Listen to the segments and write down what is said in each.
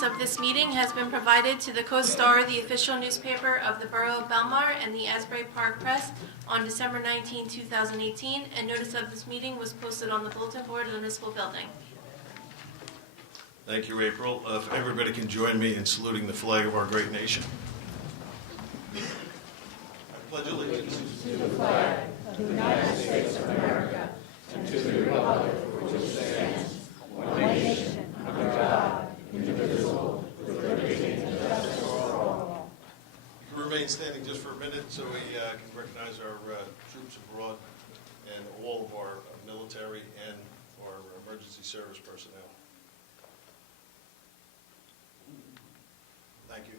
notice of this meeting has been provided to the Co-Star, the official newspaper of the Borough of Belmar, and the Asbury Park Press on December 19, 2018, and notice of this meeting was posted on the bulletin board of the municipal building. Thank you, April. If everybody can join me in saluting the flag of our great nation. I pledge allegiance to the flag of the United States of America and to the republic for which it stands, one nation, under God, indivisible, with liberty and justice for all. You can remain standing just for a minute so we can recognize our troops abroad and all of our military and our emergency service personnel. Thank you.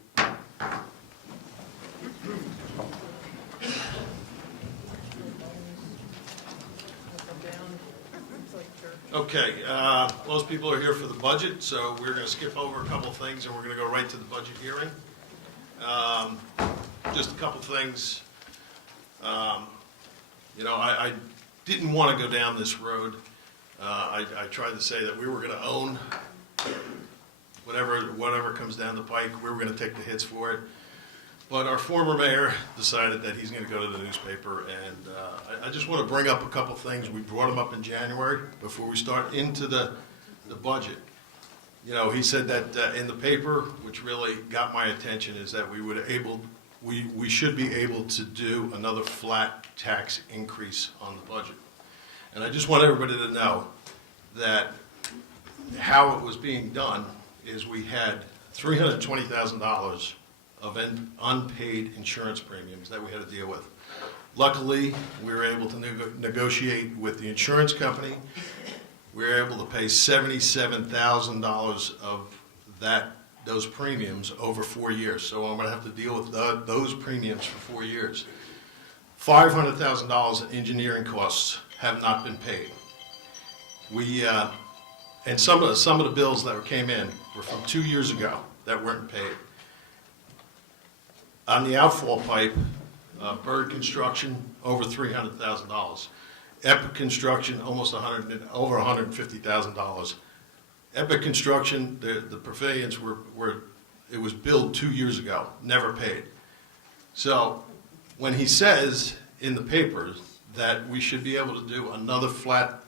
Okay, most people are here for the budget, so we're going to skip over a couple things and we're going to go right to the budget hearing. Just a couple things. I didn't want to go down this road. I tried to say that we were going to own whatever comes down the pike. We were going to take the hits for it. But our former mayor decided that he's going to go to the newspaper, and I just want to bring up a couple things. We brought them up in January before we start into the budget. You know, he said that in the paper, which really got my attention, is that we should be able to do another flat tax increase on the budget. And I just want everybody to know that how it was being done is we had $320,000 of unpaid insurance premiums that we had to deal with. Luckily, we were able to negotiate with the insurance company. We were able to pay $77,000 of those premiums over 4 years. So I'm going to have to deal with those premiums for 4 years. $500,000 in engineering costs have not been paid. And some of the bills that came in were from 2 years ago that weren't paid. On the outfall pipe, Bird Construction, over $300,000. Epic Construction, over $150,000. Epic Construction, the pavilions it was billed 2 years ago, never paid. So when he says in the papers that we should be able to do another flat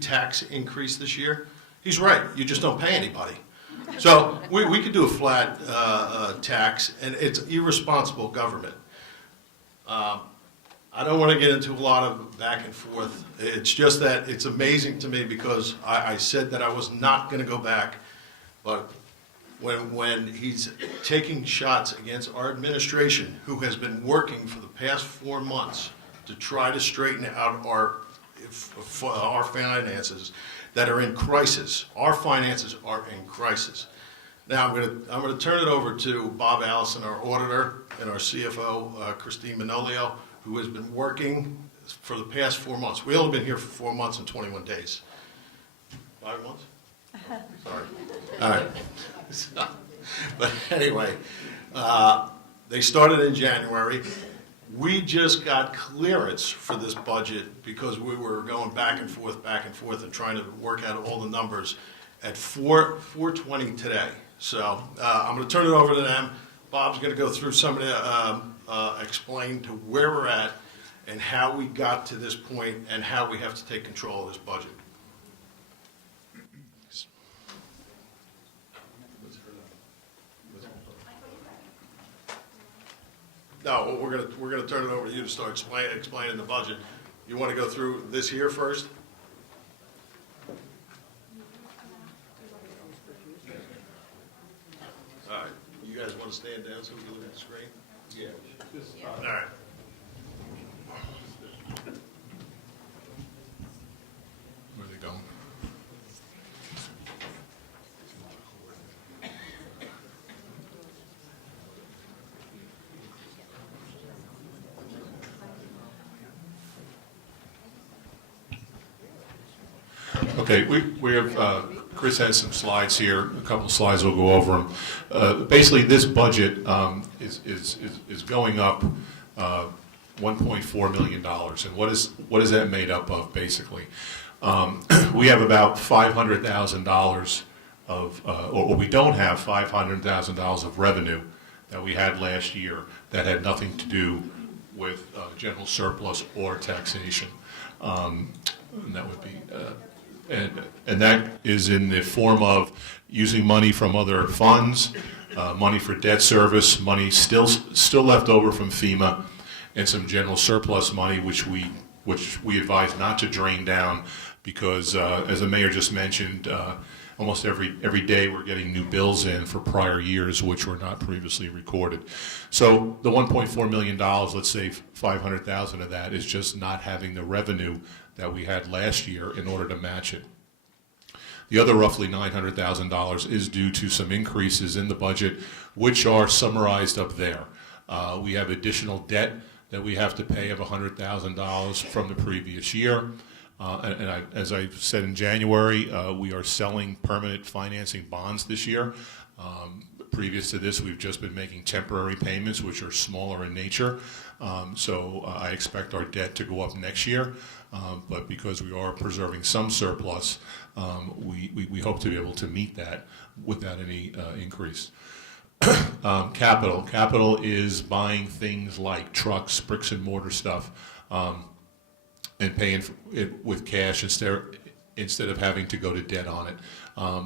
tax increase this year, he's right. You just don't pay anybody. So we could do a flat tax, and it's irresponsible government. I don't want to get into a lot of back and forth. It's just that it's amazing to me because I said that I was not going to go back, but when he's taking shots against our administration, who has been working for the past 4 months to try to straighten out our finances that are in crisis. Our finances are in crisis. Now I'm going to turn it over to Bob Allison, our auditor, and our CFO, Christine Manolio, who has been working for the past 4 months. We only been here for 4 months and 21 days. 5 months? Sorry. All right. But anyway, they started in January. We just got clearance for this budget because we were going back and forth and trying to work out all the numbers at 4:20 today. So I'm going to turn it over to them. Bob's going to go through some of the, explain to where we're at and how we got to this point and how we have to take control of this budget. No, we're gonna turn it over to you to start explaining the budget. You want to go through this here first? All right. You guys want to stand down so we can look at the screen? Yeah. All right. Where are they going? Okay, we have, Chris has some slides here, a couple of slides, we'll go over them. Basically, this budget is going up $1.4 million, and what is that made up of, basically? We have about $500,000 or we don't have $500,000 of revenue that we had last year that had nothing to do with general surplus or taxation. And that would be, and that is in the form of using money from other funds, money for debt service, money still left over from FEMA, and some general surplus money which we advise not to drain down because, as the mayor just mentioned, almost every day we're getting new bills in for prior years which were not previously recorded. So the $1.4 million, let's say 500,000 of that is just not having the revenue that we had last year in order to match it. The other roughly $900,000 is due to some increases in the budget which are summarized up there. We have additional debt that we have to pay of $100,000 from the previous year. As I said in January, we are selling permanent financing bonds this year. Previous to this, we've just been making temporary payments, which are smaller in nature. So I expect our debt to go up next year. But because we are preserving some surplus, we hope to be able to meet that without any increase. Capital is buying things like trucks, bricks and mortar stuff, and paying for it with cash instead of having to go to debt on it.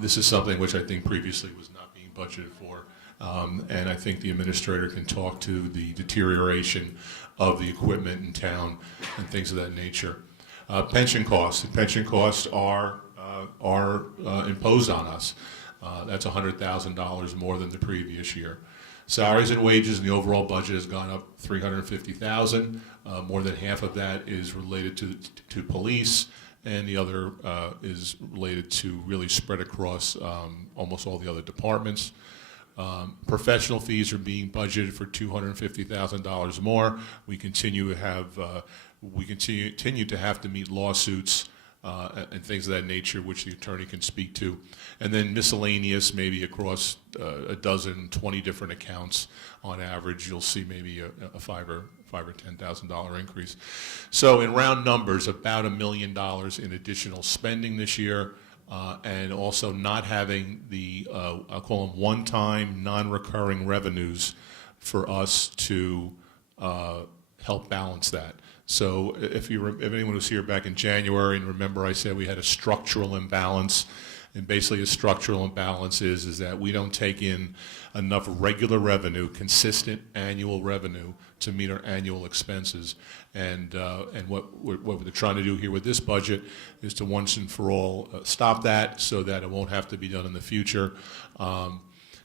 This is something which I think previously was not being budgeted for, and I think the administrator can talk to the deterioration of the equipment in town and things of that nature. Pension costs. The pension costs are imposed on us. That's $100,000 more than the previous year. Salaries and wages in the overall budget has gone up $350,000. More than half of that is related to police, and the other is related to really spread across almost all the other departments. Professional fees are being budgeted for $250,000 more. We continue to have to meet lawsuits and things of that nature, which the attorney can speak to. And then miscellaneous, maybe across a dozen, 20 different accounts on average, you'll see maybe a $5,000 or $10,000 increase. So in round numbers, about $1 million in additional spending this year, and also not having the, I'll call them one-time, non-recurring revenues for us to help balance that. So if anyone was here back in January and remember I said we had a structural imbalance, and basically a structural imbalance is that we don't take in enough regular revenue, consistent annual revenue to meet our annual expenses. And what we're trying to do here with this budget is to once and for all stop that so that it won't have to be done in the future.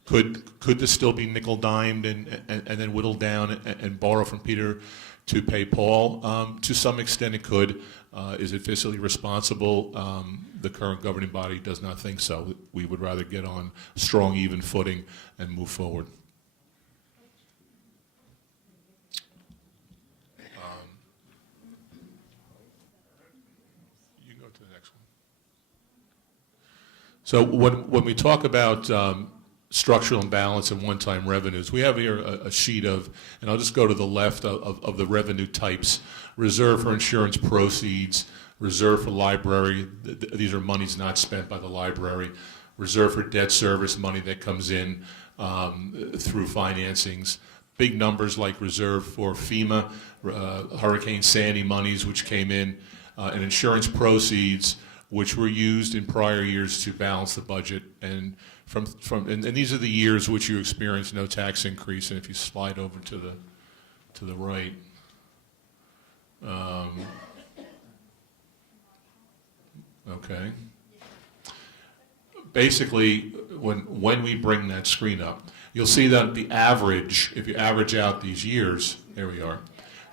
Could this still be nickel-dimed and then whittled down and borrow from Peter to pay Paul? To some extent it could. Is it fiscally responsible? The current governing body does not think so. We would rather get on strong, even footing and move forward. You can go to the next one. So when we talk about structural imbalance and one-time revenues, we have here a sheet of, and I'll just go to the left of the revenue types: reserve for insurance proceeds, reserve for library, these are monies not spent by the library, reserve for debt service, money that comes in through financings, big numbers like reserve for FEMA, Hurricane Sandy monies which came in, and insurance proceeds which were used in prior years to balance the budget. And and these are the years which you experienced no tax increase. And if you slide over to the right, okay. Basically, when we bring that screen up, you'll see that the average, if you average out these years, there we are.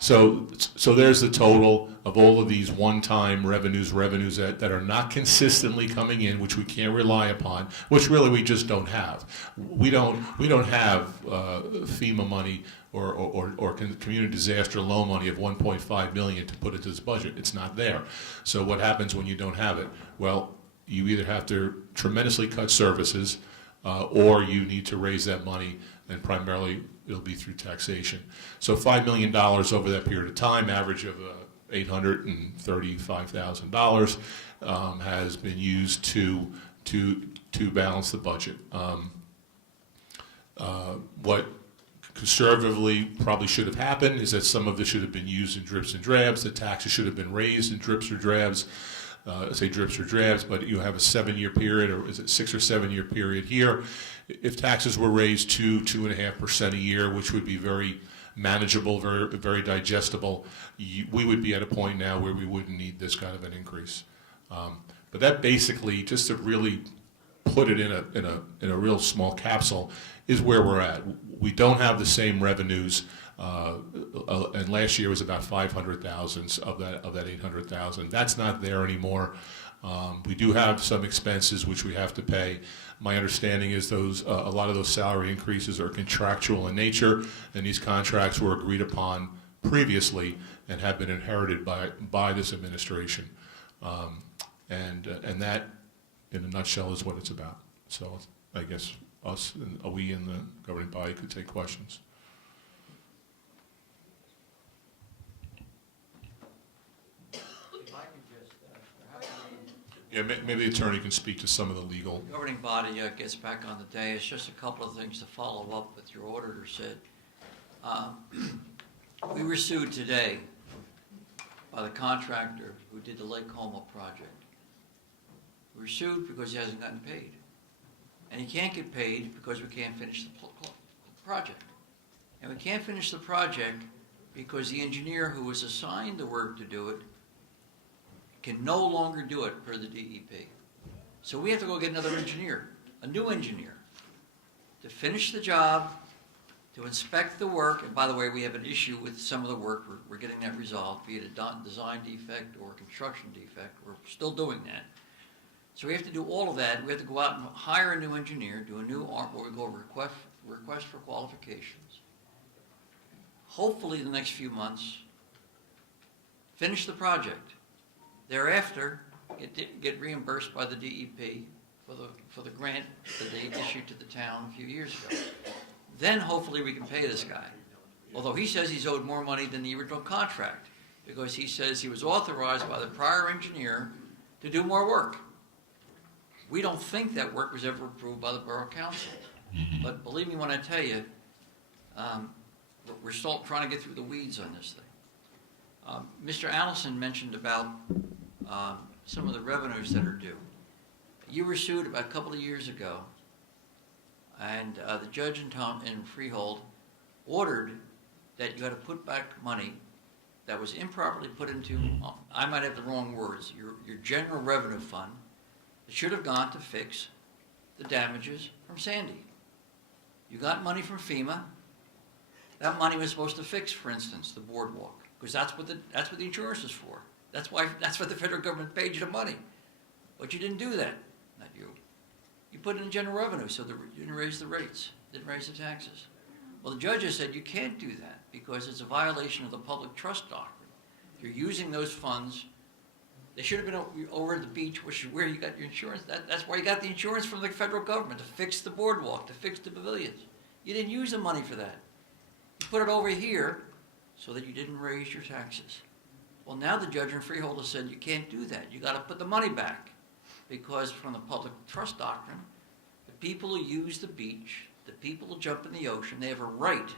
So there's the total of all of these one-time revenues that are not consistently coming in, which we can't rely upon, which really we just don't have. We don't have FEMA money or community disaster loan money of $1.5 million to put into this budget. It's not there. So what happens when you don't have it? Well, you either have to tremendously cut services, or you need to raise that money, and primarily it'll be through taxation. So $5 million over that period of time, average of $835,000, has been used to to balance the budget. What conservatively probably should have happened is that some of this should have been used in drips and drabs. The taxes should have been raised in drips or drabs. Say drips or drabs, but you have a 7-year period, or is it 6 or 7 year period here? If taxes were raised 2.5% a year, which would be very manageable, very digestible, we would be at a point now where we wouldn't need this kind of an increase. But that basically, just to really put it in a real small capsule, is where we're at. We don't have the same revenues, and last year was about 500,000 of that 800,000. That's not there anymore. We do have some expenses which we have to pay. My understanding is those a lot of those salary increases are contractual in nature, and these contracts were agreed upon previously and have been inherited by this administration. And that, in a nutshell, is what it's about. So I guess we in the governing body could take questions. Yeah, maybe the attorney can speak to some of the legal. The governing body gets back on the dais. Just a couple of things to follow up with your auditor said. We were sued today by the contractor who did the Lake Como project. We were sued because he hasn't gotten paid. And he can't get paid because we can't finish the project. And we can't finish the project because the engineer who was assigned the work to do it can no longer do it per the DEP. So we have to go get another engineer, a new engineer, to finish the job, to inspect the work. And by the way, we have an issue with some of the work. We're getting that resolved, be it a design defect or a construction defect. We're still doing that. So we have to do all of that. We have to go out and hire a new engineer, do a new what we call request for qualifications. Hopefully the next few months, finish the project. Thereafter, get reimbursed by the DEP for the grant that they issued to the town a few years ago. Then hopefully we can pay this guy. Although he says he's owed more money than the original contract, because he says he was authorized by the prior engineer to do more work. We don't think that work was ever approved by the Borough Council. But believe me when I tell you, we're still trying to get through the weeds on this thing. Mr. Allison mentioned about some of the revenues that are due. You were sued about a couple of years ago, and the judge in Freehold ordered that you had to put back money that was improperly put into, I might have the wrong words, your general revenue fund. It should have gone to fix the damages from Sandy. You got money from FEMA. That money was supposed to fix, for instance, the boardwalk, because that's what the insurance is for. That's what the federal government paid you the money. But you didn't do that. Not you. You put it in general revenue, so you didn't raise the rates, didn't raise the taxes. Well, the judges said you can't do that because it's a violation of the public trust doctrine. You're using those funds. They should have been over at the beach, which is where you got your insurance. That's why you got the insurance from the federal government, to fix the boardwalk, to fix the pavilions. You didn't use the money for that. You put it over here so that you didn't raise your taxes. Well, now the judge in Freehold has said you can't do that. You got to put the money back, because from the public trust doctrine, the people who use the beach, the people who jump in the ocean, they have a right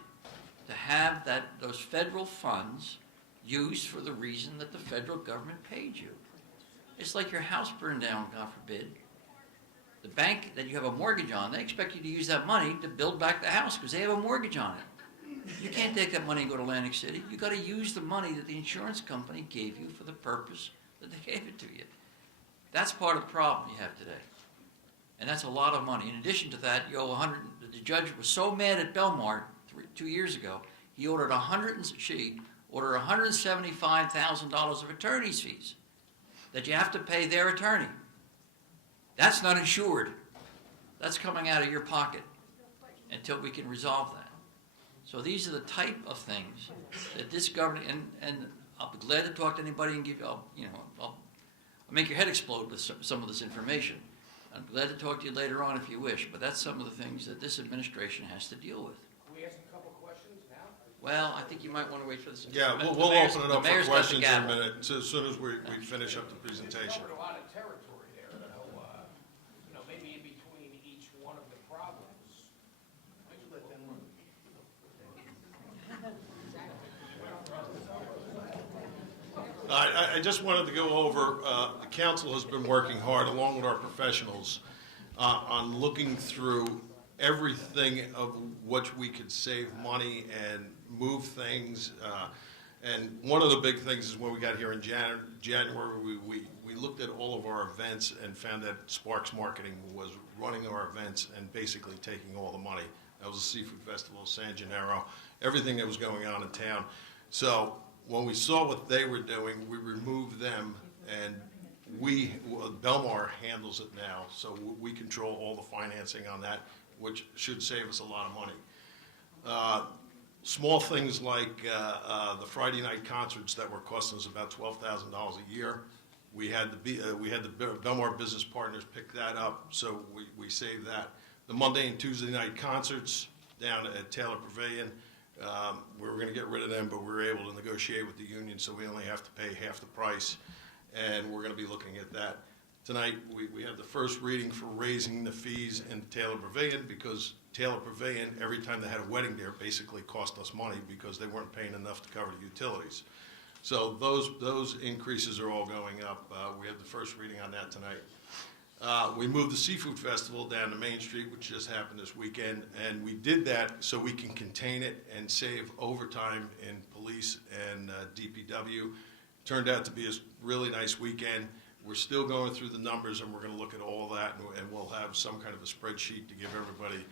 to have those federal funds used for the reason that the federal government paid you. It's like your house burned down, God forbid. The bank that you have a mortgage on, they expect you to use that money to build back the house because they have a mortgage on it. You can't take that money and go to Atlantic City. You've got to use the money that the insurance company gave you for the purpose that they gave it to you. That's part of the problem you have today. And that's a lot of money. In addition to that, you owe the judge was so mad at Belmar 2 years ago, he ordered $175,000 of attorney's fees that you have to pay their attorney. That's not insured. That's coming out of your pocket until we can resolve that. So these are the type of things that this government, and I'll be glad to talk to anybody and I'll make your head explode with some of this information. I'm glad to talk to you later on if you wish, but that's some of the things that this administration has to deal with. Can we ask a couple questions now? Well, I think you might want to wait for this. Yeah, we'll open it up for questions in a minute, as soon as we finish up the presentation. Covered a lot of territory there. I just wanted to go over, the council has been working hard, along with our professionals, on looking through everything of which we could save money and move things. And one of the big things is when we got here in January, we looked at all of our events and found that Sparks Marketing was running our events and basically taking all the money. That was the Seafood Festival, San Gennaro, everything that was going on in town. So when we saw what they were doing, we removed them, and Belmar handles it now, so we control all the financing on that, which should save us a lot of money. Small things like the Friday night concerts that were costing us about $12,000 a year. We had the Belmar business partners pick that up, so we saved that. The Monday and Tuesday night concerts down at Taylor Pavilion, we were going to get rid of them, but we were able to negotiate with the union, so we only have to pay half the price, and we're going to be looking at that. Tonight, we have the first reading for raising the fees in Taylor Pavilion, because Taylor Pavilion, every time they had a wedding there, basically cost us money because they weren't paying enough to cover the utilities. So those increases are all going up. We have the first reading on that tonight. We moved the Seafood Festival down to Main Street, which just happened this weekend, and we did that so we can contain it and save overtime in police and DPW. Turned out to be a really nice weekend. We're still going through the numbers, and we're going to look at all that, and we'll have some kind of a spreadsheet to give everybody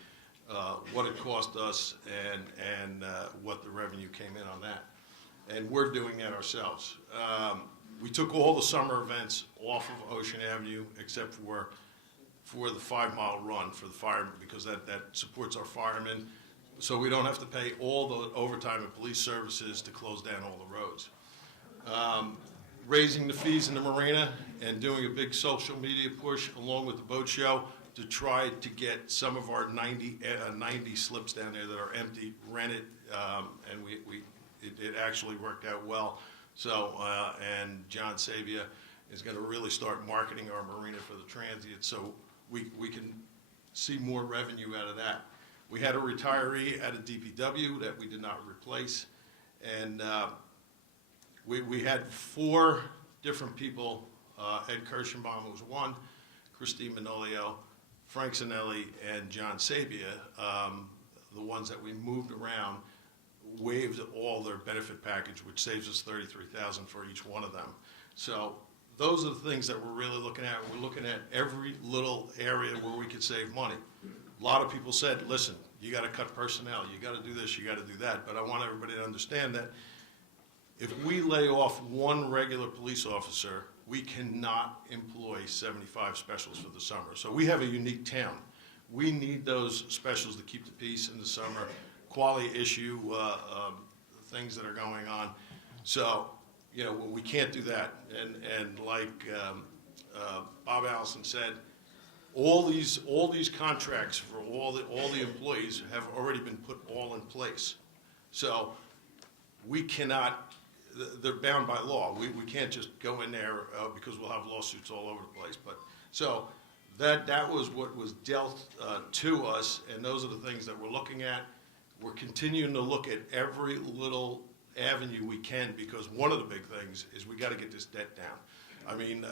what it cost us and what the revenue came in on that. And we're doing that ourselves. We took all the summer events off of Ocean Avenue except for the 5-mile run for the firemen, because that supports our firemen. So we don't have to pay all the overtime and police services to close down all the roads. Raising the fees in the marina and doing a big social media push along with the boat show to try to get some of our 90 slips down there that are empty rented, and it actually worked out well. So, and John Sabia is going to really start marketing our marina for the transient, so we can see more revenue out of that. We had a retiree at a DPW that we did not replace, and we had 4 different people. Ed Kirschenbaum was one, Christine Manolio, Frank Zanelli, and John Sabia, the ones that we moved around, waived all their benefit package, which saves us $33,000 for each one of them. So those are the things that we're really looking at. We're looking at every little area where we could save money. A lot of people said, listen, you got to cut personnel, you got to do this, you got to do that. But I want everybody to understand that if we lay off one regular police officer, we cannot employ 75 specials for the summer. So we have a unique town. We need those specials to keep the peace in the summer, quality issue, things that are going on. So, you know, we can't do that. And like Bob Allison said, all these contracts for all the employees have already been put all in place. So we cannot, they're bound by law. We can't just go in there because we'll have lawsuits all over the place. But so that was what was dealt to us, and those are the things that we're looking at. We're continuing to look at every little avenue we can, because one of the big things is we got to get this debt down. I mean,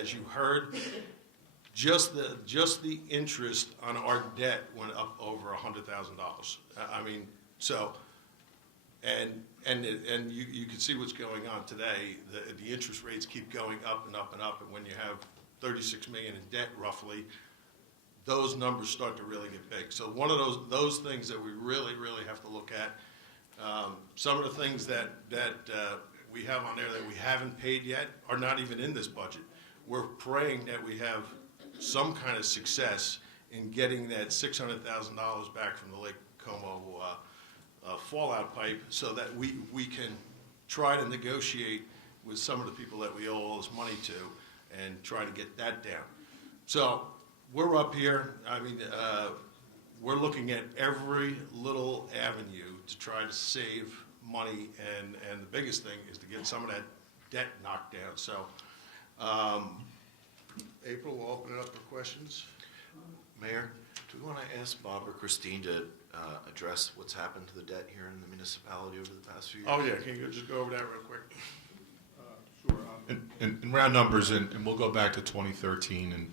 as you heard, just the interest on our debt went up over $100,000. I mean, so. And you can see what's going on today. The interest rates keep going up and up and up, and when you have $36 million in debt roughly, those numbers start to really get big. So one of those things that we really have to look at. Some of the things that we have on there that we haven't paid yet are not even in this budget. We're praying that we have some kind of success in getting that $600,000 back from the Lake Como fallout pipe, so that we can try to negotiate with some of the people that we owe all this money to and try to get that down. So we're up here. I mean, we're looking at every little avenue to try to save money, and the biggest thing is to get some of that debt knocked down. So April, we'll open it up for questions. Mayor, do we want to ask Bob or Christine to address what's happened to the debt here in the municipality over the past few years? Oh, yeah, can you just go over that real quick? in round numbers, and we'll go back to 2013, and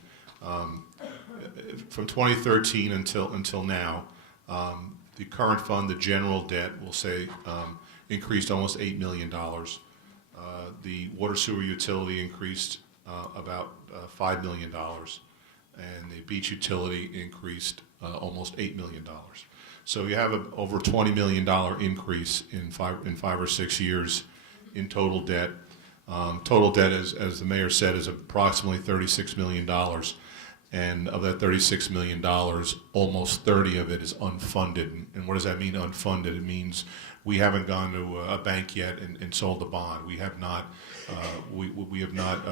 from 2013 until now, the current fund, the general debt, we'll say, increased almost $8 million. The water sewer utility increased about $5 million, and the beach utility increased almost $8 million. So you have over $20 million increase in 5 or 6 years in total debt. Total debt, as the mayor said, is approximately $36 million. And of that $36 million, almost 30 of it is unfunded. And what does that mean, unfunded? It means we haven't gone to a bank yet and sold a bond. We have not. We have not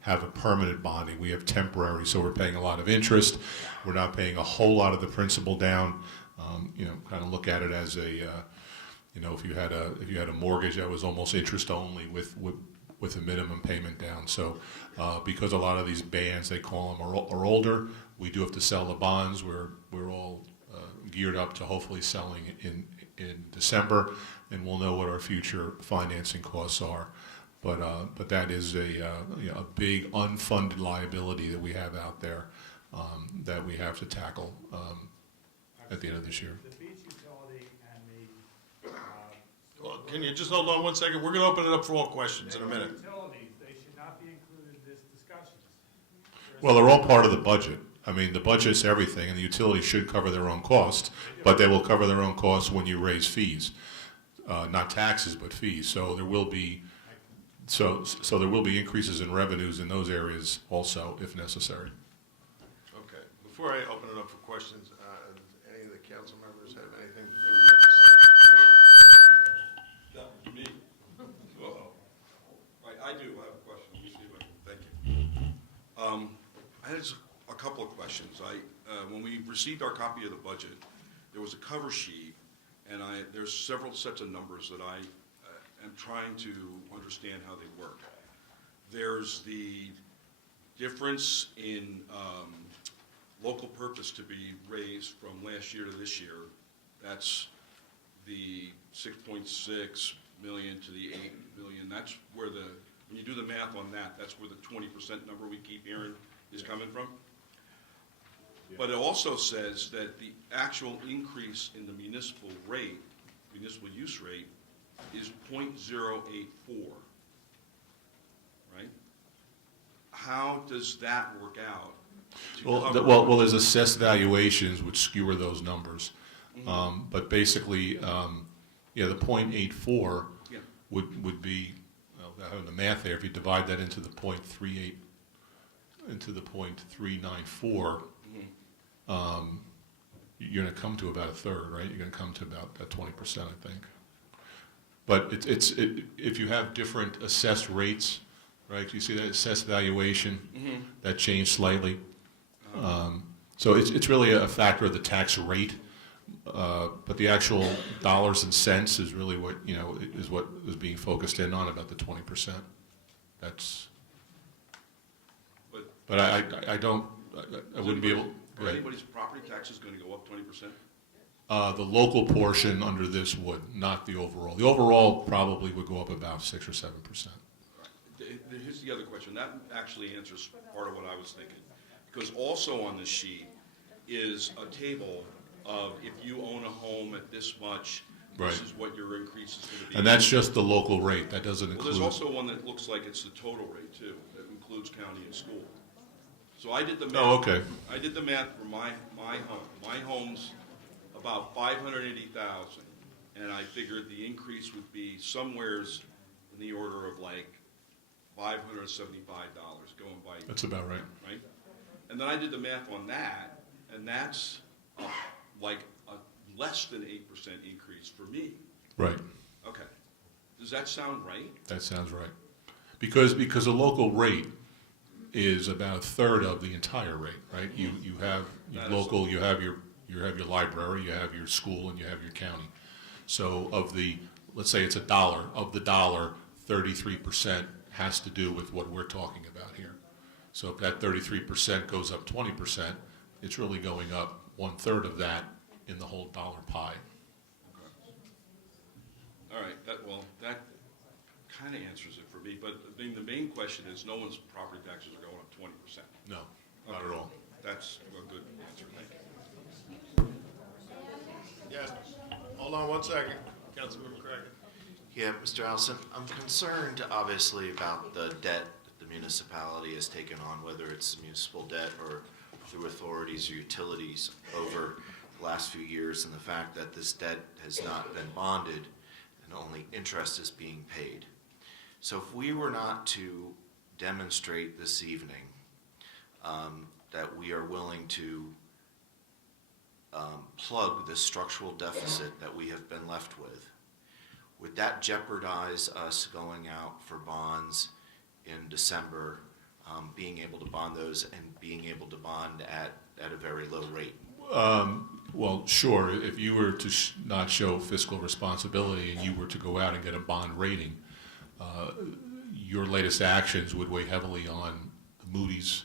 have a permanent bonding. We have temporary. So we're paying a lot of interest. We're not paying a whole lot of the principal down. Kind of look at it as a, if you had a mortgage that was almost interest only with a minimum payment down. So because a lot of these bands, they call them, are older, we do have to sell the bonds. We're all geared up to hopefully selling in December, and we'll know what our future financing costs are. But that is a big unfunded liability that we have out there that we have to tackle at the end of this year. The beach utility and the, Well, can you just hold on 1 second? We're going to open it up for all questions in a minute. utilities, they should not be included in this discussion. Well, they're all part of the budget. I mean, the budget's everything, and the utilities should cover their own costs, but they will cover their own costs when you raise fees, not taxes, but fees. So there will be, so there will be increases in revenues in those areas also, if necessary. Okay. Before I open it up for questions, any of the council members have anything? That, me? I do have a question. Let me see if I can, thank you. I had just a couple of questions. When we received our copy of the budget, there was a cover sheet, and there's several sets of numbers that I am trying to understand how they work. There's the difference in local purpose to be raised from last year to this year. That's the 6.6 million to the 8 million. That's where when you do the math on that, that's where the 20% number we keep hearing is coming from. But it also says that the actual increase in the municipal use rate, is 0.084, right? How does that work out? Well, there's assessed valuations which skewer those numbers. Mm-hmm. But basically, the 0.84 Yeah. would be, having the math there, if you divide that into the 0.38, into the 0.394, you're going to come to about a third, right? You're going to come to about that 20%, I think. But if you have different assessed rates, right? You see that assessed valuation, that changed slightly. So it's really a factor of the tax rate, but the actual dollars and cents is really what is being focused in on, about the 20%. That's. But I wouldn't be able. Are anybody's property taxes going to go up 20%? The local portion under this would, not the overall. The overall probably would go up about 6 or 7%. Here's the other question. That actually answers part of what I was thinking. Because also on this sheet is a table of if you own a home at this much, this is what your increase is going to be. And that's just the local rate. That doesn't include. Well, there's also one that looks like it's the total rate too. That includes county and school. So I did the math. Oh, okay. I did the math for my home. My home's about 580,000, and I figured the increase would be somewheres in the order of like $575 going by. That's about right. Right? And then I did the math on that, and that's like a less than 8% increase for me. Right. Okay. Does that sound right? That sounds right. Because a local rate is about a third of the entire rate, right? You have your local, you have your library, you have your school, and you have your county. So let's say it's $1, of the dollar, 33% has to do with what we're talking about here. So if that 33% goes up 20%, it's really going up 1/3 of that in the whole dollar pie. Okay. All right. That kind of answers it for for me, but I mean, the main question is, no one's property taxes are going up 20%. No, not at all. That's a good answer, thank you. Yes, hold on one second, Councilman McCracken. Yeah, Mr. Allison, I'm concerned, obviously, about the debt that the municipality has taken on, whether it's municipal debt or through authorities or utilities over the last few years, and the fact that this debt has not been bonded and only interest is being paid. So if we were not to demonstrate this evening that we are willing to plug the structural deficit that we have been left with, would that jeopardize us going out for bonds in December, being able to bond those and being able to bond at a very low rate? Well, sure, if you were to not show fiscal responsibility and you were to go out and get a bond rating, your latest actions would weigh heavily on the Moody's,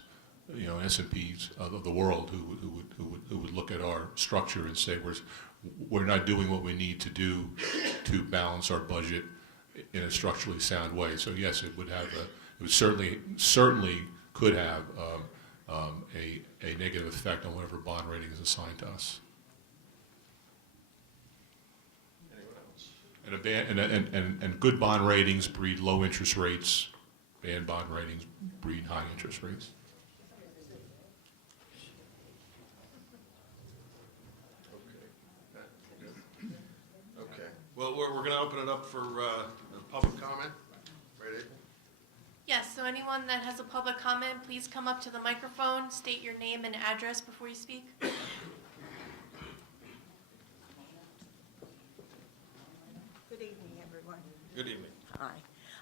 S&P's of the world, who would look at our structure and say we're not doing what we need to do to balance our budget in a structurally sound way. So yes, it would certainly could have a negative effect on whatever bond rating is assigned to us. And good bond ratings breed low interest rates. Bad bond ratings breed high interest rates. Okay. Well, we're going to open it up for public comment. Ready? Yes, so anyone that has a public comment, please come up to the microphone, state your name and address before you speak. Good evening, everyone. Good evening. Hi.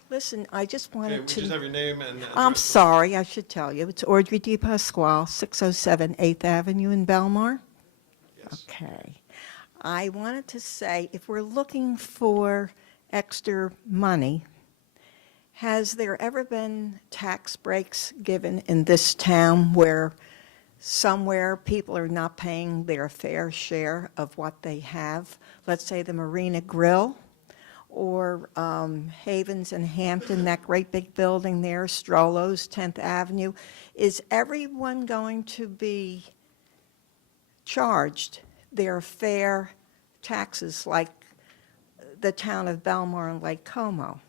Listen, I just Okay, wanted we to... just have your name and I'm address. sorry, I should tell you. It's Audrey D. Pasquale, 607 8th Avenue in Belmar. Yes. Okay. I wanted to say, if we're looking for extra money, has there ever been tax breaks given in this town where somewhere people are not paying their fair share of what they have? Let's say the Marina Grill or Havens and Hampton, that great big building there, Strollo's, 10th Avenue. Is everyone going to be charged their fair taxes like the town of Belmar and Lake Como?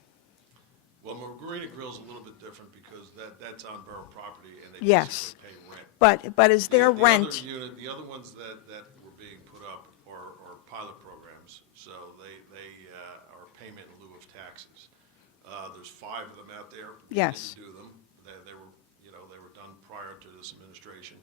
Well, Marina Grill's a little bit different because that's on borough property and they Yes. basically pay rent. But is there The rent? the other ones that were being put up are pilot programs, so they are payment in lieu of taxes. There's 5 of them out there. We Yes. didn't do them. They were, they were done prior to this administration.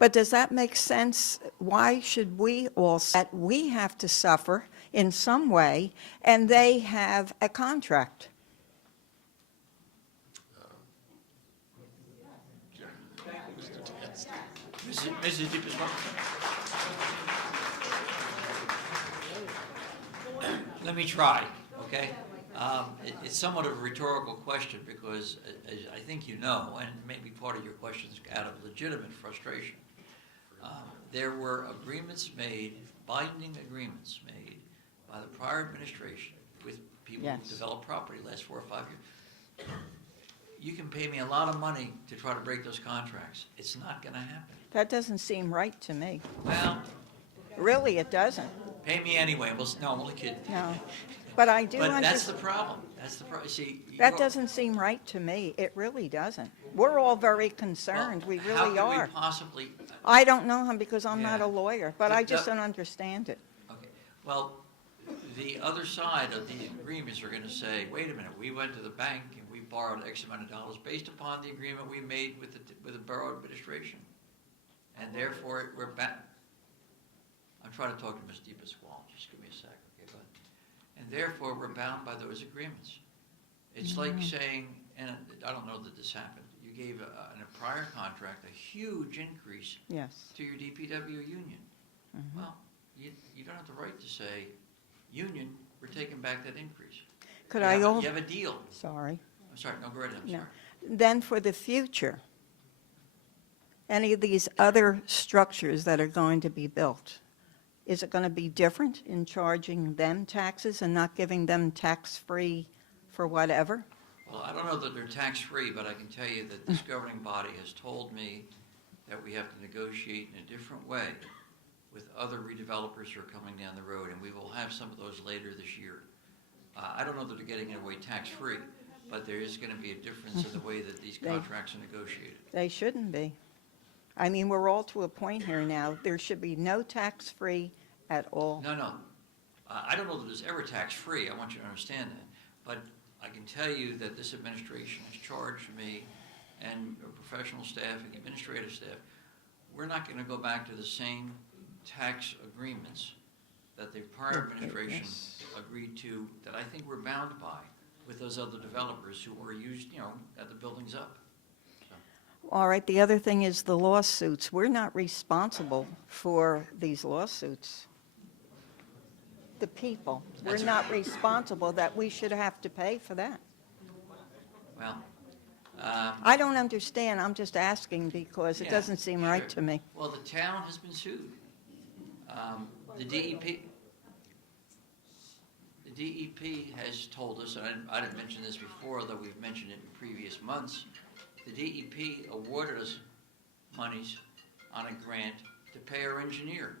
But does that make sense? Why should we all, that we have to suffer in some way, and they have a contract? Mrs. DePasquale? Let me try, okay? It's somewhat of a rhetorical question because, as I think you know, and maybe part of your question is out of legitimate frustration, there were agreements made, binding agreements made by the prior administration with people who Yes. developed property last 4 or 5 years. You can pay me a lot of money to try to break those contracts. It's not going to happen. That doesn't seem right to me. Well, Really, it doesn't. pay me anyway. Well, no, I'm only kidding. No. But I do But that's the understand. problem. That's the problem. See, That doesn't seem right to me. It really doesn't. We're all very concerned. We really How are. could we possibly, I don't know him because I'm not Yeah. a lawyer, but The- I just the- don't understand it. okay, well, the other side of the agreements are gonna say, wait a minute, we went to the bank and we borrowed X amount of dollars based upon the agreement we made with the borough administration. And therefore, we're back. I'm trying to talk to Ms. DePasquale, just give me a sec, okay, bud? And therefore, we're bound by those agreements. It's like saying, and I don't know that this happened, you gave in a prior contract a huge increase Yes. to your DPW union. Well, you don't have the right to say, union, we're taking back that increase. Could You I have a- al- You have a deal. Sorry. I'm sorry, no, go ahead, I'm No. sorry. Then for the future, any of these other structures that are going to be built, is it going to be different in charging them taxes and not giving them tax-free for whatever? Well, I don't know that they're tax-free, but I can tell you that this governing body has told me that we have to negotiate in a different way with other redevelopers who are coming down the road, and we will have some of those later this year. I don't know that they're getting it away tax-free, but there is going to be a difference in the way that these contracts are negotiated. They shouldn't be. I mean, we're all to a point here now. There should be no tax-free at all. No, no. I don't know that it's ever tax-free. I want you to understand that. But I can tell you that this administration has charged me and professional staff and administrative staff, we're not going to go back to the same tax agreements that the prior administration agreed to, that I think we're bound by with those other developers who were used, got the buildings up. All right, the other thing is the lawsuits. We're not responsible for these lawsuits. The people. We're not responsible that we should have to pay for that. Well, I don't understand. I'm just asking because it Yeah, doesn't seem right sure. to me. well, the town has been sued. The DEP has told us, and I didn't mention this before, though we've mentioned it in previous months, the DEP awarded us monies on a grant to pay our engineer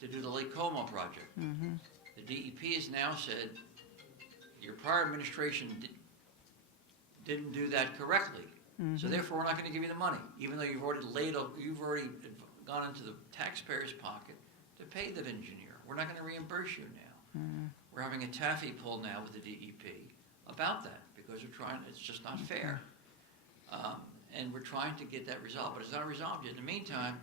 to do the Lake Como project. The DEP has now said, your prior administration didn't do that correctly, so therefore we're not going to give you the money, even though you've already gone into the taxpayer's pocket to pay the engineer. We're not going to reimburse you now. We're having a taffy pull now with the DEP about that because it's just not fair. And we're trying to get that resolved, but it's not resolved yet. In the meantime,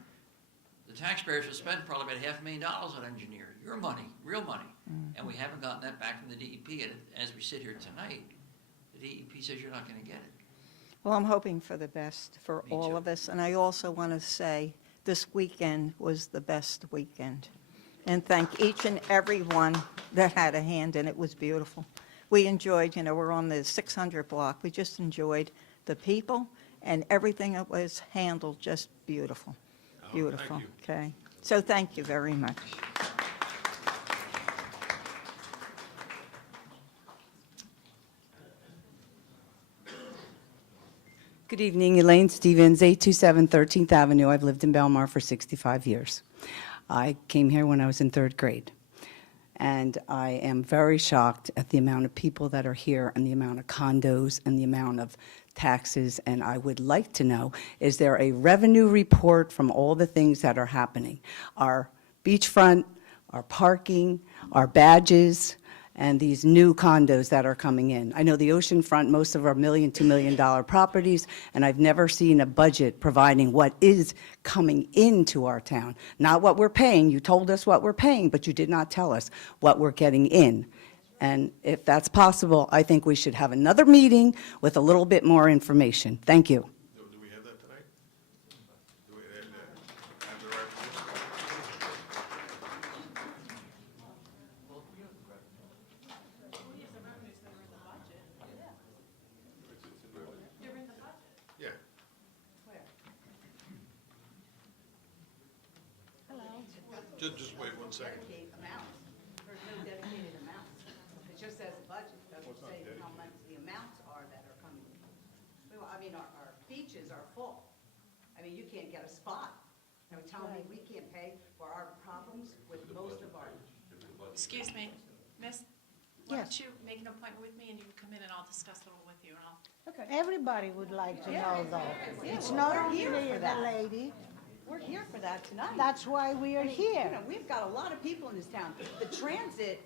the taxpayers have spent probably about $500,000 on engineer, your money, real money, and we haven't gotten that back from the DEP. And as we sit here tonight, the DEP says you're not going to get it. Well, I'm hoping for the best for Me all too. of us. And I also want to say this weekend was the best weekend. And thank each and every one that had a hand in it. It was beautiful. We enjoyed, we're on the 600 block. We just enjoyed the people and everything that was handled just beautiful. Oh, Beautiful. thank you. Okay. So thank you very much. Good evening, Elaine Stevens, 827 13th Avenue. I've lived in Belmar for 65 years. I came here when I was in third grade. And I am very shocked at the amount of people that are here and the amount of condos and the amount of taxes. And I would like to know, is there a revenue report from all the things that are happening? Our beachfront, our parking, our badges, and these new condos that are coming in. I know the oceanfront, most of our $1 million, $2 million properties, and I've never seen a budget providing what is coming into our town. Not what we're paying. You told us what we're paying, but you did not tell us what we're getting in. And if that's possible, I think we should have another meeting with a little bit more information. Thank you. Do we have that tonight? Do we have the right? Yeah. Just wait 1 second. Amounts. There's no dedicated amounts. It just says budget, doesn't say how much the amounts are that are coming. Well, I mean, our beaches are full. I mean, you can't get a spot. Now, tell me, we can't pay for our problems with most of our. Excuse me, miss, why Yes. don't you make an appointment with me and you can come in and I'll discuss it all with you and I'll. Everybody would like to know, though. Yeah, It's well, not we're only here for the that. lady, We're here for that tonight. that's why we are here. We've got a lot of people in this town. The transit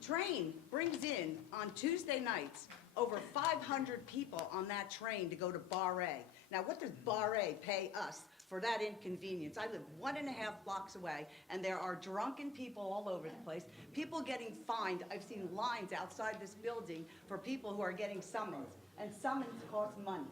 train brings in on Tuesday nights over 500 people on that train to go to Bar A. Now, what does Bar A pay us for that inconvenience? I live 1.5 blocks away, and there are drunken people all over the place. People getting fined. I've seen lines outside this building for people who are getting summons, and summons cost money.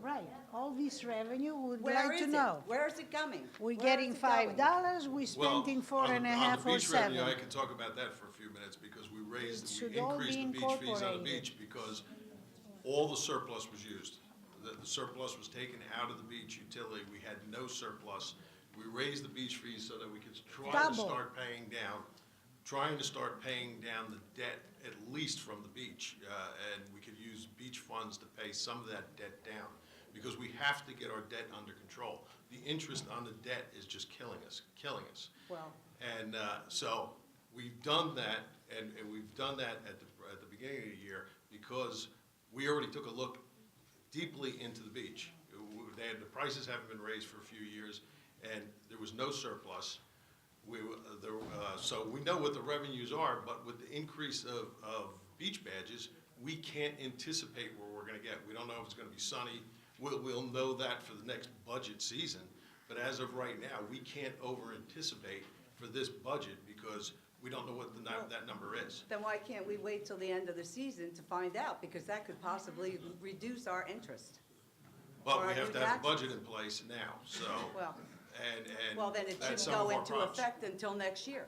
Right, all this revenue, would Where like is to it? know. Where is it coming? We're Where getting is it going? $5, we're spending four and a half On or the beach revenue, I $7. can talk about that for a few minutes because we It should all increased be the beach fees on the incorporated. beach because all the surplus was used. The surplus was taken out of the beach utility. We had no surplus. We raised the beach fees so that we could try to Double. start paying down the debt at least from the beach. And we could use beach funds to pay some of that debt down, because we have to get our debt under control. The interest on the debt is just killing us. Well, And so we've done that, and we've done that at the beginning of the year because we already took a look deeply into the beach. The prices haven't been raised for a few years, and there was no surplus. So we know what the revenues are, but with the increase of beach badges, we can't anticipate where we're gonna get. We don't know if it's gonna be sunny. We'll know that for the next budget season, but as of right now, we can't over-anticipate for this budget because we don't know what that number is. then why can't we wait till the end of the season to find out? Because that could possibly reduce our interest. But Or we our have new to have a taxes. budget in place now, so, Well, and well, then it that's shouldn't some of go our into problems. effect until next year.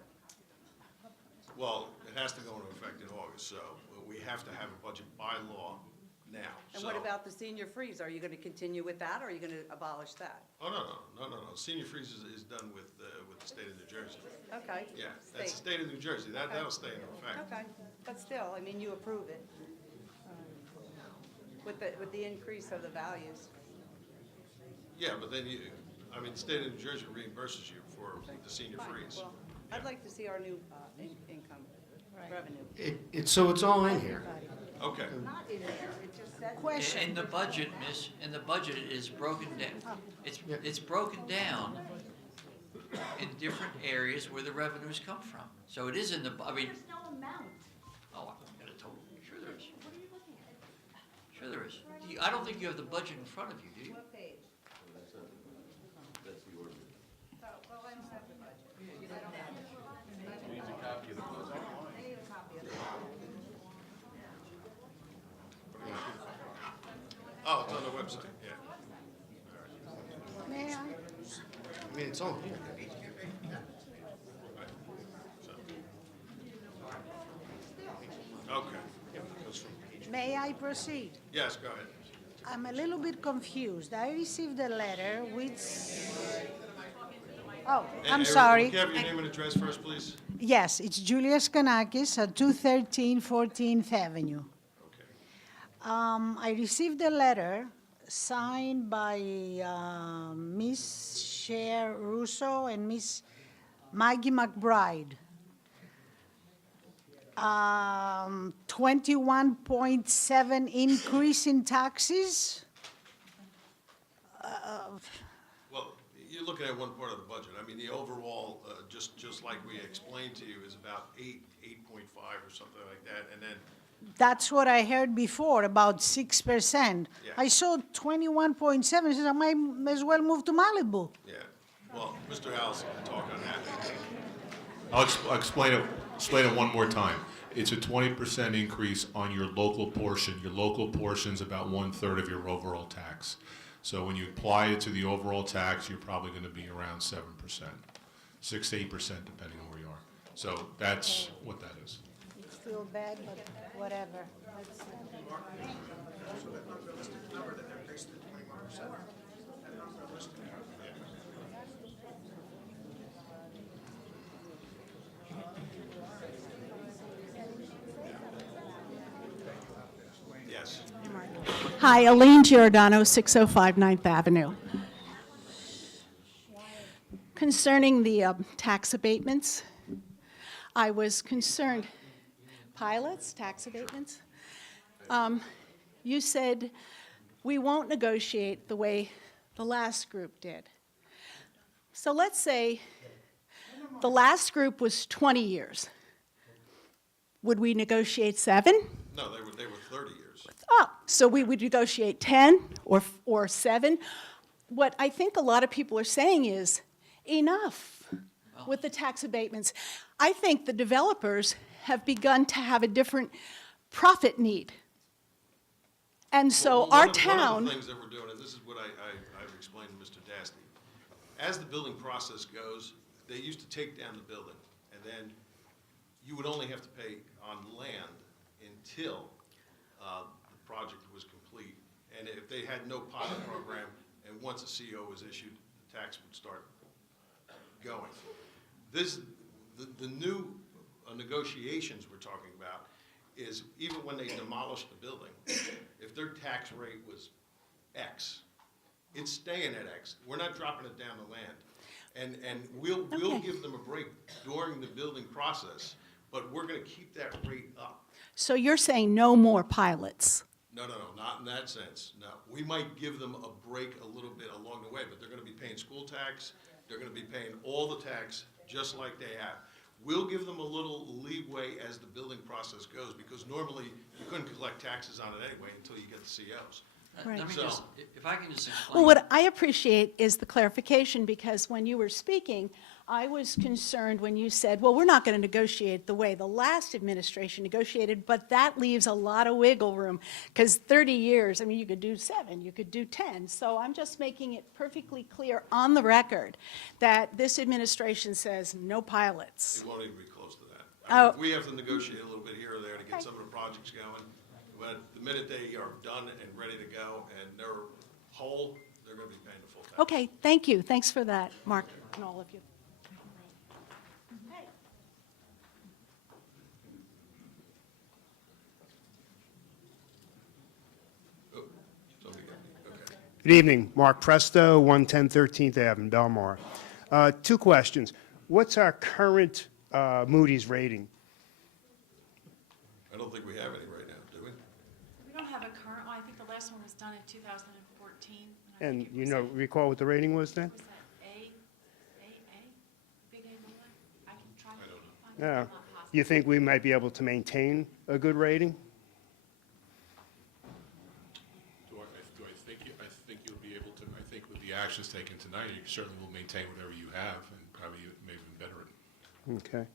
Well, it has to go into effect in August, so we have to have a budget by law now. And So- what about the senior freeze? Are you going to continue with that, or are you going to abolish that? Oh, no. Senior freeze is done with the state of New Jersey. Okay. Yeah, that's the state of New Jersey. That'll stay in effect. Okay, but still, I mean, you approve it. With the increase of the values. Yeah, but then the state of New Jersey reimburses you for the senior Fine. freeze. Well, I'd like to see our new income revenue. So it's all in here. Okay. Not in there, it just said. Question. In the budget, miss, in the budget, it is broken down. It's broken down in different areas where the revenues come from. So it is in the, I mean, There's no amount. oh, I'm gonna tell you, sure there is. What are you looking at? Sure there is. I don't think you have the budget in front of you, do you? What page? Well, I don't have the budget. I don't have it. I need a copy of the budget. I need a copy of the budget. Oh, it's on the website, yeah. May I? I mean, it's all here. Okay. May I proceed? Yes, go ahead. I'm a little bit confused. I received a letter which... Oh, I'm Eric, sorry. Can you have your name and address first, please? Yes, it's Julia Skanakis at 213 14th Avenue. Okay. I received a letter signed by Miss Cher Russo and Miss Maggie McBride. 21.7 increase in taxes. Well, you're looking at one part of the budget. I mean, the overall, just like we explained to you, is about 8.5 or something like that, and then That's what I heard before, about 6%. Yeah. I saw 21.7, I said, I might as well move to Malibu. yeah. Well, Mr. Allison can talk on that. I'll explain it one more time. It's a 20% increase on your local portion. Your local portion's about 1/3 of your overall tax. So when you apply it to the overall tax, you're probably going to be around 7%, 6 to 8% depending on where you are. So that's what that is. It's still bad, but whatever. Yes. Hi, Elaine Giordano, 605 9th Avenue. Concerning the tax abatements, I was concerned, pilots, tax abatements? You said we won't negotiate the way the last group did. So let's say the last group was 20 years. Would we negotiate 7? No, they were 30 years. Oh, so we would negotiate 10 or 7. What I think a lot of people are saying is, enough with the tax abatements. I think the developers have begun to have a different profit need. And so Well, our one of town, the things that we're doing, and this is what I've explained to Mr. Dasty, as the building process goes, they used to take down the building, and then you would only have to pay on land until the project was complete. And if they had no pilot program, and once a CO was issued, the tax would start going. The new negotiations we're talking about is even when they demolish the building, if their tax rate was X, it's staying at X. We're not dropping it down to land. And we'll Okay. give them a break during the building process, but we're gonna keep that rate up. So you're saying no more pilots? No, not in that sense, no. We might give them a break a little bit along the way, but they're gonna be paying school tax, they're gonna be paying all the tax, just like they have. We'll give them a little leeway as the building process goes, because normally you couldn't collect taxes on it anyway until you get the COs. Right. Let me So- just, if I can just explain. Well, what I appreciate is the clarification, because when you were speaking, I was concerned when you said, well, we're not going to negotiate the way the last administration negotiated, but that leaves a lot of wiggle room, because 30 years, I mean, you could do 7, you could do 10. So I'm just making it perfectly clear on the record that this administration says no pilots. It won't even be close to that. I mean, Oh. We have to negotiate a little bit here or there to Okay. get some of the projects going, but the minute they are done and ready to go and they're whole, they're gonna be paying the full tax. Okay, thank you. Thanks for that, Mark, and all of you. Somebody got me, okay. Good evening, Mark Presto, 110 13th Avenue, Belmar. Two questions. What's our current Moody's rating? I don't think we have any right now, do we? We don't have a current one. I think the last one was done in 2014. I And think it you was know, a- recall what the rating was then? Was that A, big A low? I can try to find it. Yeah. Not possible. You think we might be able to maintain a good rating? I think you'll be able to, I think with the actions taken tonight, you certainly will maintain whatever you have and probably maybe even better it. Okay.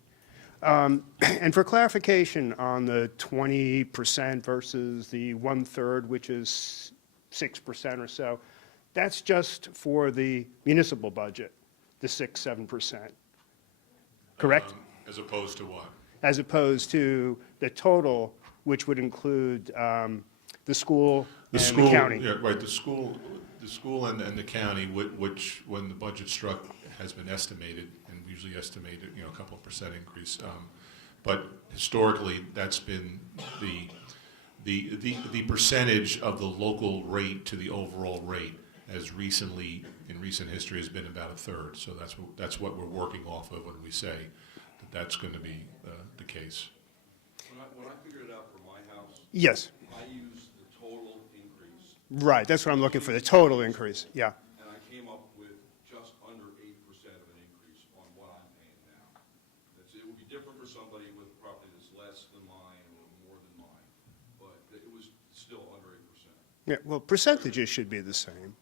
And for clarification on the 20% versus the 1/3, which is 6% or so, that's just for the municipal budget, the 6-7%, correct? As opposed to what? As opposed to the total, which would include the school and the county? Yeah, right, the school and the county, which, when the budget struck, has been estimated, and we usually estimate it, a couple of percent increase. But historically, that's been the percentage of the local rate to the overall rate as recently, in recent history, has been about 1/3. So that's what we're working off of when we say that that's going to be the case. When I figured it out for my house, Yes, I used the total increase, right, that's what I'm looking for, the total increase, yeah. and I came up with just under 8% of an increase on what I'm paying now. It would be different for somebody with property that's less than mine or more than mine, but it was still under 8%. Yeah, well, percentages should be the same.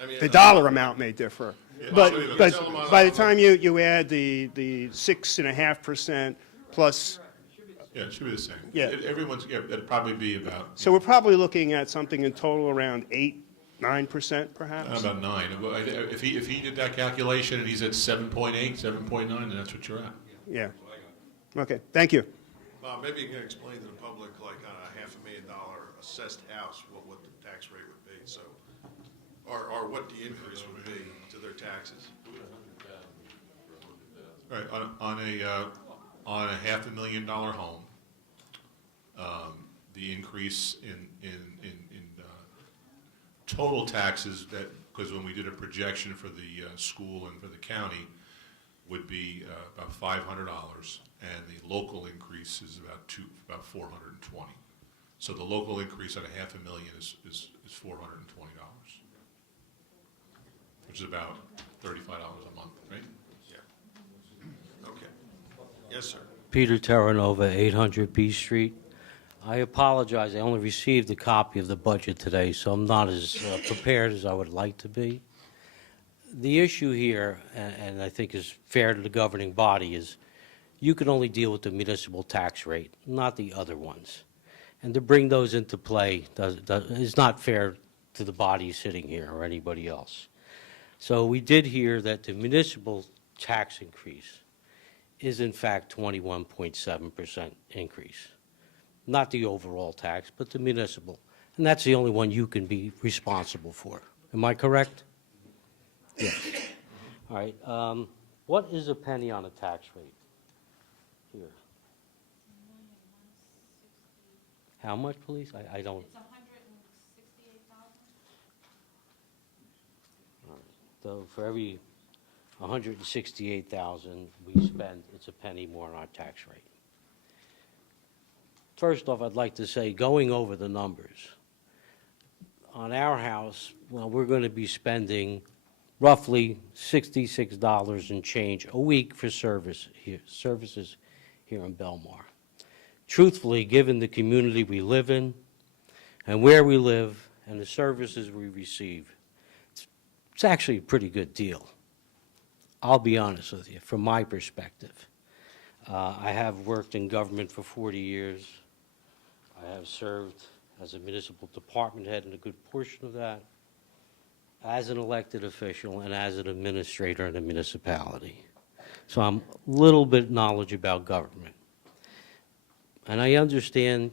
I mean, The dollar amount may differ. Yeah, But tell them by the on- time you add the 6.5% plus, Yeah, it should be the same. Yeah. It'd probably be about. so we're probably looking at something in total around 8-9% perhaps? About 9. Well, if he did that calculation and he's at 7.8, 7.9, then that's what you're at. Yeah. Okay, thank you. Bob, maybe you can explain to the public, like on a $500,000 assessed house, what the tax rate would be, so, or what the increase would be to their taxes. Right, on a $500,000 home, the increase in total taxes because when we did a projection for the school and for the county, would be about $500, and the local increase is about $420. So the local increase on a $500,000 is $420, which is about $35 a month, right? Yeah. Okay. Yes, sir. Peter Terranova, 800 B Street. I apologize, I only received a copy of the budget today, so I'm not as prepared as I would like to be. The issue here, and I think is fair to the governing body, is you can only deal with the municipal tax rate, not the other ones. And to bring those into play is not fair to the body sitting here or anybody else. So we did hear that the municipal tax increase is in fact 21.7% increase. Not the overall tax, but the municipal. And that's the only one you can be responsible for. Am I correct? Yes. All right. What is a penny on a tax rate here? How much, please? I don't, It's 168,000. so for every 168,000 we spend, it's a penny more on our tax rate. First off, I'd like to say, going over the numbers, on our house, well, we're going to be spending roughly $66 and change a week for services here in Belmar. Truthfully, given the community we live in and where we live and the services we receive, it's actually a pretty good deal. I'll be honest with you, from my perspective. I have worked in government for 40 years. I have served as a municipal department head in a good portion of that, as an elected official, and as an administrator in a municipality. So I'm a little bit knowledgeable about government. And I understand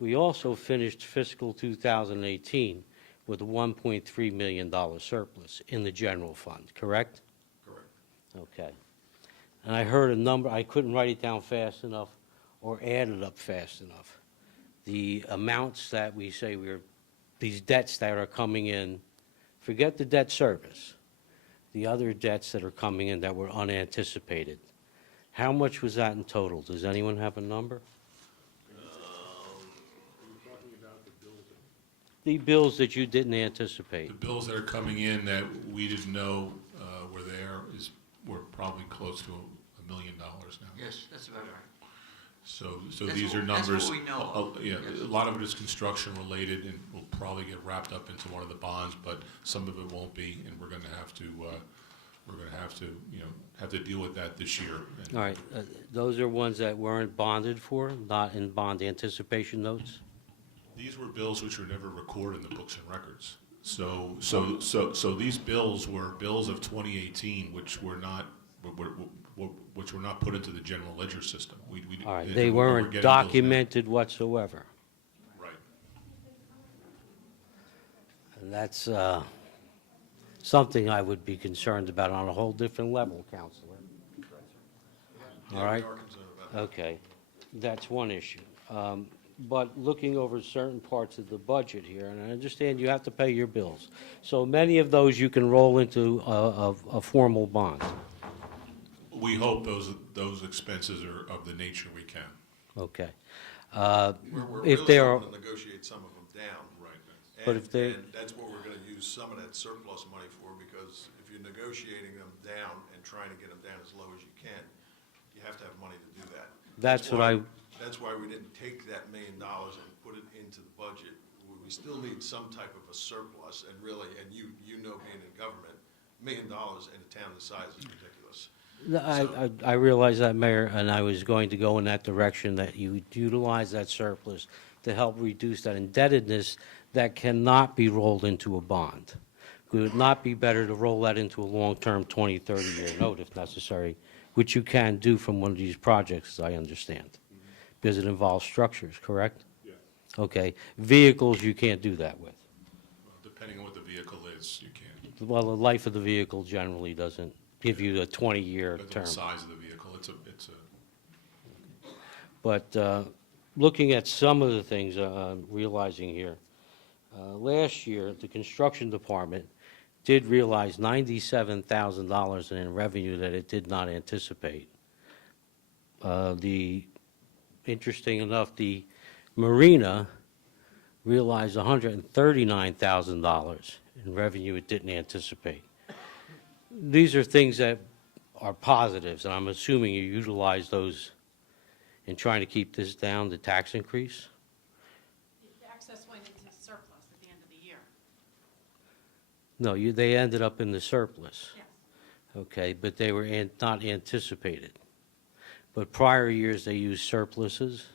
we also finished fiscal 2018 with a $1.3 million surplus in the general fund, correct? Correct. Okay. And I heard a number, I couldn't write it down fast enough or add it up fast enough. The amounts that we say these debts that are coming in, forget the debt service, the other debts that are coming in that were unanticipated. How much was that in total? Does anyone have a number? The bills that you didn't anticipate. The bills that are coming in that we didn't know were there we're probably close to $1 million now. Yes, that's about right. So That's these what- are that's numbers. what we know of. Yeah, Yes. a lot of it is construction related and will probably get wrapped up into one of the bonds, but some of it won't be, and we're gonna have to, have to deal with that this year. And All right, those are ones that weren't bonded for, not in bond anticipation notes? These were bills which were never recorded in the books and records. So these bills were bills of 2018, which were not put into the general ledger system. All right, we're they weren't getting bills now. documented whatsoever. Right. And that's something I would be concerned about on a whole different level, Counselor. Yeah, All right? we are concerned about that. Okay, that's one issue. But looking over certain parts of the budget here, and I understand you have to pay your bills. So many of those you can roll into a formal bond. We hope those expenses are of the nature we can. Okay. We're If really they are, hoping to negotiate some of them down. Right. But if they- And that's what we're gonna use some of that surplus money for, because if you're negotiating them down and trying to get them down as low as you can, you have to have money to do that. That's what why- I- That's why we didn't take that $1 million and put it into the budget. We still need some type of a surplus, and really, and you know, being in government, $1 million in a town this size is ridiculous. I realize that, Mayor, and I was going to go in that direction, that you would utilize that surplus to help reduce that indebtedness that cannot be rolled into a bond. Would it not be better to roll that into a long-term 20, 30-year note if necessary, which you can do from one of these projects, as I understand? Because it involves structures, correct? Yeah. Okay. Vehicles, you can't do that with. Well, depending on what the vehicle is, you can. Well, the life of the vehicle generally doesn't give you a 20-year Depends on term. the size of the vehicle. It's a But looking at some of the things I'm realizing here, last year, the construction department did realize $97,000 in revenue that it did not anticipate. Interesting enough, the marina realized $139,000 in revenue it didn't anticipate. These are things that are positives, and I'm assuming you utilize those in trying to keep this down, the tax increase? The excess went into surplus at the end of the year. No, they ended up in the surplus. Yes. Okay, but they were not anticipated. But prior years, they used surpluses.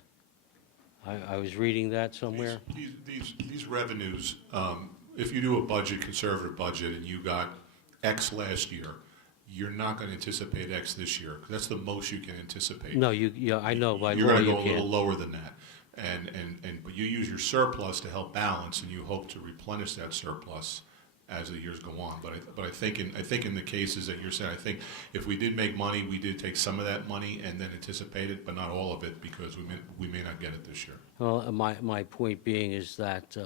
I was reading that somewhere. These revenues, if you do a budget, conservative budget, and you got X last year, you're not going to anticipate X this year. That's the most you can anticipate. No, I know, by You're law going to you go a little can't. lower than that. But you use your surplus to help balance, and you hope to replenish that surplus as the years go on. But I think in the cases that you're saying, I think if we did make money, we did take some of that money and then anticipate it, but not all of it, because we may not get it this year. Well, my point being is that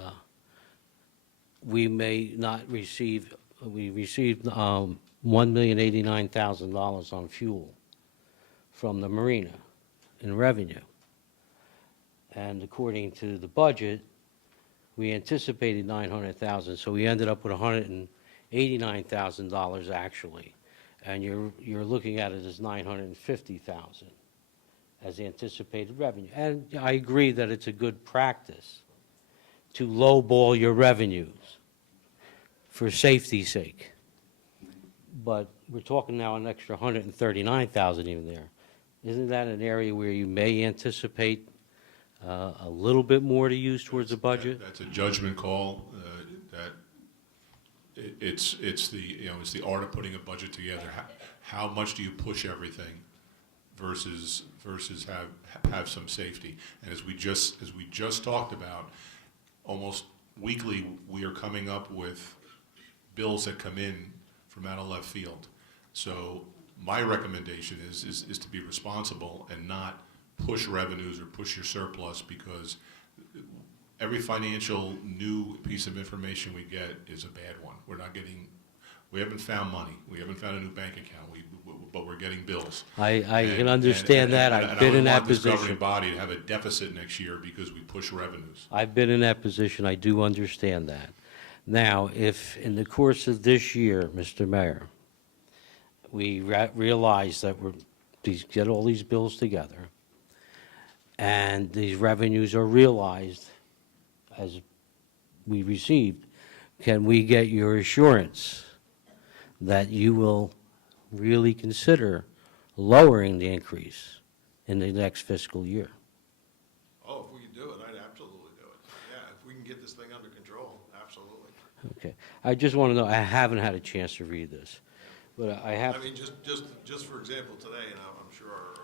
we may not receive, we received $1,089,000 on fuel from the marina in revenue. And according to the budget, we anticipated 900,000, so we ended up with $189,000 actually. And you're looking at it as 950,000 as anticipated revenue. And I agree that it's a good practice to lowball your revenues for safety's sake. But we're talking now an extra 139,000 even there. Isn't that an area where you may anticipate a little bit more to use towards the budget? That's a judgment call. It's the art of putting a budget together. How much do you push everything versus have some safety? And as we just talked about, almost weekly we are coming up with bills that come in from out of left field. So my recommendation is to be responsible and not push revenues or push your surplus, because every financial new piece of information we get is a bad one. We haven't found money. We haven't found a new bank account. But we're getting bills. I can understand that. I've been in that position. I don't want this governing body to have a deficit next year because we push revenues. I've been in that position. I do understand that. Now, if in the course of this year, Mr. Mayor, we realize that get all these bills together, and these revenues are realized as we received, can we get your assurance that you will really consider lowering the increase in the next fiscal year? Oh, if we can do it, I'd absolutely do it. Yeah, if we can get this thing under control, absolutely. Okay. I just want to know, I haven't had a chance to read this, but I have. I mean, just for example, today, and I'm sure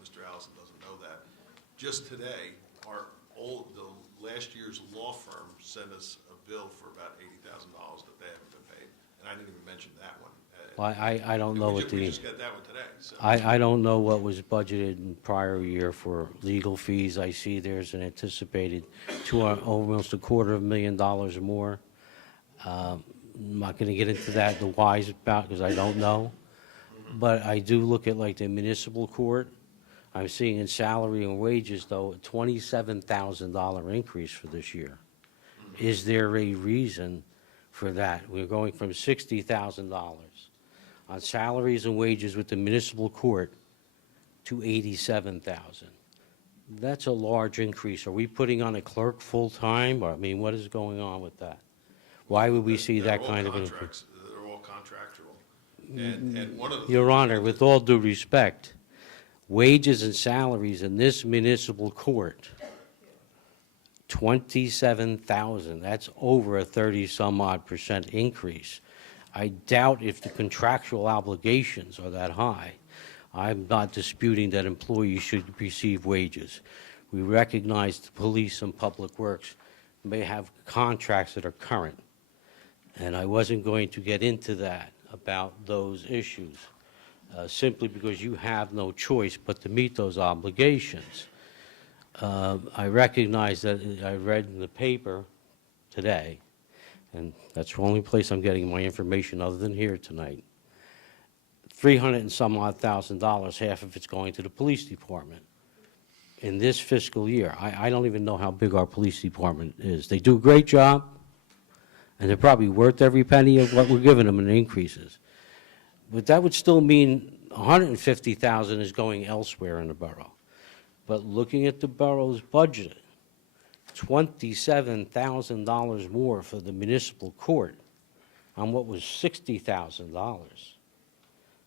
Mr. Allison doesn't know that, just today, the last year's law firm sent us a bill for about $80,000 that they haven't been paid, and I didn't even mention that one. I don't know what We just got that one today. So. I don't know what was budgeted in prior year for legal fees. I see there's an anticipated almost $250,000 more. I'm not going to get into that, the whys about, because I don't know. But I do look at like the municipal court. I'm seeing in salary and wages, though, a $27,000 increase for this year. Is there a reason for that? We're going from $60,000 on salaries and wages with the municipal court to $87,000. That's a large increase. Are we putting on a clerk full-time? Or, I mean, what is going on with that? Why would we see that kind of increase? They're all contractual. And one of the Your Honor, with all due respect, wages and salaries in this municipal court, $27,000. That's over a 30-some-odd% increase. I doubt if the contractual obligations are that high. I'm not disputing that employees should receive wages. We recognize the police and public works may have contracts that are current, and I wasn't going to get into that about those issues, simply because you have no choice but to meet those obligations. I recognize that I read in the paper today, and that's the only place I'm getting my information other than here tonight, $300 and some odd thousand, half of it's going to the police department. In this fiscal year, I don't even know how big our police department is. They do a great job, and they're probably worth every penny of what we're giving them in increases. But that would still mean $150,000 is going elsewhere in the borough. But looking at the borough's budget, $27,000 more for the municipal court on what was $60,000.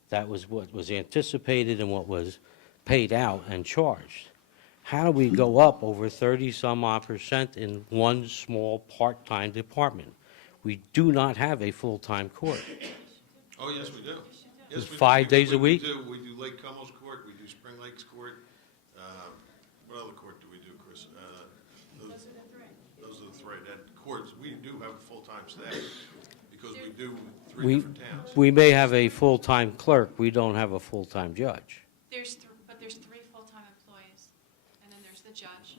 That was what was anticipated and what was paid out and charged. How do we go up over 30-some-odd% in one small part-time department? We do not have a full-time court. Oh, yes, we do. Yes, we do. 5 days a week? We do Lake Como's court, we do Spring Lake's court. What other court do we do, Chris? Those are the three. That courts, we do have a full-time staff because we do three We, different towns. we may have a full-time clerk, we don't have a full-time judge. But there's 3 full-time employees, and then there's the judge.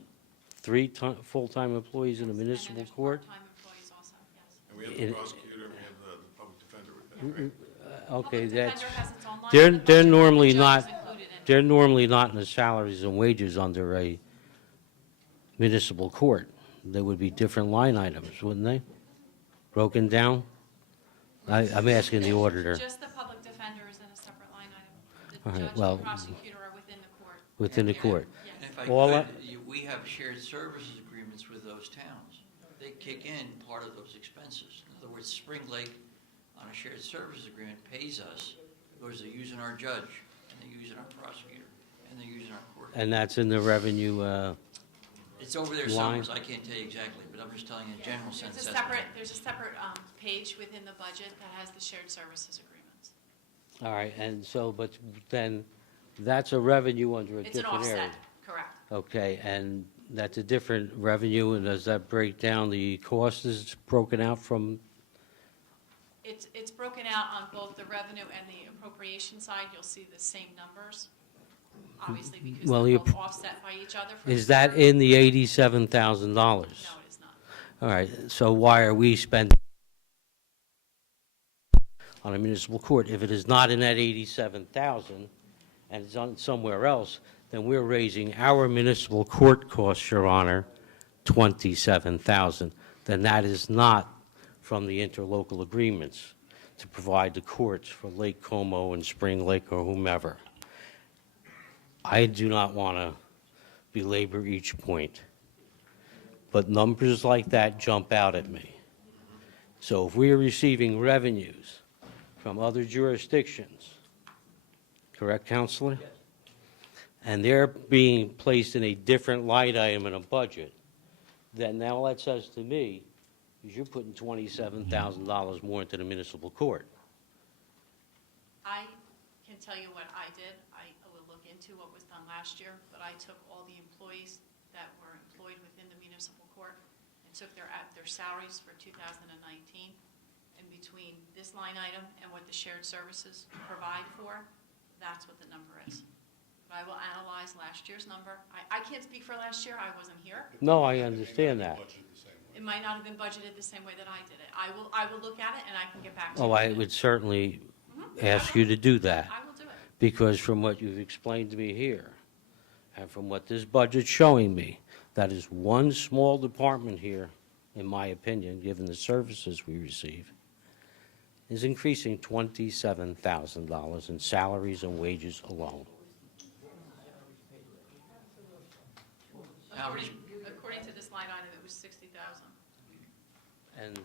Full-time employees in a municipal And then court? there's part-time employees also, yes. And we have In- the prosecutor, and we have the public defender with them, right? Okay, Public that's, defender has its own line in they're, the they're budget, and the normally judge not, is included in it. they're normally not in the salaries and wages under a municipal court. There would be different line items, wouldn't they? Broken down? I'm asking the auditor. Just the public defender is in a separate line item. All The right, judge well- and the prosecutor are within the court. Within the court. Yes. And if I All could, I- we have shared services agreements with those towns. They kick in part of those expenses. In other words, Spring Lake, on a shared services agreement, pays us because they're using our judge, and they're using our prosecutor, and they're using our court. And that's in the revenue, It's over there line. somewhere, I can't tell you exactly, but I'm just telling you in a general sense. There's a that's- separate, page within the budget that has the shared services agreements. all right, and so, but then, that's a revenue under a It's an different area. offset, correct. Okay, and that's a different revenue, and does that break down the cost is broken out from, It's broken out on both the revenue and the appropriation side. You'll see the same numbers, obviously, because Well, they're you both pr- offset by each other. for is the that year. in the $87,000? No, it is not. All right, so why are we spending on a municipal court? If it is not in that 87,000 and it's on somewhere else, then we're raising our municipal court costs, Your Honor, 27,000. Then that is not from the interlocal agreements to provide the courts for Lake Como and Spring Lake or whomever. I do not want to belabor each point, but numbers like that jump out at me. So if we are receiving revenues from other jurisdictions, correct, Counselor? And they're being placed in a different line item in a budget, then now that says to me, is you're putting $27,000 more into the municipal court. I can tell you what I did. I will look into what was done last year, but I took all the employees that were employed within the municipal court and took their salaries for 2019, and between this line item and what the shared services provide for, that's what the number is. But I will analyze last year's number. I can't speak for last year, I wasn't here. No, I understand that. It might not have been budgeted the same way that I did it. I will look at it and I can get back to you. Oh, I would certainly ask you to do that, I will do it. because from what you've explained to me here, and from what this budget's showing me, that is one small department here, in my opinion, given the services we receive, is increasing $27,000 in salaries and wages alone. According to this line item, it was 60,000. And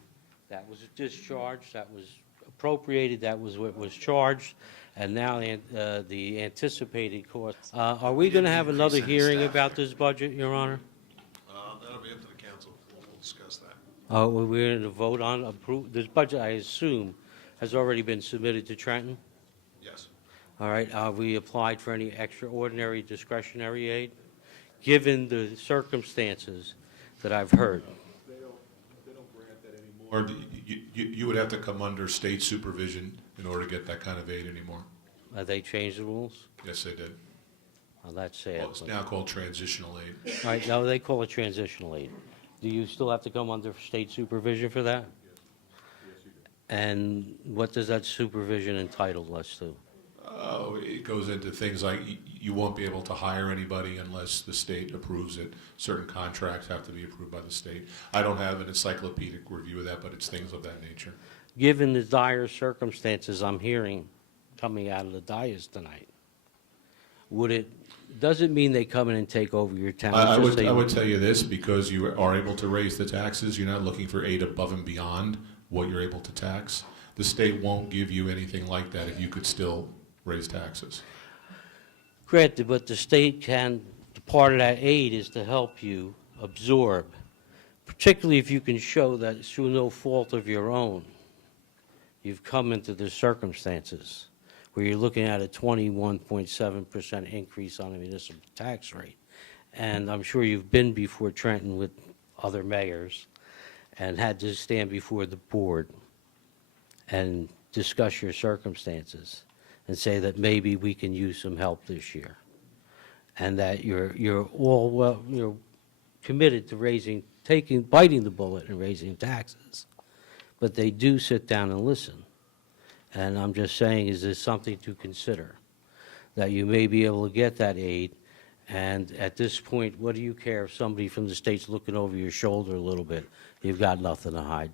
that was discharged, that was appropriated, that was what was charged, and now the anticipated cost. Are we going to have another Increase in hearing staff. about this budget, Your Honor? That'll be up to the council. We'll discuss that. We're going to vote on approve, this budget, I assume, has already been submitted to Trenton? Yes. All right, we applied for any extraordinary discretionary aid, given the circumstances that I've heard? They don't grant that anymore. You would have to come under state supervision in order to get that kind of aid anymore. Have they changed the rules? Yes, they did. Well, that's sad. Well, it's now called transitional aid. All right, no, they call it transitional aid. Do you still have to come under state supervision for that? And what does that supervision entitle us to? Oh, it goes into things like you won't be able to hire anybody unless the state approves it. Certain contracts have to be approved by the state. I don't have an encyclopedic review of that, but it's things of that nature. Given the dire circumstances I'm hearing coming out of the dais tonight, does it mean they come in and take over your town? I Just say- would tell you this, because you are able to raise the taxes, you're not looking for aid above and beyond what you're able to tax. The state won't give you anything like that if you could still raise taxes. Granted, but the state can, part of that aid is to help you absorb, particularly if you can show that it's through no fault of your own, you've come into the circumstances where you're looking at a 21.7% increase on the municipal tax rate. And I'm sure you've been before Trenton with other mayors and had to stand before the board and discuss your circumstances and say that maybe we can use some help this year. And that you're all, well, you're committed to biting the bullet and raising taxes. But they do sit down and listen. And I'm just saying, is this something to consider? That you may be able to get that aid, and at this point, what do you care if somebody from the state's looking over your shoulder a little bit? You've got nothing to hide.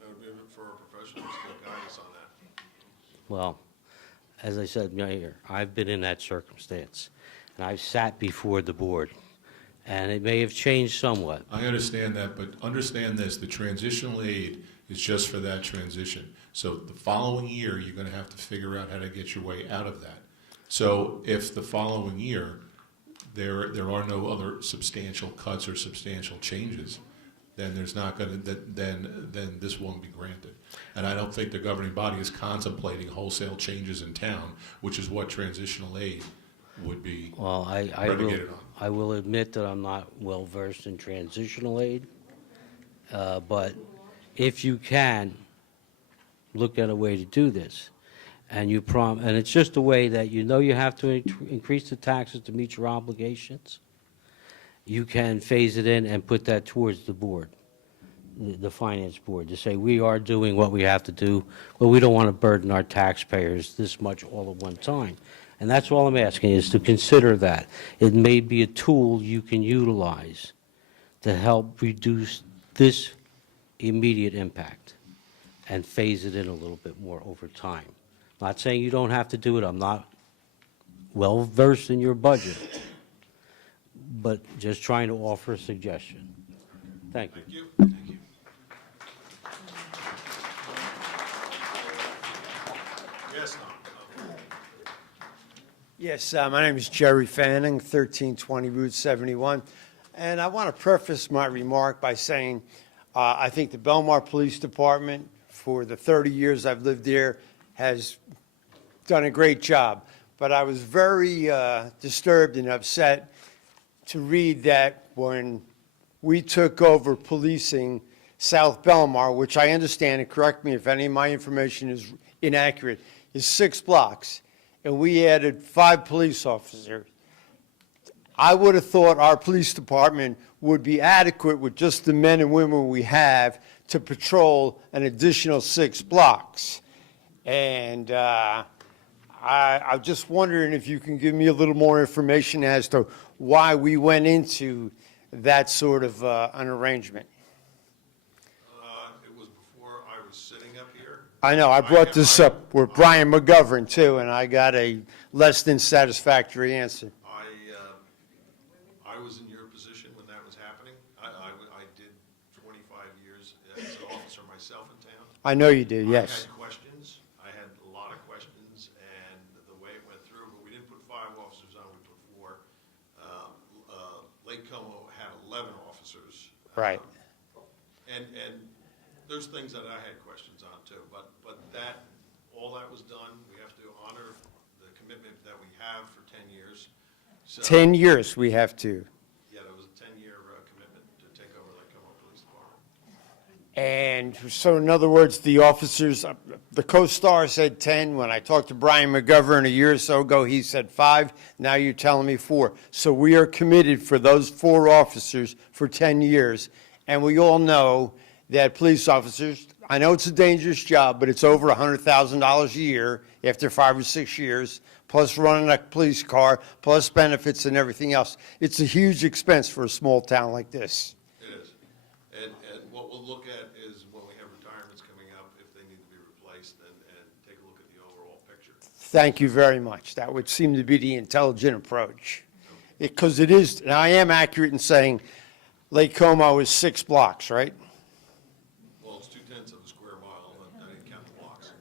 That would be for our professionals to guide us on that. Well, as I said, Mayor, I've been in that circumstance, and I've sat before the board, and it may have changed somewhat. I understand that, but understand this, the transitional aid is just for that transition. So the following year, you're going to have to figure out how to get your way out of that. So if the following year, there are no other substantial cuts or substantial changes, then there's not going to, then this won't be granted. And I don't think the governing body is contemplating wholesale changes in town, which is what transitional aid would be Well, predicated on. I will admit that I'm not well-versed in transitional aid, but if you can, look at a way to do this. And and it's just a way that you know you have to increase the taxes to meet your obligations. You can phase it in and put that towards the board, the finance board, to say, we are doing what we have to do, but we don't want to burden our taxpayers this much all at one time. And that's all I'm asking, is to consider that. It may be a tool you can utilize to help reduce this immediate impact and phase it in a little bit more over time. Not saying you don't have to do it. I'm not well-versed in your budget, but just trying to offer a suggestion. Thank you. Thank you. Thank you. Yes, Tom. Yes, my name is Jerry Fanning, 1320 Route 71. And I want to preface my remark by saying I think the Belmar Police Department, for the 30 years I've lived there, has done a great job. But I was very disturbed and upset to read that when we took over policing South Belmar, which I understand, and correct me if any of my information is inaccurate, is 6 blocks, and we added 5 police officers. I would have thought our police department would be adequate with just the men and women we have to patrol an additional 6 blocks. And I'm just wondering if you can give me a little more information as to why we went into that sort of an arrangement. It was before I was sitting up here. I know, I brought this up with Brian McGovern too, and I got a less than satisfactory answer. I was in your position when that was happening. I did 25 years as an officer myself in town. I know you did, I yes. had questions. I had a lot of questions, and the way it went through, but we didn't put 5 officers on, we put 4. Lake Como had 11 officers. Right. And there's things that I had questions on too, but all that was done. We have to honor the commitment that we have for 10 years. So, 10 years we have to. Yeah, that was a 10-year commitment to take over Lake Como Police Department. And so in other words, the officers, the co-star said 10. When I talked to Brian McGovern a year or so ago, he said 5. Now you're telling me 4. So we are committed for those 4 officers for 10 years. And we all know that police officers, I know it's a dangerous job, but it's over $100,000 a year after 5 or 6 years, plus running a police car, plus benefits and everything else. It's a huge expense for a small town like this. It is. And what we'll look at is when we have retirements coming up, if they need to be replaced, and take a look at the overall picture. Thank you very much. That would seem to be the intelligent approach. Because it is, and I am accurate in saying Lake Como is 6 blocks, right? Well, it's 2/10 of a square mile, and I didn't count the blocks.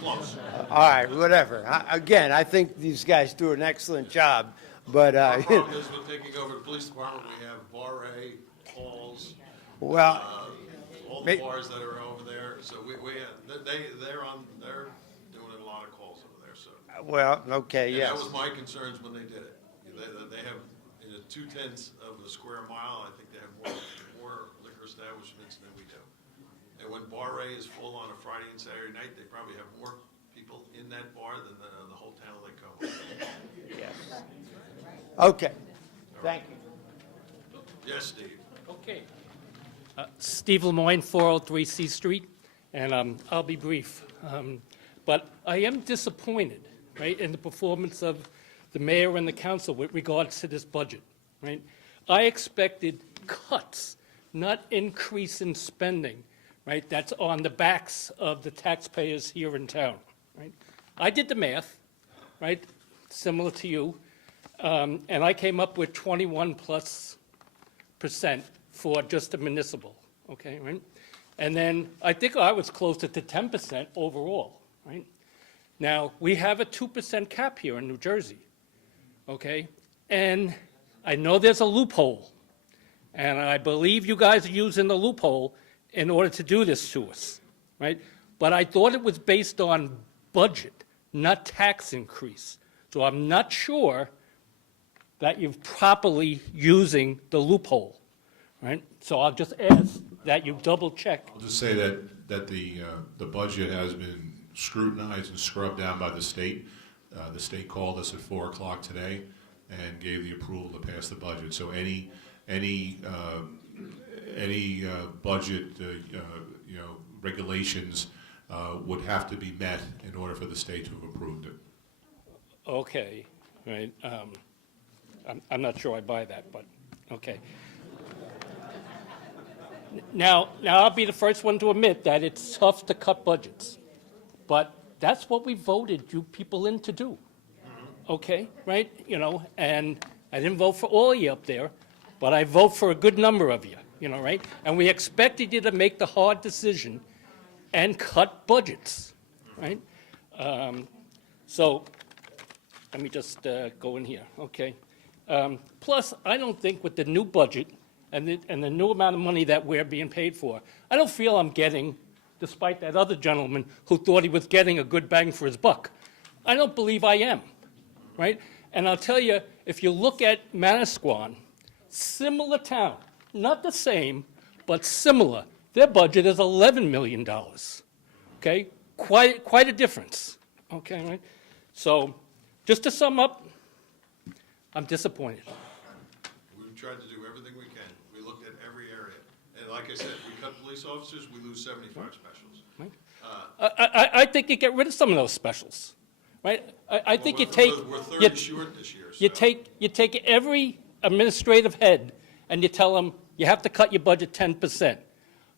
Close. All right, whatever. Again, I think these guys do an excellent job, but, Our problem is with taking over the police department, we have bar A, halls, well, all the bars that are over there. So they're doing a lot of calls over there, so. well, okay, And yes. that was my concerns when they did it. They have, in a 2/10 of a square mile, I think they have more liquor establishments than we do. And when Bar A is full on a Friday and Saturday night, they probably have more people in that bar than the whole town of Lake Como. Yes. Okay, thank you. Yes, Steve? Okay. Steve Lemoyne, 403 C Street, and I'll be brief. But I am disappointed, right, in the performance of the mayor and the council with regards to this budget, right? I expected cuts, not increase in spending, right? That's on the backs of the taxpayers here in town, right? I did the math, right, similar to you, and I came up with 21+% for just the municipal, okay, right? And then I think I was closer to 10% overall, right? Now, we have a 2% cap here in New Jersey, okay? And I know there's a loophole, and I believe you guys are using the loophole in order to do this to us, right? But I thought it was based on budget, not tax increase. So I'm not sure that you're properly using the loophole, right? So I'll just ask that you double check. I'll just say that the budget has been scrutinized and scrubbed down by the state. The state called us at 4 o'clock today and gave the approval to pass the budget. So any budget regulations would have to be met in order for the state to have approved it. Okay, right. I'm not sure I buy that, but okay. Now I'll be the first one to admit that it's tough to cut budgets, but that's what we voted you people in to do. Okay, right? You know, and I didn't vote for all of you up there, but I vote for a good number of you, you know, right? And we expected you to make the hard decision and cut budgets, right? So let me just go in here, okay? Plus, I don't think with the new budget and the new amount of money that we're being paid for, I don't feel I'm getting, despite that other gentleman who thought he was getting a good bang for his buck. I don't believe I am, right? And I'll tell you, if you look at Manasquan, similar town, not the same, but similar, their budget is $11 million, okay? Quite a difference, okay, right? So just to sum up, I'm disappointed. We've tried to do everything we can. We looked at every area. And like I said, we cut police officers, we lose 75 specials. Right. I think you get rid of some of those specials, right? I think you take We're 30 short this year, you so. take every administrative head and you tell them you have to cut your budget 10%,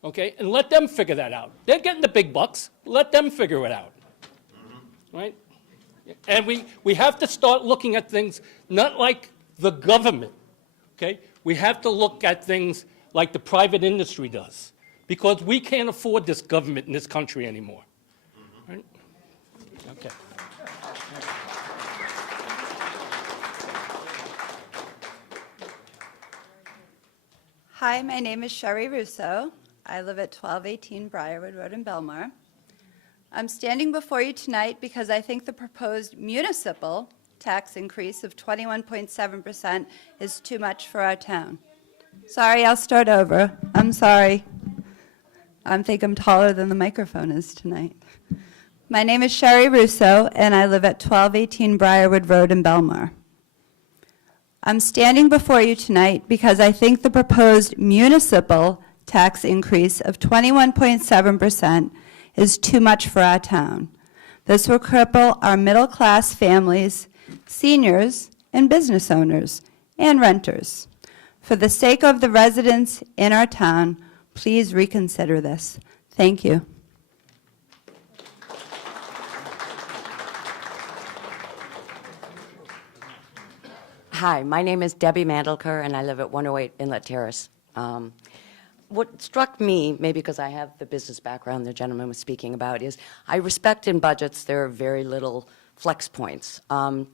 okay? And let them figure that out. They're getting the big bucks. Let them figure it out, right? And we have to start looking at things not like the government, okay? We have to look at things like the private industry does, because we can't afford this government in this country anymore, right? Okay. Hi, my name is Sherry Russo. I live at 1218 Briarwood Road in Belmar. I'm standing before you tonight because I think the proposed municipal tax increase of 21.7% is too much for our town. Sorry, I'll start over. I'm sorry. I think I'm taller than the microphone is tonight. My name is Sherry Russo, and I live at 1218 Briarwood Road in Belmar. I'm standing before you tonight because I think the proposed municipal tax increase of 21.7% is too much for our town. This will cripple our middle-class families, seniors, and business owners, and renters. For the sake of the residents in our town, please reconsider this. Thank you. Hi, my name is Debbie Mandelker, and I live at 108 Inlet Terrace. What struck me, maybe because I have the business background the gentleman was speaking about, is I respect in budgets there are very little flex points.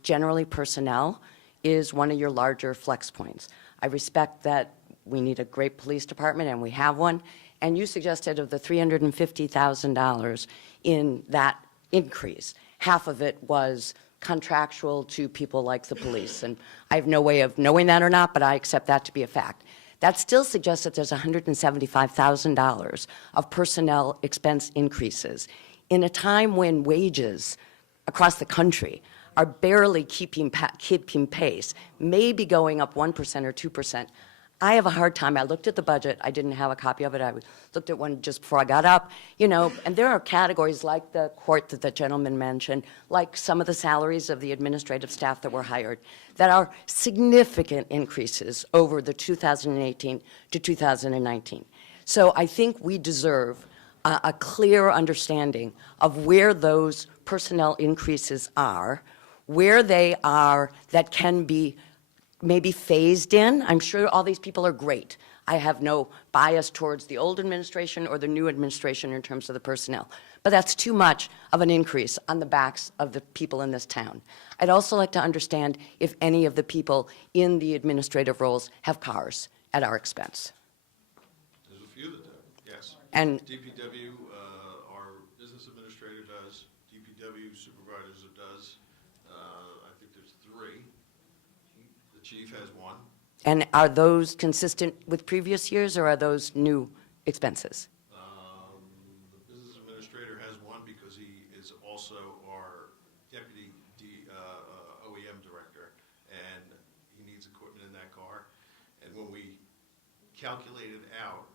Generally, personnel is one of your larger flex points. I respect that we need a great police department, and we have one, and you suggested of the $350,000 in that increase, half of it was contractual to people like the police, and I have no way of knowing that or not, but I accept that to be a fact. That still suggests that there's $175,000 of personnel expense increases in a time when wages across the country are barely keeping pace, maybe going up 1% or 2%. I have a hard time. I looked at the budget. I didn't have a copy of it. I looked at one just before I got up, and there are categories like the court that the gentleman mentioned, like some of the salaries of the administrative staff that were hired, that are significant increases over the 2018 to 2019. So I think we deserve a clear understanding of where those personnel increases are, where they are that can be maybe phased in. I'm sure all these people are great. I have no bias towards the old administration or the new administration in terms of the personnel. But that's too much of an increase on the backs of the people in this town. I'd also like to understand if any of the people in the administrative roles have cars at our expense. There's a few that do, yes. And DPW, our business administrator does, DPW supervisor does. I think there's 3. The chief has 1. And are those consistent with previous years, or are those new expenses? The business administrator has 1 because he is also our deputy OEM director, and he needs equipment in that car. And when we calculated out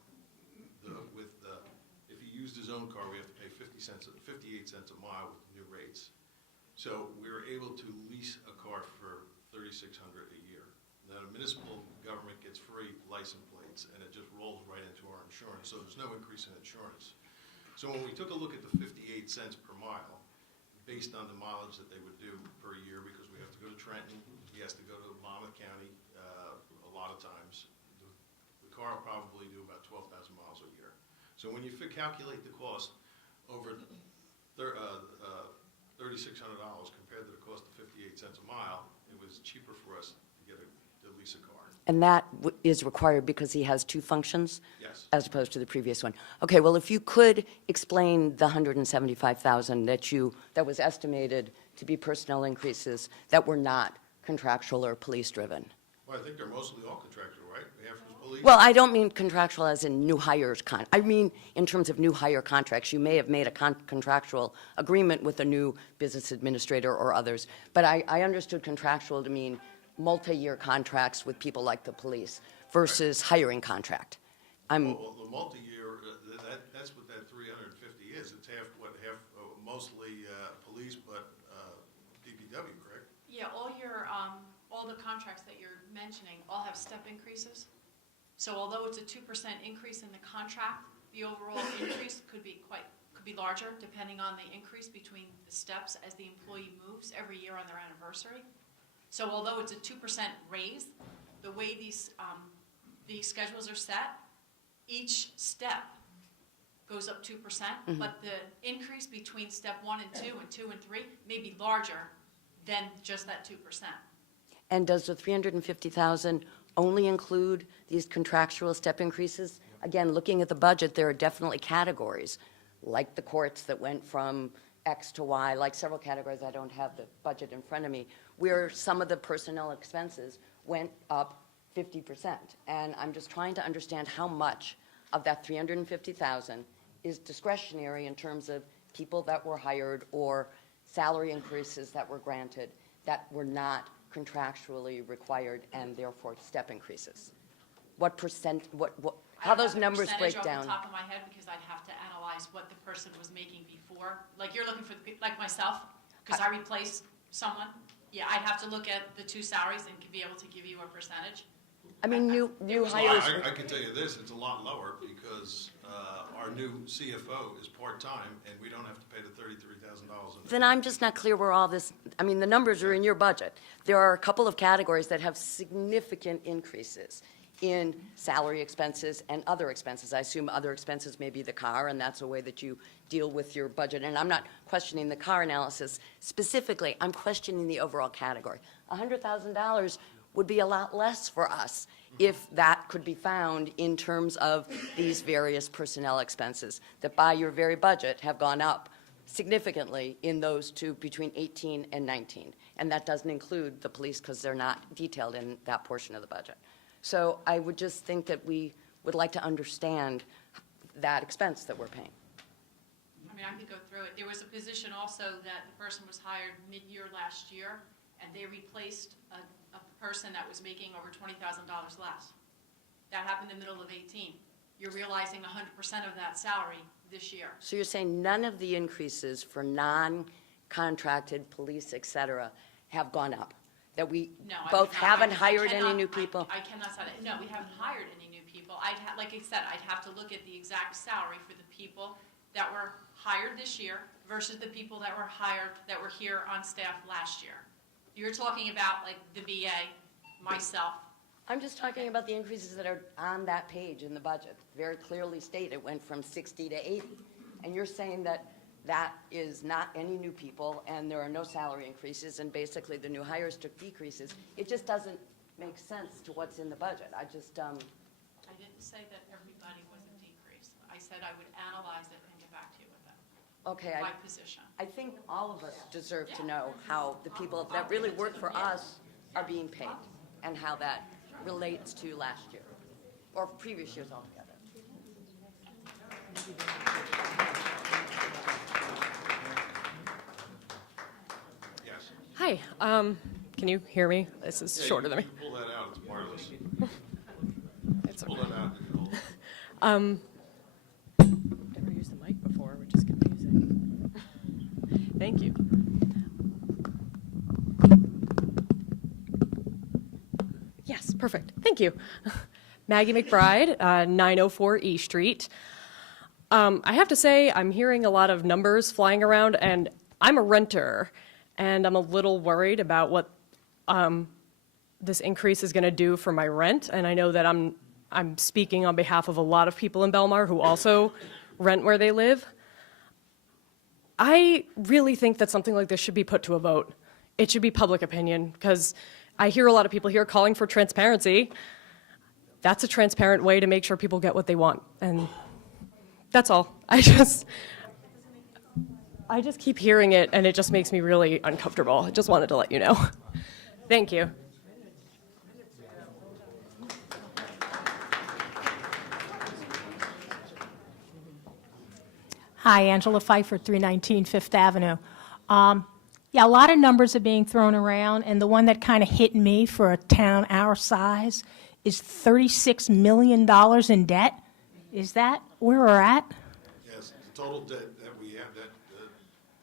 if he used his own car, we have to pay 58 cents a mile with new rates. So we were able to lease a car for $3,600 a year. Now, the municipal government gets free license plates, and it just rolls right into our insurance, so there's no increase in insurance. So when we took a look at the 58 cents per mile, based on the mileage that they would do per year, because we have to go to Trenton, he has to go to Monmouth County a lot of times, the car will probably do about 12,000 miles a year. So when you calculate the cost over $3,600 compared to the cost of 58 cents a mile, it was cheaper for us to lease a car. And that is required because he has 2 functions? Yes. As opposed to the previous one. Okay, well, if you could explain the $175,000 that was estimated to be personnel increases that were not contractual or police-driven. Well, I think they're mostly all contractual, right? Half is police. Well, I don't mean contractual as in new hires. I mean in terms of new hire contracts. You may have made a contractual agreement with a new business administrator or others, but I understood contractual to mean multi-year contracts with people like the police versus hiring contract. Well, the multi-year, that's what that 350 is. It's half mostly police, but DPW, correct? Yeah, all the contracts that you're mentioning all have step increases. So although it's a 2% increase in the contract, the overall increase could be larger depending on the increase between the steps as the employee moves every year on their anniversary. So although it's a 2% raise, the way these schedules are set, each step goes up 2%, but the increase between step 1 and 2 and 2 and 3 may be larger than just that 2%. And does the $350,000 only include these contractual step increases? Again, looking at the budget, there are definitely categories, like the courts that went from X to Y, like several categories, I don't have the budget in front of me, where some of the personnel expenses went up 50%. And I'm just trying to understand how much of that $350,000 is discretionary in terms of people that were hired or salary increases that were granted that were not contractually required and therefore step increases. What percent, how those numbers break I don't have the percentage down? off the top of my head because I'd have to analyze what the person was making before. Like you're looking for, like myself, because I replaced someone. Yeah, I'd have to look at the 2 salaries and be able to give you a percentage. I mean, new hires. I can tell you this, it's a lot lower because our new CFO is part-time and we don't have to pay the $33,000. Then I'm just not clear where all this, I mean, the numbers are in your budget. There are a couple of categories that have significant increases in salary expenses and other expenses. I assume other expenses may be the car, and that's a way that you deal with your budget. And I'm not questioning the car analysis specifically. I'm questioning the overall category. $100,000 would be a lot less for us if that could be found in terms of these various personnel expenses that by your very budget have gone up significantly in those two between 18 and 19. And that doesn't include the police because they're not detailed in that portion of the budget. So I would just think that we would like to understand that expense that we're paying. I mean, I could go through it. There was a position also that the person was hired mid-year last year, and they replaced a person that was making over $20,000 less. That happened in the middle of 18. You're realizing 100% of that salary this year. So you're saying none of the increases for non-contracted police, et cetera, have gone up? That we No, I both cannot- haven't I hired any cannot- new people? I cannot say that. No, we haven't hired any new people. Like I said, I'd have to look at the exact salary for the people that were hired this year versus the people that were hired, that were here on staff last year. You're talking about like the BA, myself. I'm just talking about the increases that are on that page in the budget. Very clearly stated, it went from 60 to 80. And you're saying that that is not any new people, and there are no salary increases, and basically the new hires took decreases. It just doesn't make sense to what's in the budget. I just, I didn't say that everybody was a decrease. I said I would analyze it and get back to you with that. okay, My position. I think all of us deserve to know how the people that really work for us are being paid, and how that relates to last year, or previous years altogether. Yes. Hi, can you hear me? This is Yeah, shorter than me. you pull that out, it's wireless. It's Pull okay. that out. and hold it. Never used the mic before, which is confusing. Thank you. Yes, perfect. Thank you. Maggie McBride, 904 E Street. I have to say, I'm hearing a lot of numbers flying around, and I'm a renter, and I'm a little worried about what this increase is going to do for my rent. And I know that I'm speaking on behalf of a lot of people in Belmar who also rent where they live. I really think that something like this should be put to a vote. It should be public opinion, because I hear a lot of people here calling for transparency. That's a transparent way to make sure people get what they want. And that's all. I just keep hearing it, and it just makes me really uncomfortable. I just wanted to let you know. Thank you. Hi, Angela Pfeiffer, 319 Fifth Avenue. Yeah, a lot of numbers are being thrown around, and the one that kind of hit me for a town our size is $36 million in debt. Is that where we're at? Yes, the total debt that we have that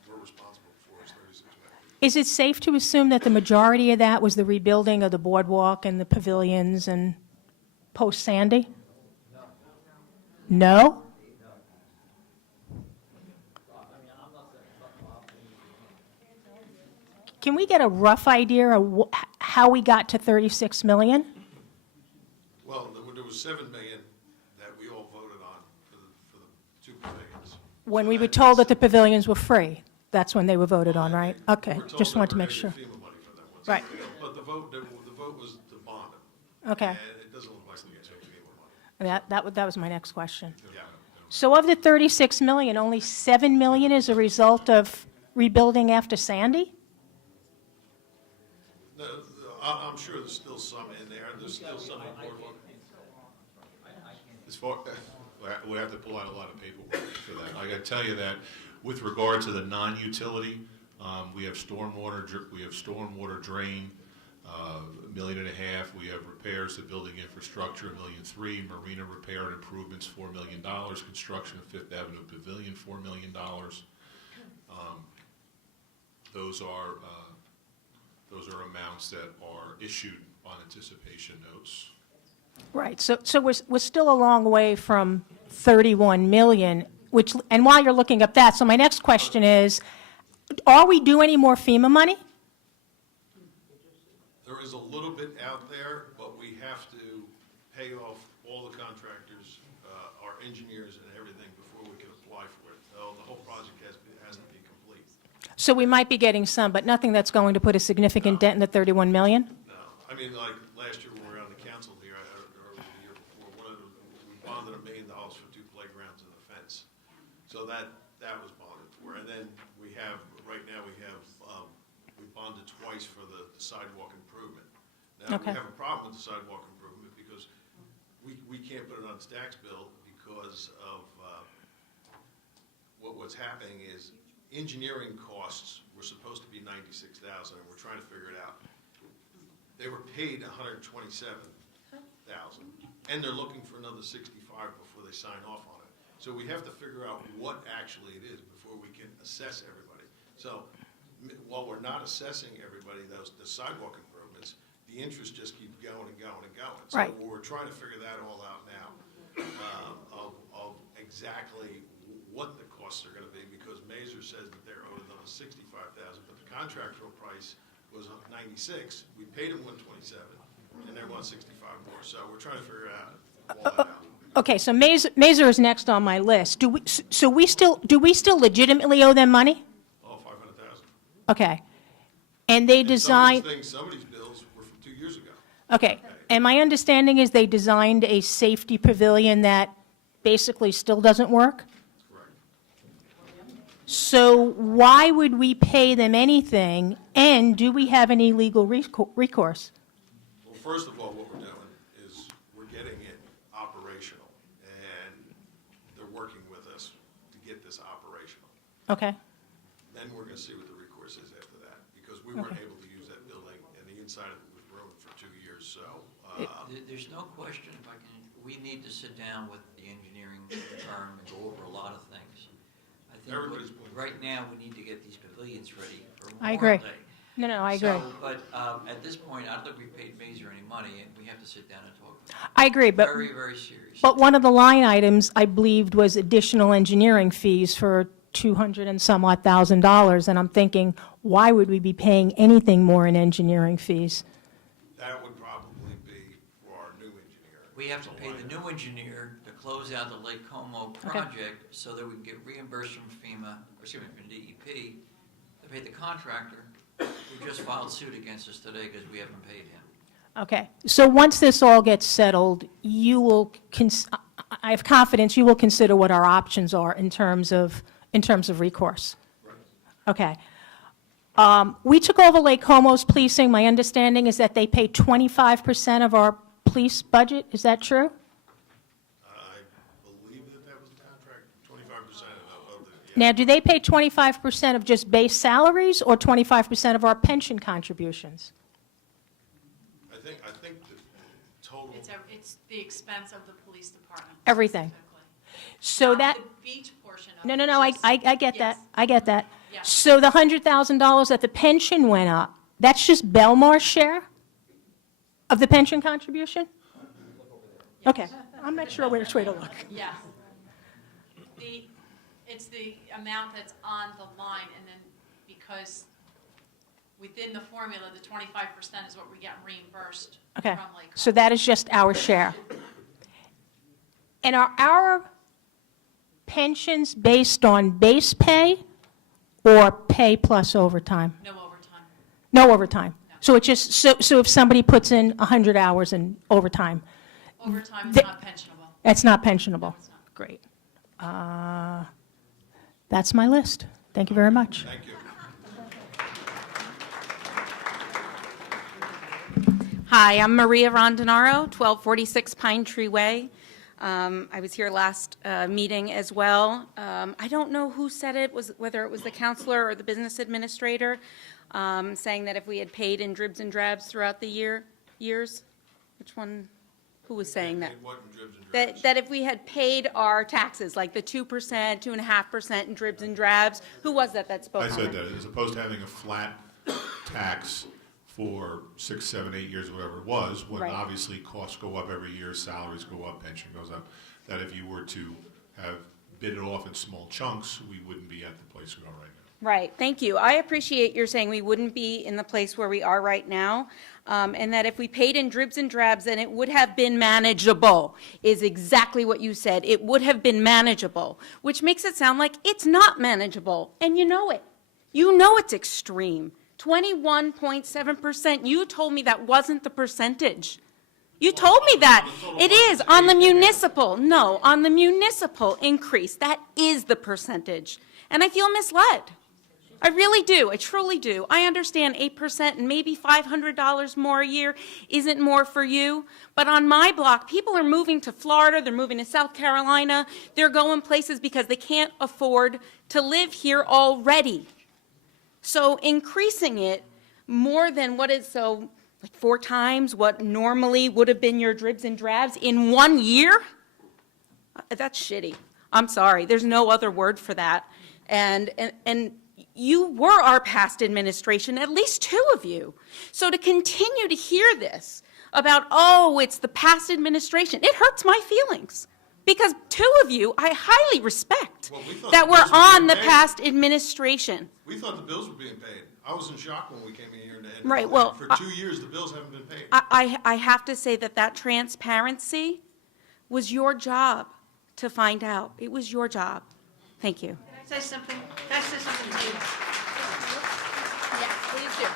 we're responsible for is 36 million. Is it safe to assume that the majority of that was the rebuilding of the boardwalk and the pavilions and post-Sandy? No? Can we get a rough idea of how we got to 36 million? Well, there was 7 million that we all voted on for the 2 pavilions. When we were told that the pavilions were free, that's when they were voted on, right? Okay, We're told just that wanted to we're make gonna sure. get FEMA money for that one. Right. But the vote was to bond it. Okay, And it doesn't look like we get FEMA money. that was my next question. Yeah. So of the 36 million, only 7 million is a result of rebuilding after Sandy? No, I'm sure there's still some in there, there's still some on boardwalk. As far, we have to pull out a lot of paperwork for that. I gotta tell you that with regard to the non-utility, we have stormwater drain, $1.5 million. We have repairs to building infrastructure, $1.3 million. Marina repair and improvements, $4 million. Construction of Fifth Avenue Pavilion, $4 million. Those are amounts that are issued on anticipation notes. Right, so we're still a long way from 31 million, which, and while you're looking up that, so my next question is, are we due any more FEMA money? There is a little bit out there, but we have to pay off all the contractors, our engineers and everything before we can apply for it. The whole project has to be complete. So we might be getting some, but nothing that's going to put a significant dent in the 31 million? No, I mean, like last year when we were on the council here, or the year before, we bonded $1 million for 2 playgrounds and a fence. So that was bonded for. And then we have, right now we bonded twice for the sidewalk improvement. Now, we Okay. have a problem with the sidewalk improvement because we can't put it on the tax bill because of, what's happening is engineering costs were supposed to be 96,000, and we're trying to figure it out. They were paid 127,000, and they're looking for another 65 before they sign off on it. So we have to figure out what actually it is before we can assess everybody. So while we're not assessing everybody, the sidewalk improvements, the interest just keeps going and going and going. So Right. we're trying to figure that all out now, of exactly what the costs are gonna be, because Mazer says that they're owed another 65,000, but the contractual price was 96. We paid them 127, and they want 65 more. So we're trying to figure out all that out. Okay, so Mazer is next on my list. Do we still legitimately owe them money? Oh, 500,000. Okay. And they designed, Some of these bills were from 2 years ago. okay, and my understanding is they designed a safety pavilion that basically still doesn't work? Correct. So why would we pay them anything, and do we have any legal recourse? Well, first of all, what we're doing is we're getting it operational, and they're working with us to get this operational. Okay, Then we're gonna see what the recourse is after that, because we weren't Okay. able to use that building, and the inside of it was ruined for 2 years, so. There's no question, if I can, we need to sit down with the engineering firm and go over a lot of things. I think Everybody's- right now, we need to get these pavilions ready for I Memorial agree. Day. No, I agree. So, but at this point, I don't think we paid Mazer any money, and we have to sit down and talk. I agree, but. Very, very serious. But one of the line items, I believed, was additional engineering fees for 200 and some odd $1,000, and I'm thinking, why would we be paying anything more in engineering fees? That would probably be for our new engineer. We have to pay the new engineer to close out the Lake Como project so that we can get reimbursed from FEMA, or excuse me, from DEP, to pay the contractor who just filed suit against us today because we haven't paid him. Okay, so once this all gets settled, you will, I have confidence you will consider what our options are in terms of recourse. Okay. We took over Lake Como's policing. My understanding is that they pay 25% of our police budget. Is that true? I believe that was the contract, 25% of the, yeah. Now, do they pay 25% of just base salaries or 25% of our pension contributions? I think the total, It's the expense of the police department. Everything. specifically. So Not that, the beach portion of no, it, no, no, just- I get that. Yes. I get that. Yeah. So the $100,000 that the pension went up, that's just Belmar's share of the pension contribution? Okay, I'm not sure which way to look. Yes. It's the amount that's on the line, and then because within the formula, the 25% is what we get reimbursed Okay, from Lake. so that is just our share. And are our pensions based on base pay or pay plus overtime? No overtime. No overtime. So it just, so if somebody puts in 100 hours in overtime, Overtime is The- not pensionable. it's not pensionable? No, it's not. Great. That's my list. Thank you very much. thank you. Hi, I'm Maria Rondinaro, 1246 Pine Tree Way. I was here last meeting as well. I don't know who said it, whether it was the counselor or the business administrator, saying that if we had paid in dribs and drabs throughout the years. Which one, who was saying that? Paid what in dribs and drabs? That if we had paid our taxes, like the 2%, 2.5% in dribs and drabs, who was that spoke I on said that, as opposed to having a flat tax for 6, 7, 8 years, whatever it was, when Right. obviously costs go up every year, salaries go up, pension goes up, that if you were to have bid it off in small chunks, we wouldn't be at the place we are right now. Right, thank you. I appreciate your saying we wouldn't be in the place where we are right now, and that if we paid in dribs and drabs, then it would have been manageable, is exactly what you said. It would have been manageable, which makes it sound like it's not manageable, and you know it. You know it's extreme. 21.7%. You told me that wasn't the percentage. You told me that. It is on the municipal. No, on the municipal increase. That is the percentage. And I feel misled. I really do. I truly do. I understand 8% and maybe $500 more a year isn't more for you. But on my block, people are moving to Florida. They're moving to South Carolina. They're going places because they can't afford to live here already. So increasing it more than what is so like 4 times what normally would have been your dribs and drabs in 1 year, that's shitty. I'm sorry. There's no other word for that. And you were our past administration, at least 2 of you. So to continue to hear this about, oh, it's the past administration, it hurts my feelings. Because 2 of you I highly respect that were on the past administration. We thought the bills were being paid. I was in shock when we came in here and Right, well, for 2 years, the bills haven't been paid. I have to say that transparency was your job to find out. It was your job. Thank you. Can I say something? Can I say something to you? Yes, please do.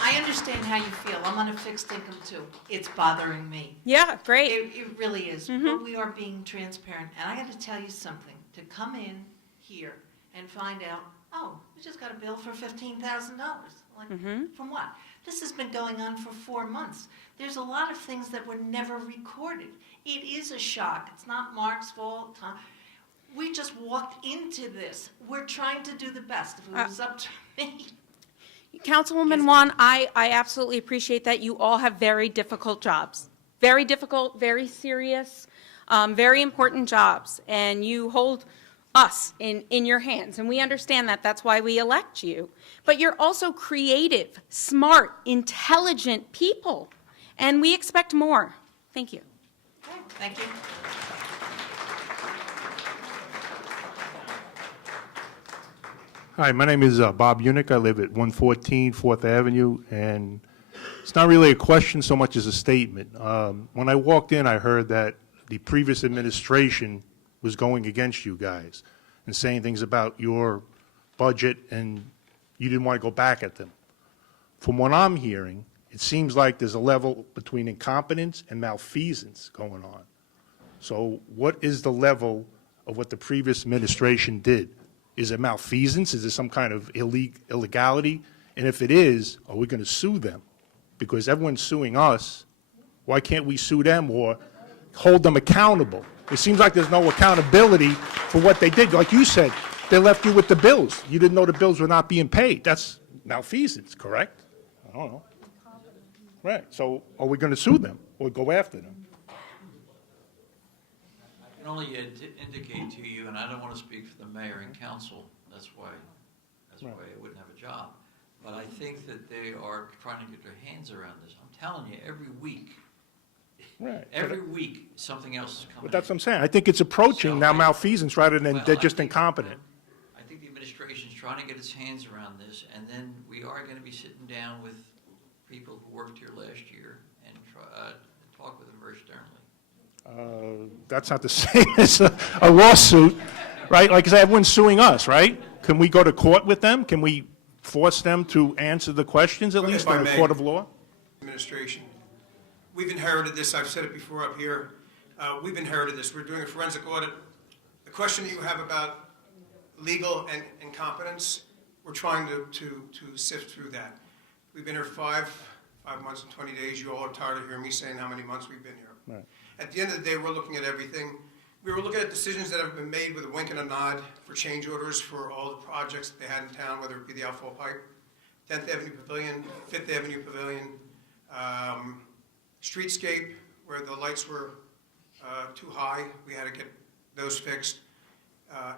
I understand how you feel. I'm on a fixed income too. It's bothering me. Yeah, great. It really is. But we are being transparent. And I got to tell you something. To come in here and find out, oh, we just got a bill for $15,000. Like, from what? This has been going on for 4 months. There's a lot of things that were never recorded. It is a shock. It's not Mark's fault. We just walked into this. We're trying to do the best. If it was up to me. Councilwoman Wan, I absolutely appreciate that. You all have very difficult jobs. Very difficult, very serious, very important jobs. And you hold us in your hands. And we understand that. That's why we elect you. But you're also creative, smart, intelligent people. And we expect more. Thank you. Okay, thank you. Hi, my name is Bob Unick. I live at 114 4th Avenue, and it's not really a question so much as a statement. When I walked in, I heard that the previous administration was going against you guys and saying things about your budget, and you didn't want to go back at them. From what I'm hearing, it seems like there's a level between incompetence and malfeasance going on. So what is the level of what the previous administration did? Is it malfeasance? Is it some kind of illegality? And if it is, are we going to sue them? Because everyone's suing us. Why can't we sue them or hold them accountable? It seems like there's no accountability for what they did. Like you said, they left you with the bills. You didn't know the bills were not being paid. That's malfeasance, correct? I don't know. Right. So are we going to sue them or go after them? I can only indicate to you, and I don't want to speak for the mayor and council, that's why I wouldn't have a job. But I think that they are trying to get their hands around this. I'm telling you, every week, every week, something else is coming. But that's what I'm saying. I think it's approaching now malfeasance rather than they're just incompetent. I think the administration's trying to get its hands around this, and then we are going to be sitting down with people who worked here last year and talk with them very sternly. That's not the same as a lawsuit, right? Like I said, everyone's suing us, right? Can we go to court with them? Can we force them to answer the questions, at least, in a court of law? Administration. We've inherited this. I've said it before up here. We've inherited this. We're doing a forensic audit. The question that you have about legal and incompetence, we're trying to sift through that. We've been here 5 months and 20 days. You all are tired of hearing me saying how many months we've been here. Right. At the end of the day, we're looking at everything. We were looking at decisions that have been made with a wink and a nod for change orders for all the projects that they had in town, whether it be the outfall pipe, 10th Avenue Pavilion, 5th Avenue Pavilion, streetscape, where the lights were too high. We had to get those fixed.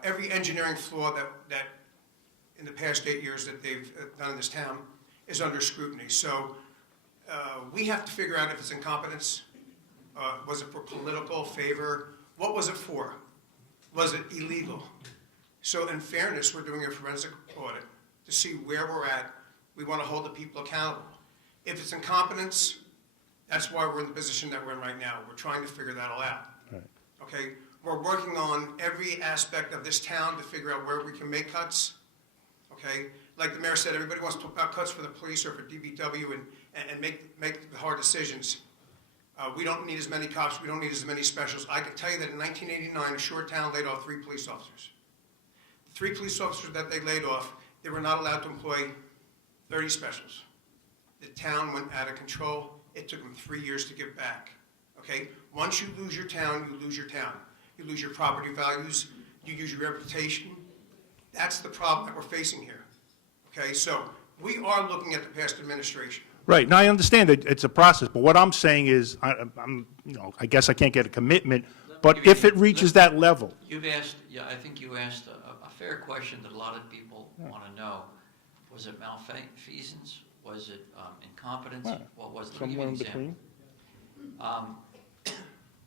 Every engineering flaw that in the past 8 years that they've done in this town is under scrutiny. So we have to figure out if it's incompetence. Was it for political favor? What was it for? Was it illegal? So in fairness, we're doing a forensic audit to see where we're at. We want to hold the people accountable. If it's incompetence, that's why we're in the position that we're in right now. We're trying to figure that all out. Right. Okay? We're working on every aspect of this town to figure out where we can make cuts. Okay? Like the mayor said, everybody wants to talk about cuts for the police or for DBW and make the hard decisions. We don't need as many cops. We don't need as many specials. I can tell you that in 1989, a short town laid off 3 police officers. The 3 police officers that they laid off they were not allowed to employ 30 specials. The town went out of control. It took them 3 years to get back, okay? Once you lose your town, you lose your town. You lose your property values, you lose your reputation. That's the problem that we're facing here, okay? So we are looking at the past administration. Right, now I understand that it's a process, but what I'm saying is, I guess I can't get a commitment, but if it reaches that level. You've asked, yeah, I think you asked a fair question that a lot of people want to know. Was it malfeasance? Was it incompetence? Right. What was it? Let me give Somewhere you in an example. between.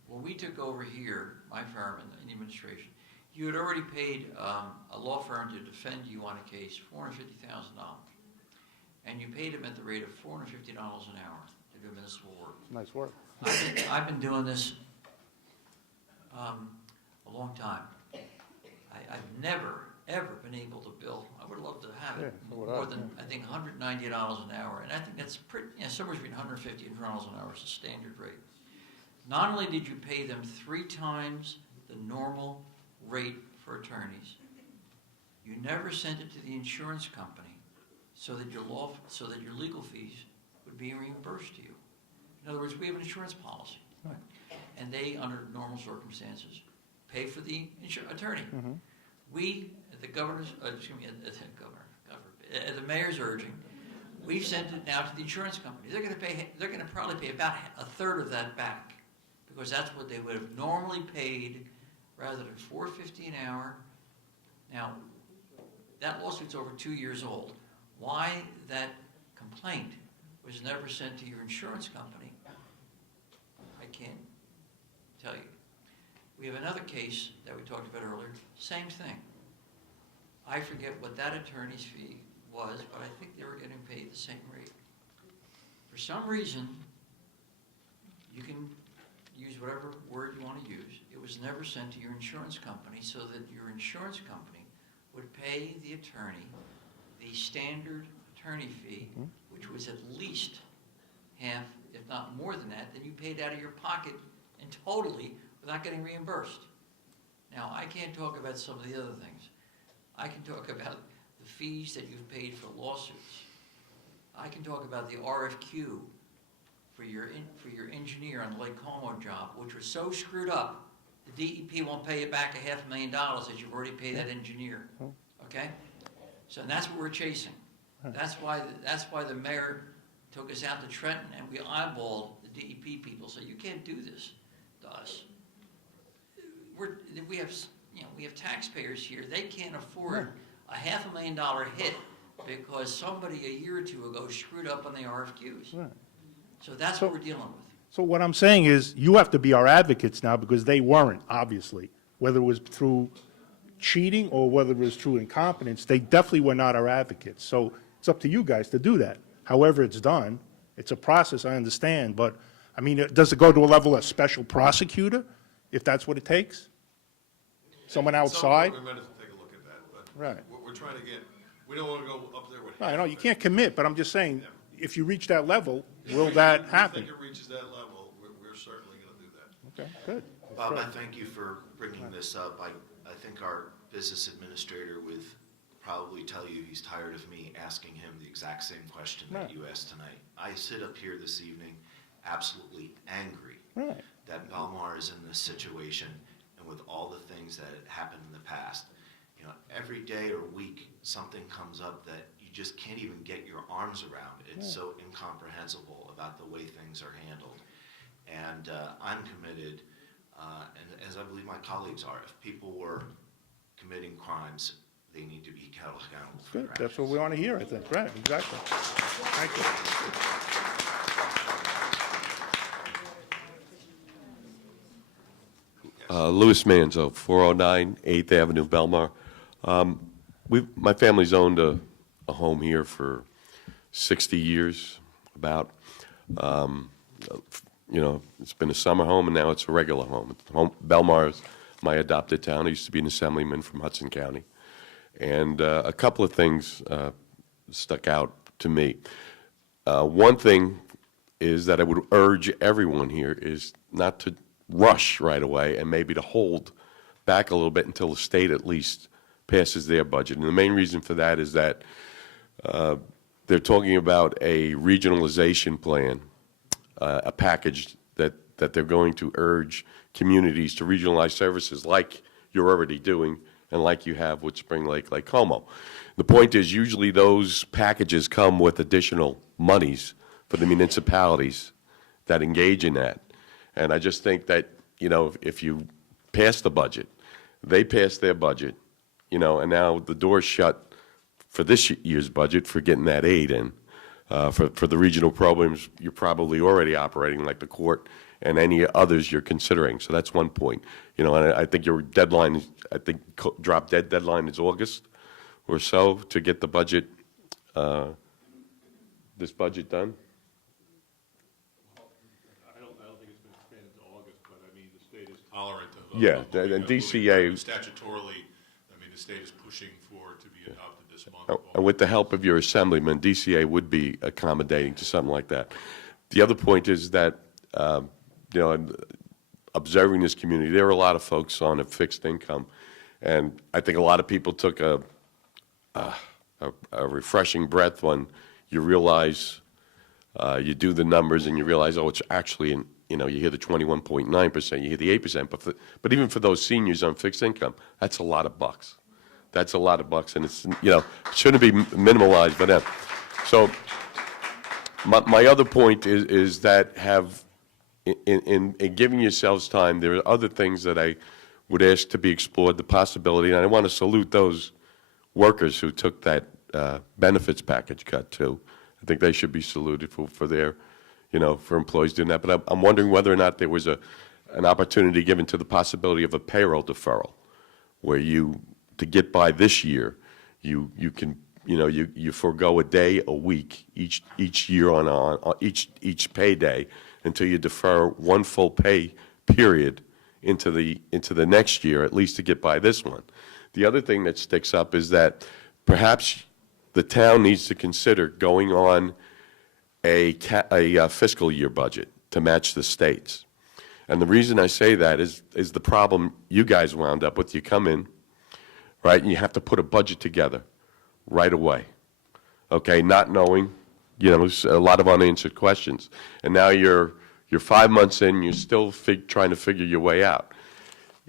When we took over here, my firm in the administration, you had already paid a law firm to defend you on a case $450,000. And you paid him at the rate of $450 an hour to do municipal work. Nice work. I've been doing this a long time. I've never, ever been able to bill. I would love to have it more than, I think, $190 an hour. And I think that's pretty, somewhere between $150 and $200 an hour is the standard rate. Not only did you pay them 3 times the normal rate for attorneys, you never sent it to the insurance company so that your legal fees would be reimbursed to you. In other words, we have an insurance policy, and they, under normal circumstances, pay for the attorney. We, at the governor's, the mayor's urging, we've sent it now to the insurance company. They're going to probably pay about a third of that back, because that's what they would have normally paid rather than $450 an hour. Now, that lawsuit's over 2 years old. Why that complaint was never sent to your insurance company, I can't tell you. We have another case that we talked about earlier, same thing. I forget what that attorney's fee was, but I think they were getting paid the same rate. For some reason, you can use whatever word you want to use. It was never sent to your insurance company so that your insurance company would pay the attorney the standard attorney fee, which was at least half, if not more than that, you paid out of your pocket and totally without getting reimbursed. Now, I can't talk about some of the other things. I can talk about the fees that you've paid for lawsuits. I can talk about the RFQ for your engineer on the Lake Como job, which was so screwed up, the DEP won't pay you back $500,000 as you've already paid that engineer. Okay? So that's what we're chasing. That's why the mayor took us out to Trenton and we eyeballed the DEP people. So you can't do this to us. We have taxpayers here. They can't afford a $500,000 hit because somebody a year or two ago screwed up on the RFQs. So that's what we're dealing with. So what I'm saying is, you have to be our advocates now, because they weren't, obviously. Whether it was through cheating or whether it was through incompetence, they definitely were not our advocates. So it's up to you guys to do that. However it's done, it's a process, I understand, but, I mean, does it go to a level of special prosecutor, if that's what it takes? Someone outside? We're meant to take a look at that, but Right. we're trying to get, we don't want to go up there with. No, I know, you can't commit, but I'm just saying, if you reach that level, will that happen? If it reaches that level, we're certainly going to do that. Okay, good. Bob, I thank you for bringing this up. I think our business administrator would probably tell you he's tired of me asking him the exact same question that you asked tonight. I sit up here this evening absolutely angry that Belmar is in this situation, and with all the things that had happened in the past. You know, every day or week something comes up that you just can't even get your arms around. It's so incomprehensible about the way things are handled. And I'm committed, and as I believe my colleagues are, if people were committing crimes, they need to be held accountable for Good, their that's what we want to hear, I think, right, exactly. Thank you. Louis Manzo, 409 8th Avenue, Belmar. My family's owned a home here for 60 years, about. You know, it's been a summer home, and now it's a regular home. Belmar is my adopted town. I used to be an assemblyman from Hudson County. And a couple of things stuck out to me. One thing is that I would urge everyone here is not to rush right away and maybe to hold back a little bit until the state at least passes their budget. And the main reason for that is that they're talking about a regionalization plan, a package that they're going to urge communities to regionalize services like you're already doing and like you have with Spring Lake, Lake Como. The point is usually those packages come with additional monies for the municipalities that engage in that. And I just think that, you know, if you pass the budget, they pass their budget, you know, and now the door's shut for this year's budget for getting that aid in. For the regional programs, you're probably already operating like the court and any others you're considering. So that's one point. You know, and I think your deadline, drop dead deadline is August or so to get the budget, this budget done. I don't think it's been expanded to August, but I mean, the state is tolerant of. Yeah, and DCA. Statutorily, I mean, the state is pushing for it to be adopted this month. And with the help of your assemblyman, DCA would be accommodating to something like that. The other point is that, you know, observing this community, there are a lot of folks on a fixed income, and I think a lot of people took a refreshing breath when you realize, you do the numbers and you realize, oh, it's actually, you know, you hear the 21.9%, you hear the 8%, but even for those seniors on fixed income, that's a lot of bucks. That's a lot of bucks, and it's, you know, shouldn't be minimalized by them. So my other point is that in giving yourselves time, there are other things that I would ask to be explored, the possibility, and I want to salute those workers who took that benefits package cut too. I think they should be saluted for their, you know, for employees doing that. But I'm wondering whether or not there was an opportunity given to the possibility of a payroll deferral, where you, to get by this year, you can, you know, you forego a day a week each year on each payday until you defer one full pay period into the next year, at least to get by this one. The other thing that sticks up is that perhaps the town needs to consider going on a fiscal year budget to match the states. And the reason I say that is the problem you guys wound up with. You come in, right, and you have to put a budget together right away, okay, not knowing, you know, a lot of unanswered questions. And now you're 5 months in, you're still trying to figure your way out.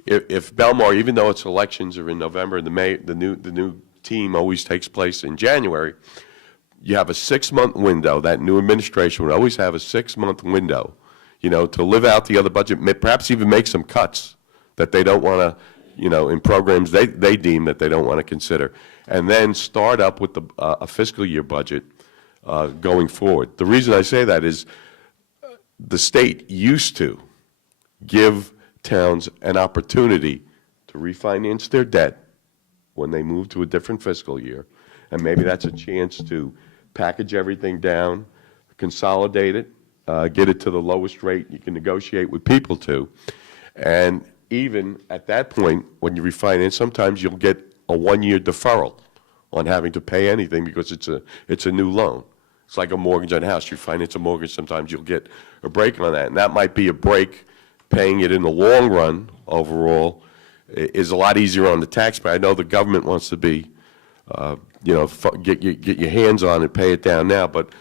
If Belmar, even though its elections are in November and the new team always takes place in January, you have a 6-month window. That new administration would always have a 6-month window, you know, to live out the other budget, perhaps even make some cuts that they don't want to, you know, in programs they deem that they don't want to consider, and then start up with a fiscal year budget going forward. The reason I say that is the state used to give towns an opportunity to refinance their debt when they move to a different fiscal year, and maybe that's a chance to package everything down, consolidate it, get it to the lowest rate you can negotiate with people to, and even at that point, when you refinance, sometimes you'll get a 1-year deferral on having to pay anything because it's a new loan. It's like a mortgage on a house. You finance a mortgage, sometimes you'll get a break on that, and that might be a break. Paying it in the long run overall is a lot easier on the taxpayer. I know the government wants to be, you know, get your hands on it, pay it down now, but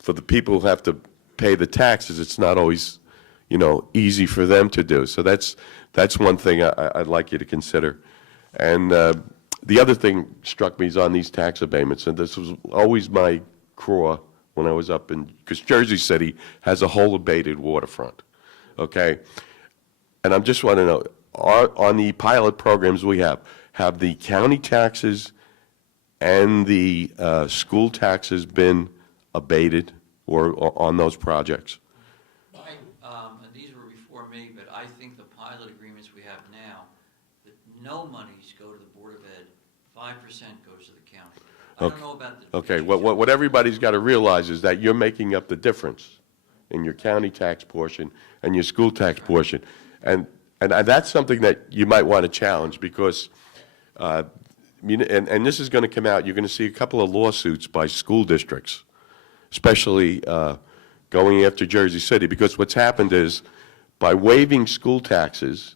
for the people who have to pay the taxes, it's not always, you know, easy for them to do. So that's one thing I'd like you to consider. And the other thing struck me is on these tax abatements, and this was always my craw when I was up in, because Jersey City has a whole abated waterfront. Okay, and I just want to know, on the pilot programs we have the county taxes and the school taxes been abated or on those projects? And these were before me, but I think the pilot agreements we have now, that no monies go to the Board of Ed, 5% goes to the county. I don't know about the... Okay, what everybody's got to realize is that you're making up the difference in your county tax portion and your school tax portion. And that's something that you might want to challenge because, and this is going to come out, you're going to see a couple of lawsuits by school districts, especially going after Jersey City, because what's happened is by waiving school taxes,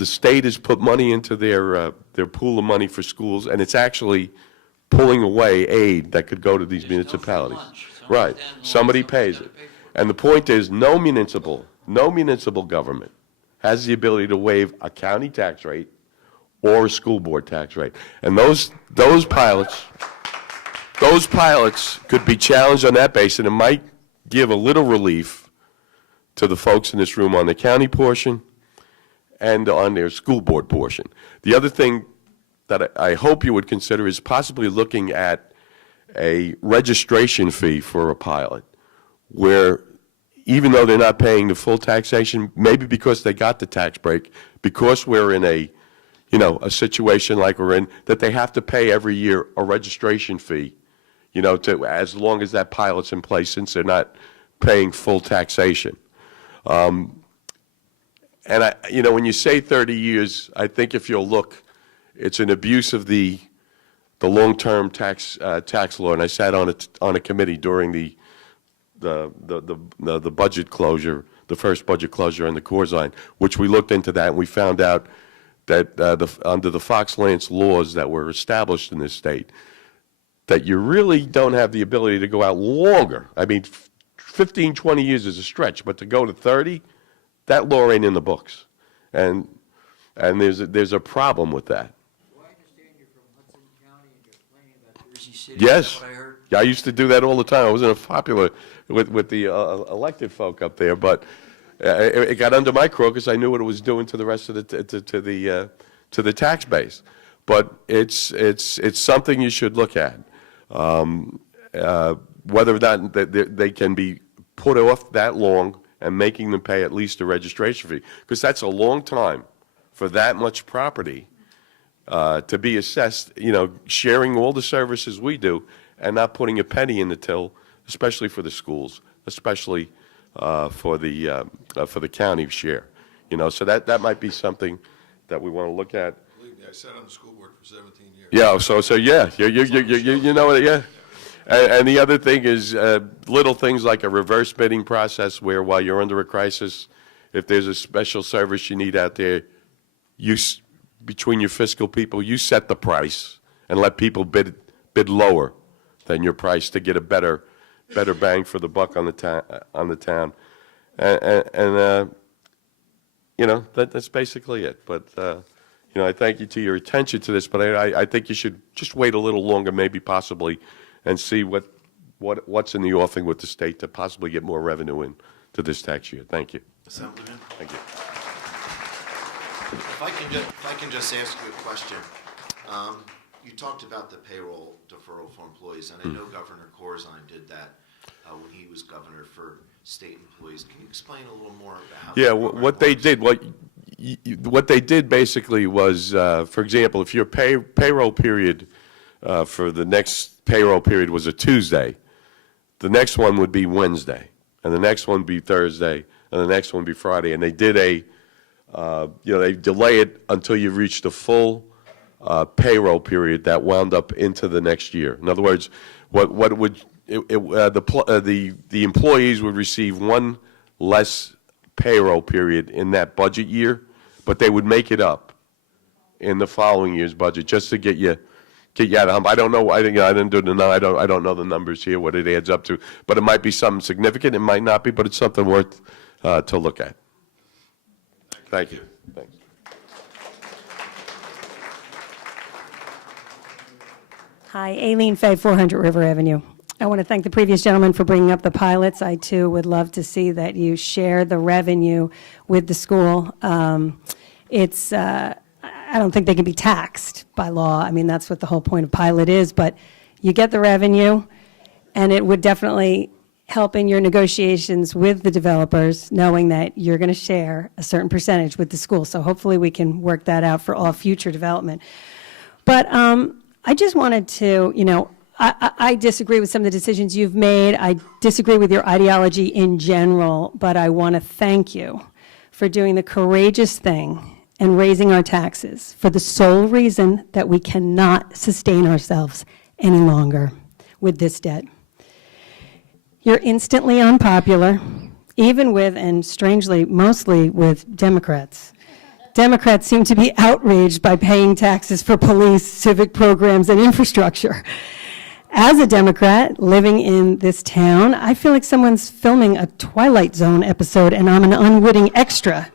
the state has put money into their pool of money for schools, and it's actually pulling away aid that could go to these municipalities. Right. Somebody pays it. And the point is, no municipal government has the ability to waive a county tax rate or a school board tax rate. And those pilots could be challenged on that basis, and it might give a little relief to the folks in this room on the county portion and on their school board portion. The other thing that I hope you would consider is possibly looking at a registration fee for a pilot, where even though they're not paying the full taxation, maybe because they got the tax break, because we're in a situation like we're in, that they have to pay every year a registration fee, as long as that pilot's in place, since they're not paying full taxation. And when you say 30 years, I think if you'll look, it's an abuse of the long-term tax law. And I sat on a committee during the budget closure, the first budget closure on the Coors Line, which we looked into that, and we found out that under the Fox Lance laws that were established in this state, that you really don't have the ability to go out longer. I mean, 15, 20 years is a stretch, but to go to 30, that law ain't in the books. And there's a problem with that. Do I understand you're from Hudson County and you're complaining about Jersey City? Yes. Is that what I heard? Yeah, I used to do that all the time. I wasn't popular with the elected folk up there, but it got under my craw because I knew what it was doing to the rest of the tax base. But it's something you should look at. Whether or not they can be put off that long and making them pay at least a registration fee, because that's a long time for that much property to be assessed, sharing all the services we do and not putting a penny in the till, especially for the schools, especially for the county share. So that might be something that we want to look at. Believe me, I sat on the school board for 17 years. Yeah, so yeah, you know what, yeah. And the other thing is little things like a reverse bidding process, where while you're under a crisis, if there's a special service you need out there, between your fiscal people, you set the price and let people bid lower than your price to get a better bang for the buck on the town. And that's basically it. But I thank you to your attention to this, but I think you should just wait a little longer, maybe possibly, and see what's in the offing with the state to possibly get more revenue in to this tax year. Thank you. Assemblyman? Thank you. If I can just ask you a question. You talked about the payroll deferral for employees, and I know Governor Corzine did that when he was governor for state employees. Can you explain a little more about how? Yeah, what they did basically was, for example, if your payroll period for the next payroll period was a Tuesday, the next one would be Wednesday, and the next one would be Thursday, and the next one would be Friday. And they did they delay it until you reach the full payroll period that wound up into the next year. In other words, the employees would receive one less payroll period in that budget year, but they would make it up in the following year's budget just to get you out of hump. I don't know. I don't know the numbers here, what it adds up to, but it might be something significant. It might not be, but it's something worth to look at. Thank you. Thanks. Hi, Aileen Fay, 400 River Avenue. I want to thank the previous gentleman for bringing up the pilots. I, too, would love to see that you share the revenue with the school. I don't think they can be taxed by law. I mean, that's what the whole point of pilot is, but you get the revenue, and it would definitely help in your negotiations with the developers, knowing that you're going to share a certain percentage with the school. So hopefully we can work that out for all future development. But I just wanted to, I disagree with some of the decisions you've made. I disagree with your ideology in general, but I want to thank you for doing the courageous thing and raising our taxes for the sole reason that we cannot sustain ourselves any longer with this debt. You're instantly unpopular, even with, and strangely, mostly with Democrats. Democrats seem to be outraged by paying taxes for police, civic programs, and infrastructure. As a Democrat living in this town, I feel like someone's filming a Twilight Zone episode and I'm an unwitting extra.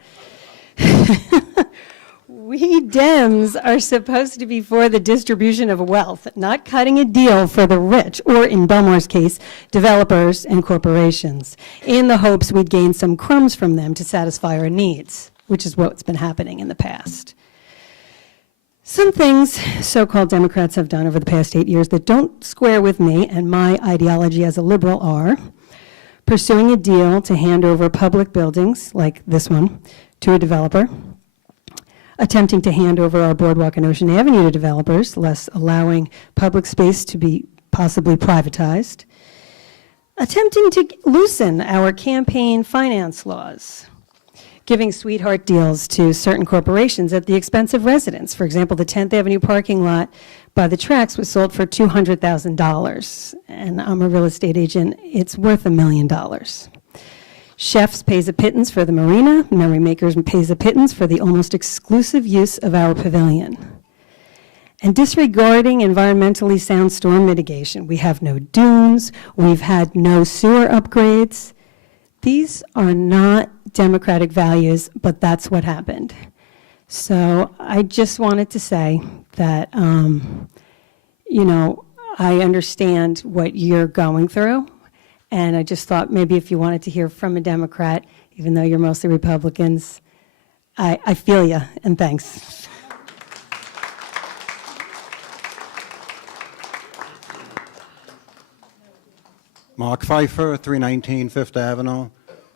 We Dems are supposed to be for the distribution of wealth, not cutting a deal for the rich, or in Belmar's case, developers and corporations, in the hopes we'd gain some crumbs from them to satisfy our needs, which is what's been happening in the past. Some things so-called Democrats have done over the past 8 years that don't square with me and my ideology as a liberal are pursuing a deal to hand over public buildings, like this one, to a developer, attempting to hand over our boardwalk and Ocean Avenue to developers, thus allowing public space to be possibly privatized, attempting to loosen our campaign finance laws, giving sweetheart deals to certain corporations at the expense of residents. For example, the 10th Avenue parking lot by the tracks was sold for $200,000, and I'm a real estate agent. It's worth $1 million. Chefs pays a pittance for the marina. Memory Makers pays a pittance for the almost exclusive use of our pavilion. And disregarding environmentally sound storm mitigation. We have no dunes. We've had no sewer upgrades. These are not democratic values, but that's what happened. So I just wanted to say that, I understand what you're going through. And I just thought maybe if you wanted to hear from a Democrat, even though you're mostly Republicans, I feel you, and thanks. Mark Pfeiffer, 319 Fifth Avenue.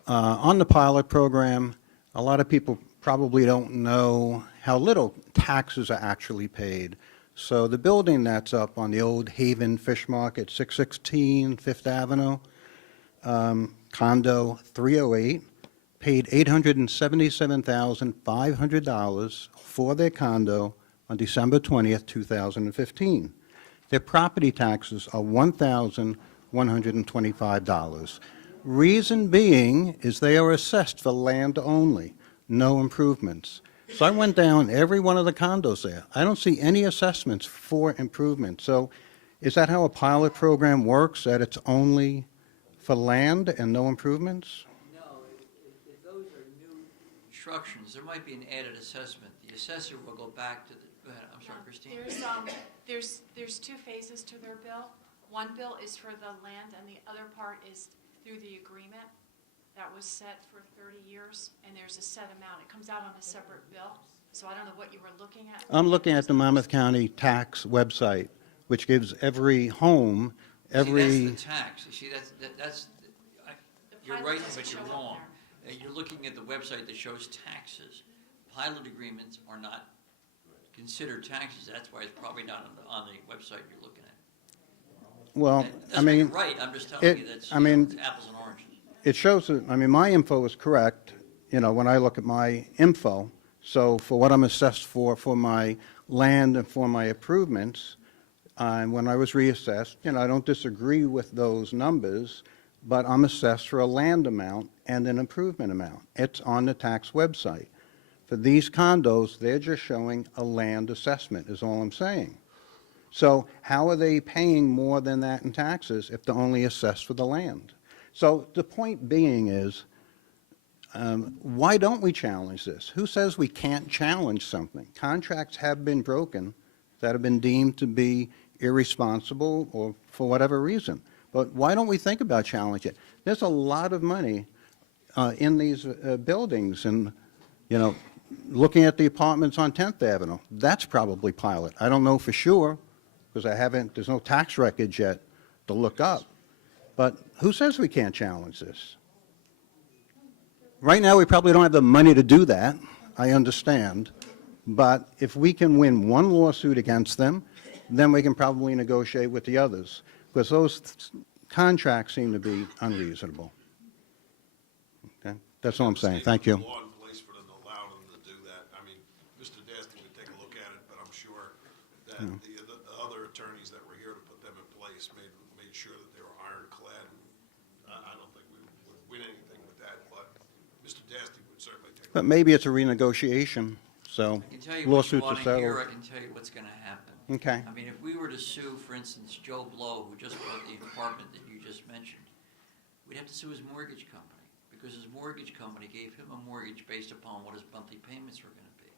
On the pilot program, a lot of people probably don't know how little taxes are actually paid. So the building that's up on the old Haven Fish Market, 616 Fifth Avenue, condo 308, paid $877,500 for their condo on December 20th, 2015. Their property taxes are $1,125. Reason being is they are assessed for land only, no improvements. So I went down every one of the condos there. I don't see any assessments for improvements. So is that how a pilot program works, that it's only for land and no improvements? No, if those are new constructions, there might be an added assessment. The assessor will go back to the, go ahead, I'm sorry, Christine. There's two phases to their bill. One bill is for the land, and the other part is through the agreement that was set for 30 years, and there's a set amount. It comes out on a separate bill, so I don't know what you were looking at. I'm looking at the Monmouth County tax website, which gives every home, every... See, that's the tax. You see, you're right, but you're wrong. You're looking at the website that shows taxes. Pilot agreements are not considered taxes. That's why it's probably not on the website you're looking at. Well, I mean, you're right. I'm just telling you that's it's apples and oranges. It shows that, my info is correct, when I look at my info. So for what I'm assessed for my land and for my improvements, when I was reassessed, I don't disagree with those numbers, but I'm assessed for a land amount and an improvement amount. It's on the tax website. For these condos, they're just showing a land assessment, is all I'm saying. So how are they paying more than that in taxes if they're only assessed for the land? So the point being is, why don't we challenge this? Who says we can't challenge something? Contracts have been broken that have been deemed to be irresponsible or for whatever reason. But why don't we think about challenging it? There's a lot of money in these buildings, and, looking at the apartments on 10th Avenue, that's probably pilot. I don't know for sure, because there's no tax records yet to look up. But who says we can't challenge this? Right now, we probably don't have the money to do that, I understand. But if we can win one lawsuit against them, then we can probably negotiate with the others, because those contracts seem to be unreasonable. Okay? That's all I'm saying. Thank you. Law in place for them to allow them to do that. I mean, Mr. Dasty would take a look at it, but I'm sure that the other attorneys that were here to put them in place made sure that they were ironclad. I don't think we would win anything with that, but Mr. Dasty would certainly take a look. But maybe it's a renegotiation. So I can tell you what you lawsuits are want to hear, settled. I can tell you what's going to happen. Okay. I mean, if we were to sue, for instance, Joe Blow, who just bought the apartment that you just mentioned, we'd have to sue his mortgage company, because his mortgage company gave him a mortgage based upon what his monthly payments were going to be.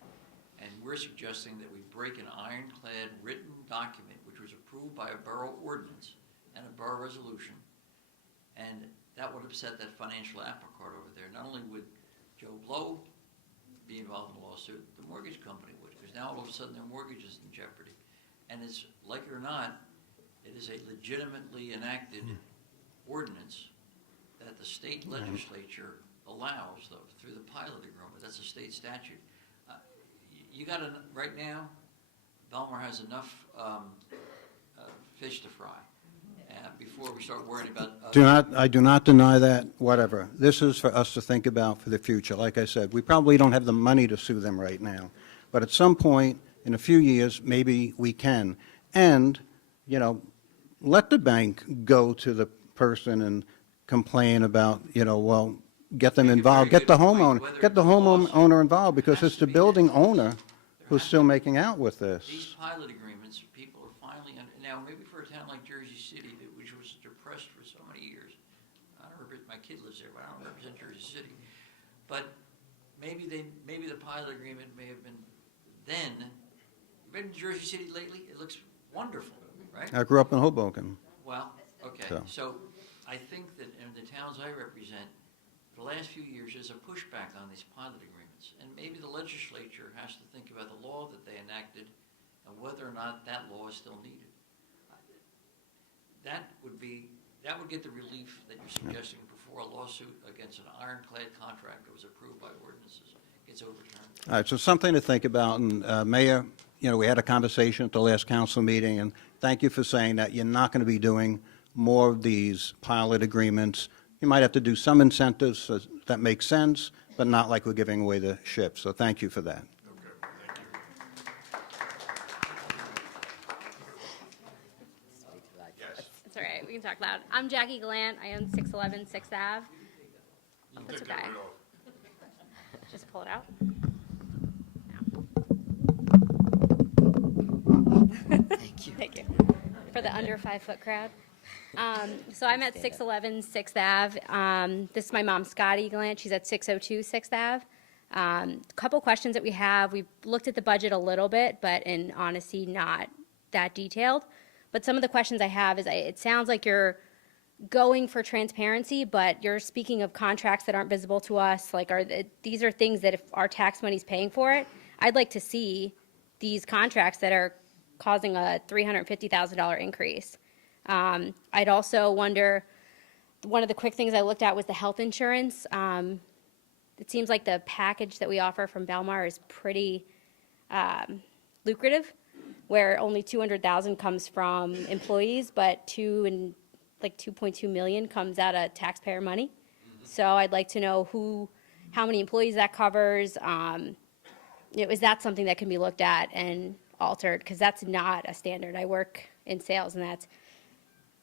And we're suggesting that we break an ironclad written document, which was approved by a borough ordinance and a borough resolution, and that would upset that financial apple cart over there. Not only would Joe Blow be involved in the lawsuit, the mortgage company would, because now all of a sudden their mortgage is in jeopardy. And it's, like it or not, it is a legitimately enacted ordinance that the state legislature allows, though, through the pilot agreement. That's a state statute. You got to, right now, Belmar has enough fish to fry before we start worrying about. I do not deny that, whatever. This is for us to think about for the future. Like I said, we probably don't have the money to sue them right now. But at some point, in a few years, maybe we can. And, you know, let the bank go to the person and complain about, you know, well, get them involved, get the homeowner involved, because it's the building owner who's still making out with this. These pilot agreements, people are finally, now maybe for a town like Jersey City, which was depressed for so many years, I don't represent, my kid lives there, but I don't represent Jersey City. But maybe the pilot agreement may have been then. You've been to Jersey City lately? It looks wonderful, right? I grew up in Hoboken. Well, okay, So. so I think that in the towns I represent, the last few years, there's a pushback on these pilot agreements. And maybe the legislature has to think about the law that they enacted and whether or not that law is still needed. That would get the relief that you're suggesting before a lawsuit against an ironclad contract that was approved by ordinances gets overturned. All right, so something to think about. And Mayor, you know, we had a conversation at the last council meeting, and thank you for saying that you're not going to be doing more of these pilot agreements. You might have to do some incentives that make sense, but not like we're giving away the ship. So thank you for that. It's all right, we can talk loud. I'm Jackie Gallant, I own 611 6th Ave. Oh, that's okay. Just pull it out. Thank you. Thank you. For the under 5 foot crowd. So I'm at 611 6th Ave. This is my mom, Scotty Gallant. She's at 602 6th Ave. A couple questions that we have. We've looked at the budget a little bit, but in honesty, not that detailed. But some of the questions I have is, it sounds like you're going for transparency, but you're speaking of contracts that aren't visible to us. Like, these are things that if our tax money's paying for it, I'd like to see these contracts that are causing a $350,000 increase. I'd also wonder, one of the quick things I looked at was the health insurance. It seems like the package that we offer from Belmar is pretty lucrative, where only $200,000 comes from employees, but $2.2 million comes out of taxpayer money. So I'd like to know how many employees that covers. Is that something that can be looked at and altered? Because that's not a standard. I work in sales, and that's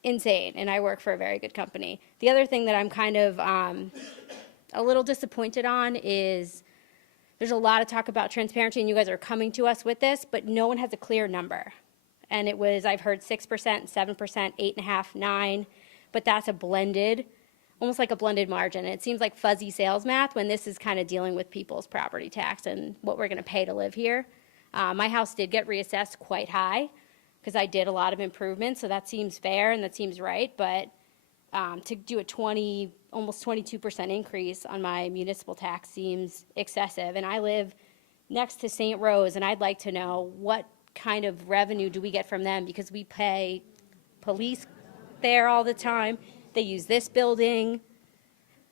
insane, and I work for a very good company. The other thing that I'm kind of a little disappointed on is there's a lot of talk about transparency, and you guys are coming to us with this, but no one has a clear number. And I've heard 6%, 7%, 8.5%, 9%, but that's almost like a blended margin. And it seems like fuzzy sales math when this is kind of dealing with people's property tax and what we're going to pay to live here. My house did get reassessed quite high because I did a lot of improvements, so that seems fair and that seems right. But to do almost 22% increase on my municipal tax seems excessive. And I live next to St. Rose, and I'd like to know what kind of revenue do we get from them, because we pay police there all the time. They use this building,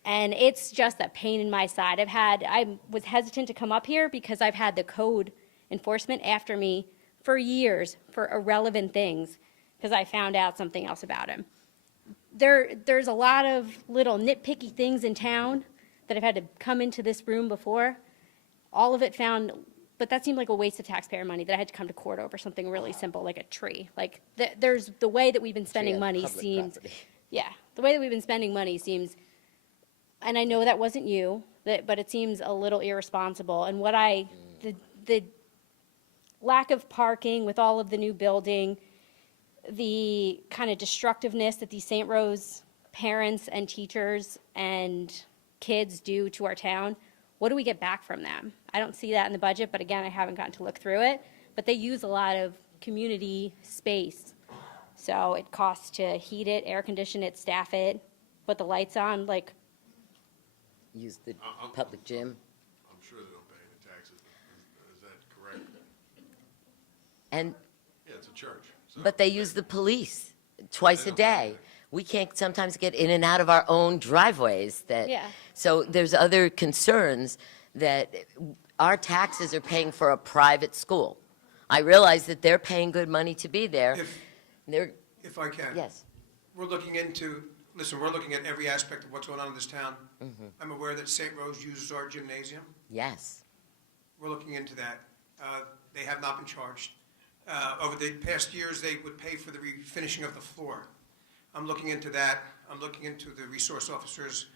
and it's just a pain in my side. I was hesitant to come up here because I've had the code enforcement after me for years for irrelevant things because I found out something else about him. There's a lot of little nitpicky things in town that I've had to come into this room before. All of it found, but that seemed like a waste of taxpayer money that I had to come to court over something really simple like a tree. Like there's the way that we've been spending money seems, the way that we've been spending money seems, and I know that wasn't you, but it seems a little irresponsible. And the lack of parking with all of the new building, the kind of destructiveness that these St. Rose parents and teachers and kids do to our town, what do we get back from them? I don't see that in the budget, but again, I haven't gotten to look through it. But they use a lot of community space. So it costs to heat it, air condition it, staff it, put the lights on, like, Use the public gym. I'm sure they don't pay any taxes. Is that correct? And, Yeah, it's a church. So but they use the police twice a day. We can't sometimes get in and out of our own driveways that. Yeah. So there's other concerns that our taxes are paying for a private school. I realize that they're paying good money to be there. They're, If I can. yes. We're looking at every aspect of what's going on in this town. I'm aware that St. Rose uses our gymnasium. Yes. We're looking into that. They have not been charged. Over the past years, they would pay for the refinishing of the floor. I'm looking into that. I'm looking into the resource officers,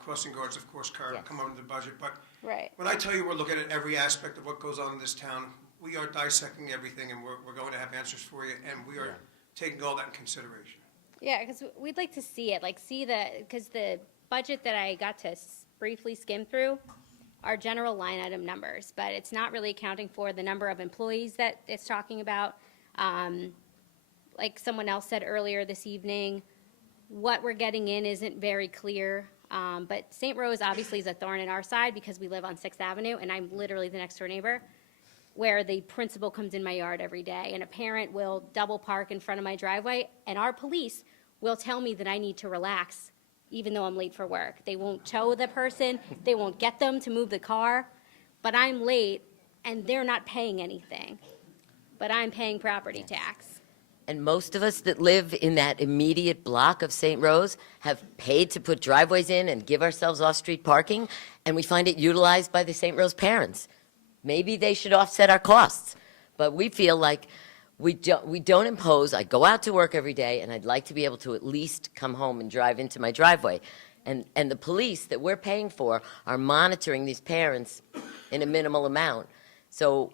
crossing guards, of course, come under the budget. But right. when I tell you we're looking at every aspect of what goes on in this town, we are dissecting everything, and we're going to have answers for you, and we are taking all that in consideration. Yeah, because we'd like to see it, because the budget that I got to briefly skim through are general line item numbers, but it's not really accounting for the number of employees that it's talking about. Like someone else said earlier this evening, what we're getting in isn't very clear. But St. Rose obviously is a thorn in our side because we live on 6th Avenue, and I'm literally the next door neighbor, where the principal comes in my yard every day, and a parent will double park in front of my driveway, and our police will tell me that I need to relax even though I'm late for work. They won't tow the person, they won't get them to move the car, but I'm late, and they're not paying anything. But I'm paying property tax. And most of us that live in that immediate block of St. Rose have paid to put driveways in and give ourselves off-street parking, and we find it utilized by the St. Rose parents. Maybe they should offset our costs, but we feel like we don't impose. I go out to work every day, and I'd like to be able to at least come home and drive into my driveway. And the police that we're paying for are monitoring these parents in a minimal amount. So